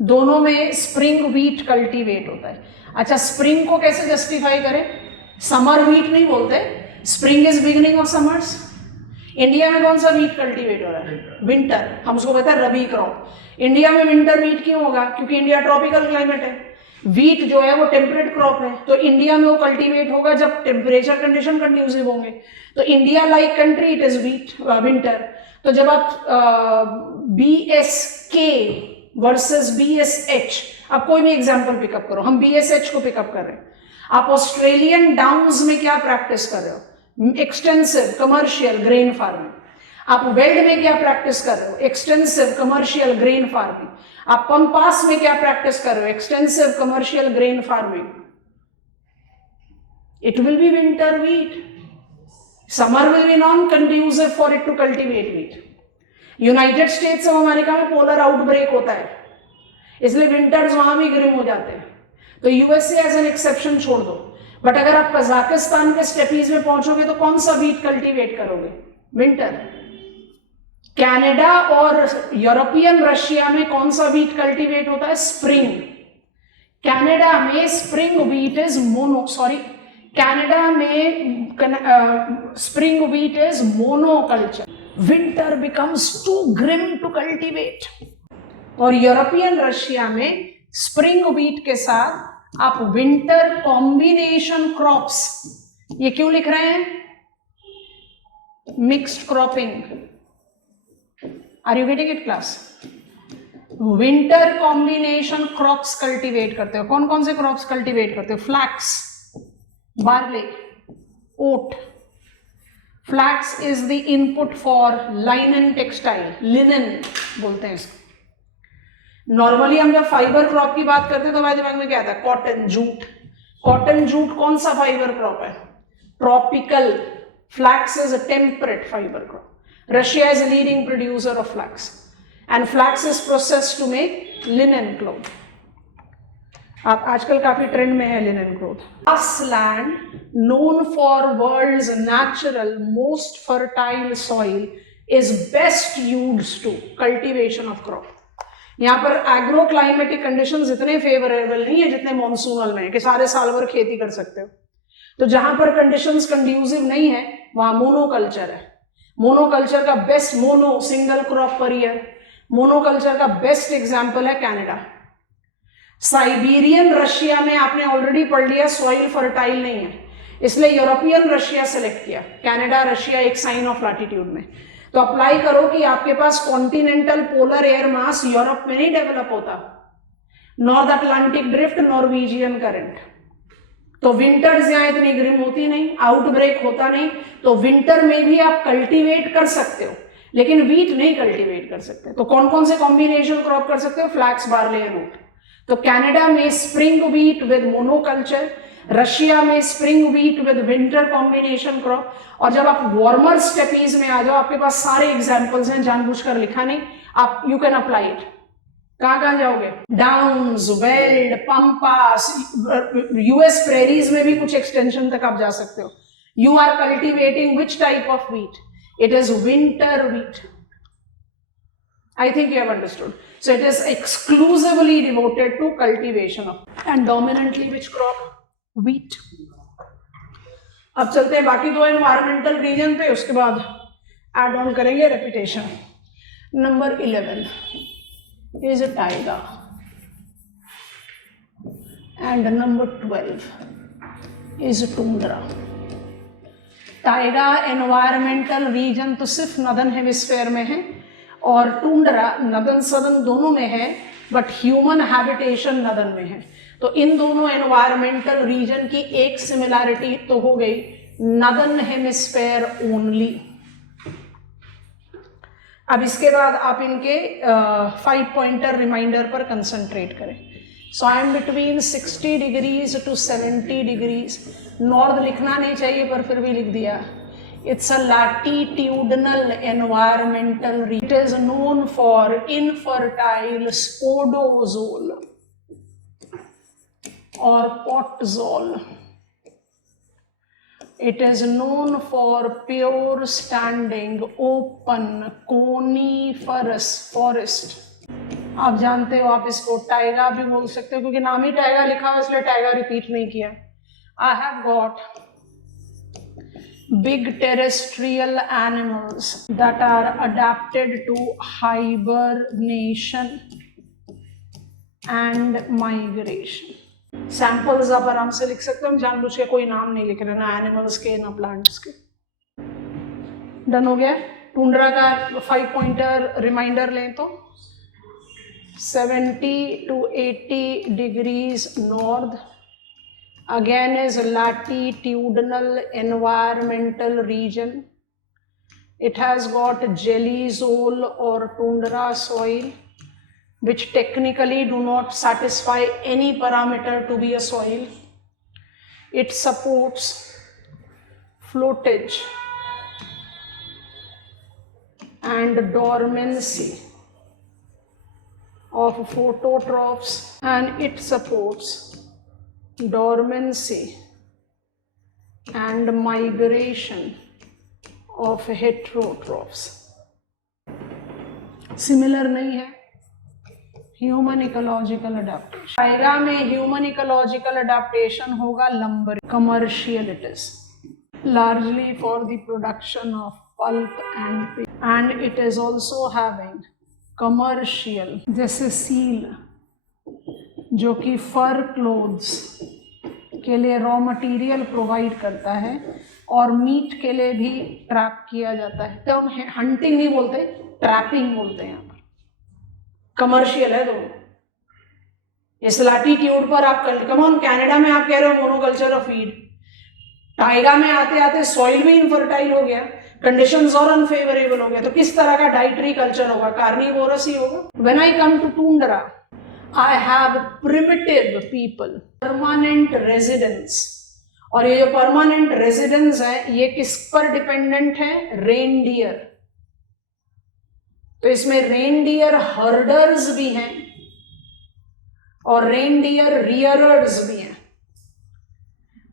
दोनों में स्प्रिंग व्हीट कल्टीवेट होता है। अच्छा, स्प्रिंग को कैसे जस्टिफाई करें? समर व्हीट नहीं बोलते, spring is beginning of summers. India में कौन सा व्हीट कल्टीवेट हो रहा है? विंटर। हम उसको कहते हैं रबी क्रॉप। इंडिया में विंटर व्हीट क्यों होगा? क्योंकि इंडिया ट्रॉपिकल क्लाइमेट है। व्हीट जो है वो टेम्परेट क्रॉप है, तो इंडिया में वो कल्टीवेट होगा जब टेम्परेचर कंडीशन कंड्यूसिव होंगे। तो India like country it is wheat winter. तो जब आप BSK वर्सेस BSH, आप कोई भी एग्जाम्पल पिकअप करो, हम BSH को पिकअप कर रहे हैं। आप ऑस्ट्रेलियन डाउन्स में क्या प्रैक्टिस कर रहे हो? Extensive commercial grain farming. आप वेल्ड में क्या प्रैक्टिस कर रहे हो? Extensive commercial grain farming. आप पंपास में क्या प्रैक्टिस कर रहे हो? Extensive commercial grain farming. It will be winter wheat, summer will be non conducive for it to cultivate wheat. United States of America में पोलर आउटब्रेक होता है, इसलिए विंटर्स वहां भी गर्म हो जाते हैं। तो यूएसए एज एन एक्सेप्शन छोड़ दो। बट अगर आप कजाकिस्तान के स्टेपीज में पहुंचोगे तो कौन सा व्हीट कल्टीवेट करोगे? विंटर। कनाडा और यूरोपियन रशिया में कौन सा व्हीट कल्टीवेट होता है? स्प्रिंग। कनाडा में स्प्रिंग व्हीट इज कनाडा में spring wheat is monoculture. Winter becomes too grim to cultivate. और यूरोपियन रशिया में स्प्रिंग व्हीट के साथ आप विंटर कॉम्बिनेशन क्रॉप्स, ये क्यों लिख रहे हैं? Mixed cropping. Are you getting it class? Winter combination crops cultivate करते हो। कौन कौन से क्रॉप्स कल्टीवेट करते हो? Flax, barley, oat. Flax is the input for linen textile, linen बोलते हैं इसको। नॉर्मली हम जब फाइबर क्रॉप की बात करते हैं तो हमारे दिमाग में क्या आता है? Cotton, jute. कॉटन, जूट कौन सा फाइबर क्रॉप है? Tropical. Flax is a temperate fibre crop. Russia is a leading producer of flax, and flax is processed to make linen cloth. आप आजकल काफी ट्रेंड में है linen cloth. Grassland, known for world's natural most fertile soil, is best used to cultivation of crop. यहाँ पर agro climatic conditions इतने favourable नहीं है जितने मॉनसूनल में है कि सारे साल भर खेती कर सकते हो। तो जहां पर कंडीशंस कंड्यूसिव नहीं है वहां मोनोकल्चर है। मोनोकल्चर का best, mono single crop per year, monoculture का बेस्ट एग्जांपल है कनाडा। साइबेरियन रशिया में आपने ऑलरेडी पढ़ लिया सॉइल फर्टाइल नहीं है, इसलिए यूरोपियन रशिया सेलेक्ट किया। कनाडा, रशिया एक साइन ऑफ लैटिट्यूड में। तो अप्लाई करो कि आपके पास continental polar air mass Europe में नहीं डेवलप होता, North Atlantic drift, Norwegian current. तो विंटर्स यहां इतनी ग्रिम होती नहीं, आउटब्रेक होता नहीं। तो विंटर में भी आप कल्टीवेट कर सकते हो, लेकिन व्हीट नहीं कल्टीवेट कर सकते। तो कौन कौन से कॉम्बिनेशन क्रॉप कर सकते हो? Flax, barley and oat. तो कनाडा में spring wheat with monoculture, Russia में spring wheat with winter combination crop. और जब आप वार्मर स्टेपीज में आ जाओ, आपके पास सारे एग्जाम्पल्स हैं, जानबूझकर लिखा नहीं, आप यू कैन अप्लाई इट। कहां जाओगे? Downs, veld, pampas, US prairies में भी कुछ एक्सटेंशन तक आप जा सकते हो। You are cultivating which type of wheat? It is winter wheat. I think you have understood. So it is exclusively devoted to cultivation of, and dominantly which crop? Wheat. अब चलते हैं बाकी दो एनवायरमेंटल रीजन पे, उसके बाद add on करेंगे repetition. Number 11 is taiga and number 12 is tundra. Taiga environmental region तो सिर्फ नॉर्दर्न हेमिस्फेयर में है और टुंड्रा नॉर्दर्न सदर्न दोनों में है, बट ह्यूमन हैबिटेशन नॉर्दर्न में है। तो इन दोनों एनवायरमेंटल रीजन की एक सिमिलैरिटी तो हो गई, नॉर्दर्न हेमिस्फेयर ओनली। अब इसके बाद आप इनके 5 पॉइंटर रिमाइंडर पर कंसंट्रेट करें। So I am between 60 degrees to 70 degrees. North लिखना नहीं चाहिए पर फिर भी लिख दिया। It's a latitudinal environmental region. It is known for infertile spodosol और podzol. It is known for pure standing open coniferous forest आप जानते हो, आप इसको टाइगा भी बोल सकते हो क्योंकि नाम ही टाइगा लिखा हुआ इसलिए टाइगा रिपीट नहीं किया. आई have got big terrestrial animals that are adapted to hibernation and migration. Samples आप आराम से लिख सकते हो, हम जानबूझ के कोई नाम नहीं लिख रहे, ना एनिमल्स के ना प्लांट्स के. डन हो गया. टुंड्रा का 5 पॉइंटर रिमाइंडर लें तो 70 to 80 degrees north again is latitudinal environmental region. It has got jelly zone or tundra soil which technically do not satisfy any parameter to be a soil. It supports floatage and dormancy of phototrophs, and it supports dormancy and migration of heterotrophs. Similar नहीं है. Human ecological adaptation, Tyga में human ecological adaptation होगा lumbar. Commercial it is largely for the production of pulp and it is also having commercial, जैसे seal जो कि फर clothes के लिए raw material provide करता है और मीट के लिए भी ट्रैप किया जाता है. टर्म है हंटिंग नहीं बोलते, ट्रैपिंग बोलते हैं. यहाँ पर कमर्शियल है दोनों. इस लैटिट्यूड पर आप कमॉन, कनाडा में आप कह रहे हो मोनोकल्चर ऑफ फीड, टाइगा में आते आते सॉइल भी इनफर्टाइल हो गया, कंडीशंस और अनफेवरेबल हो गया, तो किस तरह का डाइटरी कल्चर होगा? कार्निवोरस ही होगा. When I come to tundra, I have primitive people, permanent residents, और ये जो परमानेंट रेजिडेंस है ये किस पर डिपेंडेंट है? रेनडियर. तो इसमें रेनडियर हर्डर्स भी हैं और रेनडियर रियरर्स भी हैं.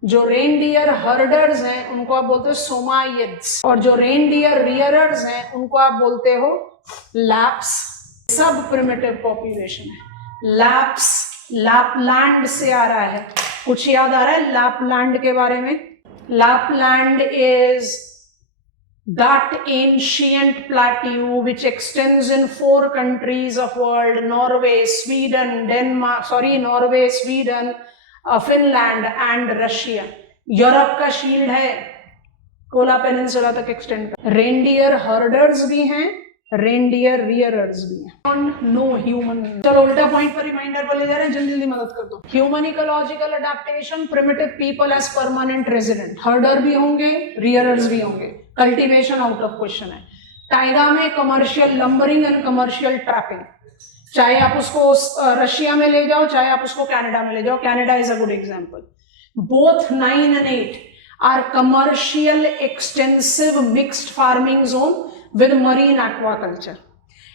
जो रेनडियर हर्डर्स हैं उनको आप बोलते हो सोमाइड्स, और जो रेनडियर रियरर्स हैं उनको आप बोलते हो लैप्स. सब प्रिमिटिव पॉपुलेशन है. लैप्स लैपलैंड से आ रहा है. कुछ याद आ रहा है लैपलैंड के बारे में? Lapland is that ancient plateau which extends in 4 countries of world: Norway, Sweden, Norway, Sweden, Finland and Russia. Europe का शील्ड है, कोला पेनिनसुला तक एक्सटेंड कर. रेनडियर हर्डर्स भी हैं, रेनडियर रियरर्स भी हैं. No human. चलो उल्टा पॉइंट पर रिमाइंडर पर ले जा रहे हैं, जल्दी जल्दी मदद कर दो. Human ecological adaptation, primitive people as permanent resident. Herder भी होंगे, रियरर्स भी होंगे. कल्टीवेशन आउट ऑफ क्वेश्चन है. टाइगा में commercial lumbering and commercial trapping. चाहे आप उसको रशिया में ले जाओ, चाहे आप उसको कनाडा में ले जाओ. Canada is a good example. Both 9 and 8 are commercial extensive mixed farming zone with marine aquaculture.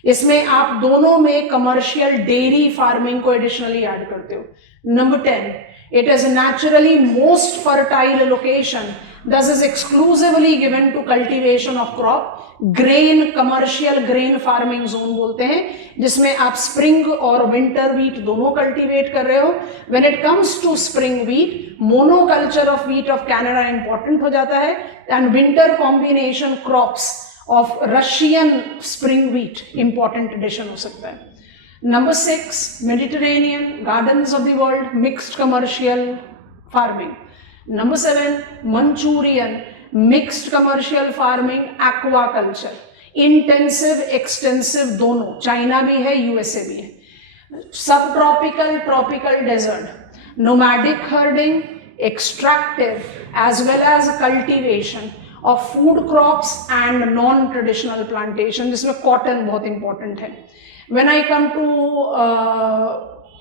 इसमें आप दोनों में कमर्शियल डेयरी फार्मिंग को एडिशनली ऐड करते हो. Number 10, it is naturally most fertile location, thus is exclusively given to cultivation of crop. Grain, commercial grain farming zone बोलते हैं, जिसमें आप स्प्रिंग और विंटर व्हीट दोनों कल्टीवेट कर रहे हो. When it comes to spring wheat, monoculture of wheat of Canada important हो जाता है and winter combination crops of Russian spring wheat important addition हो सकता है. Number 6, Mediterranean gardens of the world, mixed commercial farming. Number 7, Manchurian, mixed commercial farming, aquaculture. Intensive extensive दोनों, China भी है, USA भी है. Subtropical, tropical desert. Nomadic herding, extractive as well as cultivation of food crops and non traditional plantation, जिसमें cotton बहुत important है. When I come to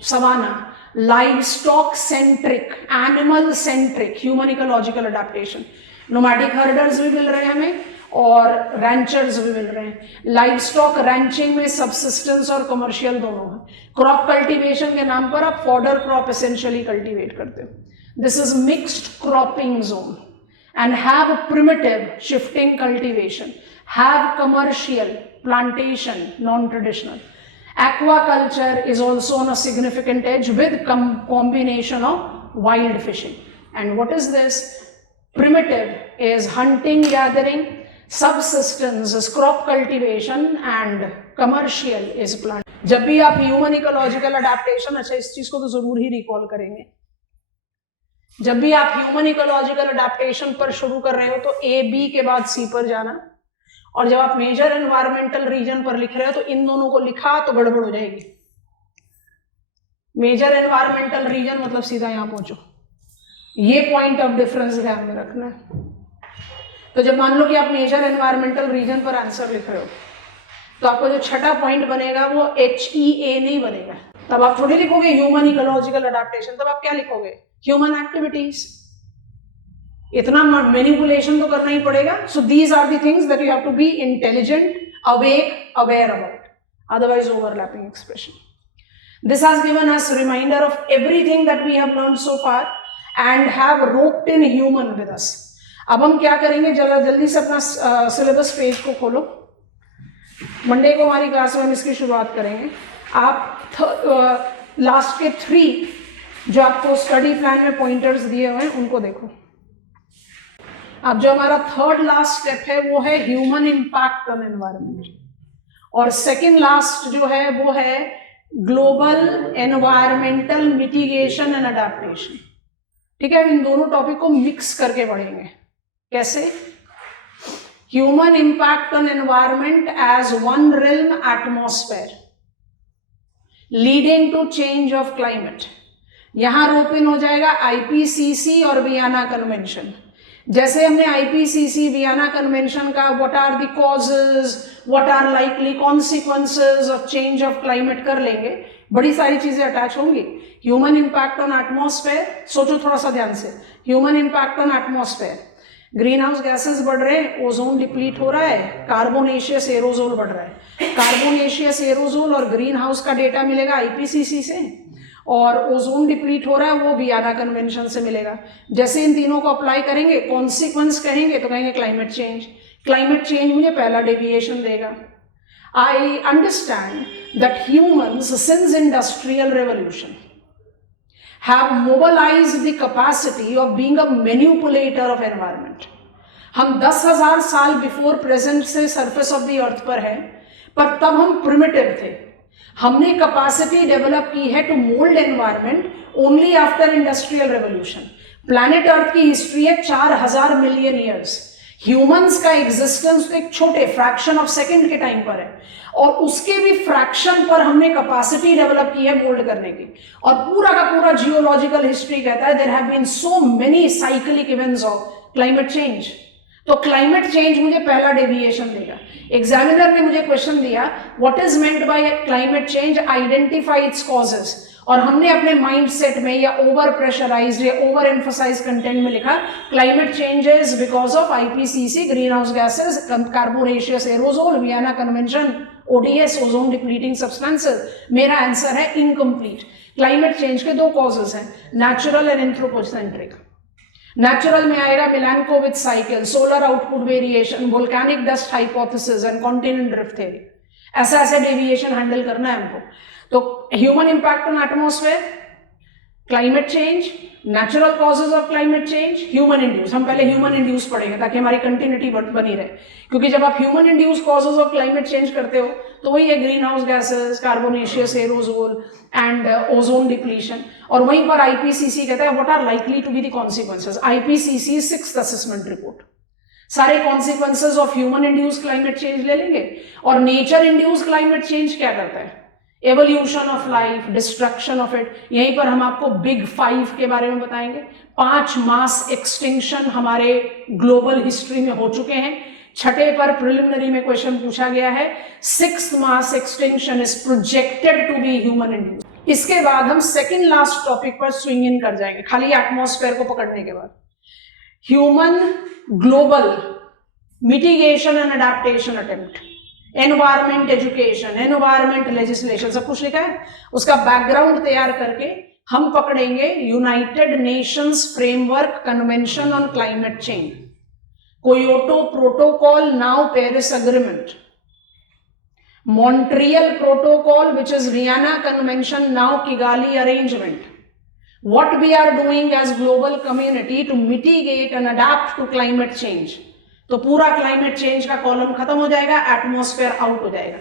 savanna, livestock centric, animal centric, human ecological adaptation. Nomadic herders भी मिल रहे हैं हमें और रैंचर्स भी मिल रहे हैं. लाइवस्टॉक रैंचिंग में सबसिस्टेंस और कमर्शियल दोनों है. क्रॉप कल्टीवेशन के नाम पर आप फॉडर क्रॉप एसेंशियली कल्टीवेट करते हो. This is mixed cropping zone and have primitive shifting cultivation, have commercial plantation, non-traditional, Aquaculture is also on a significant edge with combination of wild fishing. And what is this? Primitive is hunting, gathering, subsistence is crop cultivation, and commercial is plant. जब भी आप human ecological adaptation, अच्छा इस चीज को तो जरूर ही recall करेंगे, जब भी आप ह्यूमन इकोलॉजिकल अडेप्टेशन पर शुरू कर रहे हो तो ए बी के बाद सी पर जाना, और जब आप मेजर एनवायरमेंटल रीजन पर लिख रहे हो तो इन दोनों को लिखा तो गड़बड़ हो जाएगी। मेजर एनवायरमेंटल रीजन मतलब सीधा यहां पहुंचो, ये पॉइंट ऑफ डिफरेंस ध्यान में रखना है। तो जब मान लो कि आप मेजर एनवायरमेंटल रीजन पर आंसर लिख रहे हो तो आपका जो छठा पॉइंट बनेगा वो HEA नहीं बनेगा। तब आप थोड़ी लिखोगे ह्यूमन इकोलॉजिकल अडेप्टेशन, तब आप क्या लिखोगे? Human activities. इतना मैनिपुलेशन तो करना ही पड़ेगा। So these are the things that you have to be intelligent, awake, aware about, otherwise overlapping expression. This has given us a reminder of everything that we have learned so far and have roped in human with us. अब हम क्या करेंगे, जल्दी से अपना syllabus page को खोलो। Monday को हमारी क्लास में हम इसकी शुरुआत करेंगे। आप लास्ट के 3 जो आपको स्टडी प्लान में पॉइंटर्स दिए हुए हैं उनको देखो। अब जो हमारा थर्ड लास्ट स्टेप है वो है ह्यूमन इम्पैक्ट ऑन एनवायरनमेंट, और सेकेंड लास्ट जो है वो है global environmental mitigation and adaptation. ठीक है, इन दोनों टॉपिक को मिक्स करके पढ़ेंगे। कैसे? Human impact on environment as one realm atmosphere leading to change of climate. यहां रोप इन हो जाएगा IPCC और वियना कन्वेंशन। जैसे हमने IPCC वियना कन्वेंशन का what are the causes, what are likely consequences of change of climate कर लेंगे, बड़ी सारी चीजें अटैच होंगी। ह्यूमन इम्पैक्ट ऑन एटमॉस्फेयर, सोचो थोड़ा सा ध्यान से। Human impact on atmosphere, green house gases बढ़ रहे हैं, ओजोन डिप्लीट हो रहा है, कार्बोनेशियस एरोजोल बढ़ रहा है। कार्बोनेशियस एरोजोल और ग्रीन हाउस का डेटा मिलेगा IPCC से, और ओजोन डिप्लीट हो रहा है वो वियना कन्वेंशन से मिलेगा। जैसे इन तीनों को अप्लाई करेंगे, कॉन्सिक्वेंस कहेंगे तो कहेंगे क्लाइमेट चेंज। क्लाइमेट चेंज मुझे पहला डेविएशन देगा। I understand that humans since industrial revolution have mobilized the capacity of being a manipulator of environment. हम 10,000 साल बिफोर प्रेजेंट से सरफेस ऑफ द अर्थ पर है, पर तब हम प्रिमिटिव थे। हमने कैपेसिटी डेवलप की है to mould environment only after industrial revolution. Planet earth की हिस्ट्री है 4,000 मिलियन ईयर्स। ह्यूमंस का एग्जिस्टेंस तो एक छोटे फ्रैक्शन ऑफ सेकंड के टाइम पर है, और उसके भी फ्रैक्शन पर हमने कैपेसिटी डेवलप की है मोल्ड करने की। और पूरा का पूरा जियोलॉजिकल हिस्ट्री कहता है there have been so many cyclic events of climate change. तो क्लाइमेट चेंज मुझे पहला डेविएशन देगा। एग्जामिनर ने मुझे क्वेश्चन दिया what is meant by climate change, identify its causes, और हमने अपने माइंडसेट में या ओवर प्रेशराइज्ड या ओवर एम्फसाइज कंटेंट में लिखा climate changes because of IPCC, green house gases, carbonaceous aerosol, Vienna convention, ODS, ozone depleting substances. मेरा answer है इनकम्प्लीट। क्लाइमेट चेंज के 2 कॉजेस हैं, नेचुरल एंड एंथ्रोपोसेंट्रिक। नेचुरल में आएगा Milankovitch cycle, solar output variation, volcanic dust hypothesis and continent drift theory. ऐसा ऐसे deviation handle करना है हमको। तो human impact on atmosphere, climate change, natural causes of climate change, human induced. हम पहले ह्यूमन इंड्यूस पढ़ेंगे ताकि हमारी कंटिन्यूटी बनी रहे, क्योंकि जब आप human induce causes of climate change करते हो तो वही है green house gases, carbonaceous aerosol and ozone depletion. और वहीं पर IPCC कहता है what are likely to be the consequences. IPCC 6th assessment report सारे consequences of human induce climate change ले लेंगे। और नेचर इंड्यूस क्लाइमेट चेंज क्या करता है? Evolution of life, destruction of it. यहीं पर हम आपको बिग 5 के बारे में बताएंगे। 5 मास एक्सटिंक्शन हमारे ग्लोबल हिस्ट्री में हो चुके हैं। छठे पर प्रिलिमिनरी में क्वेश्चन पूछा गया है, 6th mass extinction is projected to be human induce. इसके बाद हम सेकेंड लास्ट टॉपिक पर स्विंग इन कर जाएंगे, खाली एटमॉस्फेयर को पकड़ने के बाद। Human global mitigation and adaptation attempt, environment education, environment legislation, सब कुछ लिखा है। उसका बैकग्राउंड तैयार करके हम पकड़ेंगे United Nations framework convention on climate change, Kyoto protocol, now Paris agreement, Montreal Protocol, which is Vienna Convention, now Kigali Arrangement. What we are doing as global community to mitigate and adapt to climate change. तो पूरा climate change का column खत्म हो जाएगा, atmosphere out हो जाएगा.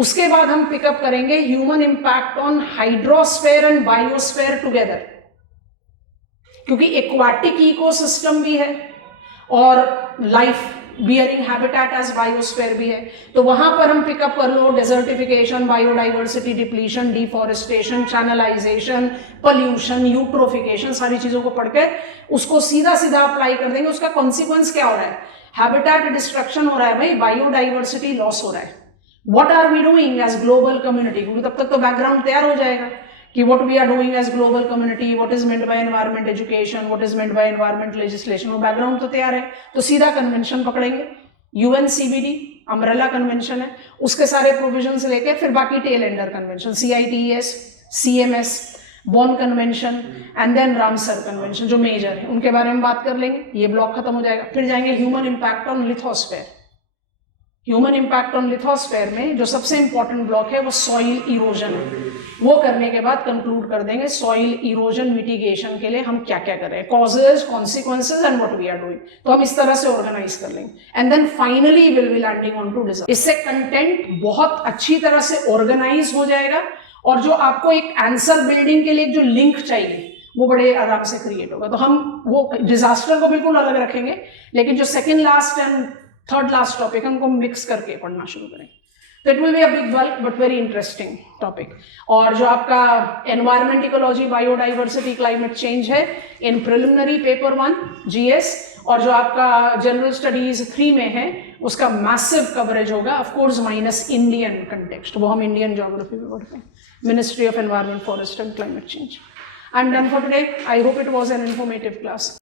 उसके बाद हम पिकअप करेंगे human impact on hydrosphere and biosphere together, क्योंकि एक्वाटिक इकोसिस्टम भी है और life bearing habitat as biosphere भी है. तो वहां पर हम पिकअप कर लो desertification, biodiversity depletion, deforestation, channelization, pollution, eutrophication, सारी चीजों को पढ़ के उसको सीधा सीधा अप्लाई कर देंगे. उसका कॉन्सिक्वेंस क्या हो रहा है? हैबिटेट डिस्ट्रक्शन हो रहा है भाई, बायोडाइवर्सिटी लॉस हो रहा है. What are we doing as global community? क्योंकि तब तक तो बैकग्राउंड तैयार हो जाएगा कि what we are doing as global community, what is meant by environment education, what is meant by environment legislation. वो बैकग्राउंड तो तैयार है. तो सीधा कन्वेंशन पकड़ेंगे. UNCBD अम्ब्रेला कन्वेंशन है, उसके सारे प्रोविजंस लेके फिर बाकी टेल एंडर convention, CITES, CMS, Bonn convention and then Ramsar convention जो मेजर है, उनके बारे में बात कर लेंगे. ये ब्लॉक खत्म हो जाएगा. फिर जाएंगे human impact on lithosphere. Human impact on lithosphere में जो सबसे इंपॉर्टेंट ब्लॉक है वो सॉइल इरोजन है. वो करने के बाद कंक्लूड कर देंगे सॉइल इरोजन मिटिगेशन के लिए हम क्या क्या कर रहे हैं, causes, consequences and what we are doing. तो हम इस तरह से ऑर्गेनाइज कर लेंगे and then finally will be landing on to design. इससे कंटेंट बहुत अच्छी तरह से ऑर्गेनाइज हो जाएगा और जो आपको एक आंसर बिल्डिंग के लिए जो लिंक चाहिए वो बड़े आराम से क्रिएट होगा. तो हम वो डिजास्टर को बिल्कुल अलग रखेंगे, लेकिन जो second last and third last topic हमको मिक्स करके पढ़ना शुरू करें. तो it will be a big bulk but very interesting topic. और जो आपका environment ecology, biodiversity, climate change है इन प्रिलिमिनरी पेपर 1 GS, और जो आपका जनरल स्टडीज 3 में है उसका मैसिव कवरेज होगा, of course minus Indian context, वो हम इंडियन ज्योग्राफी में पढ़ते हैं, ministry of environment, forest and climate change. I am done for today. I hope it was an informative class.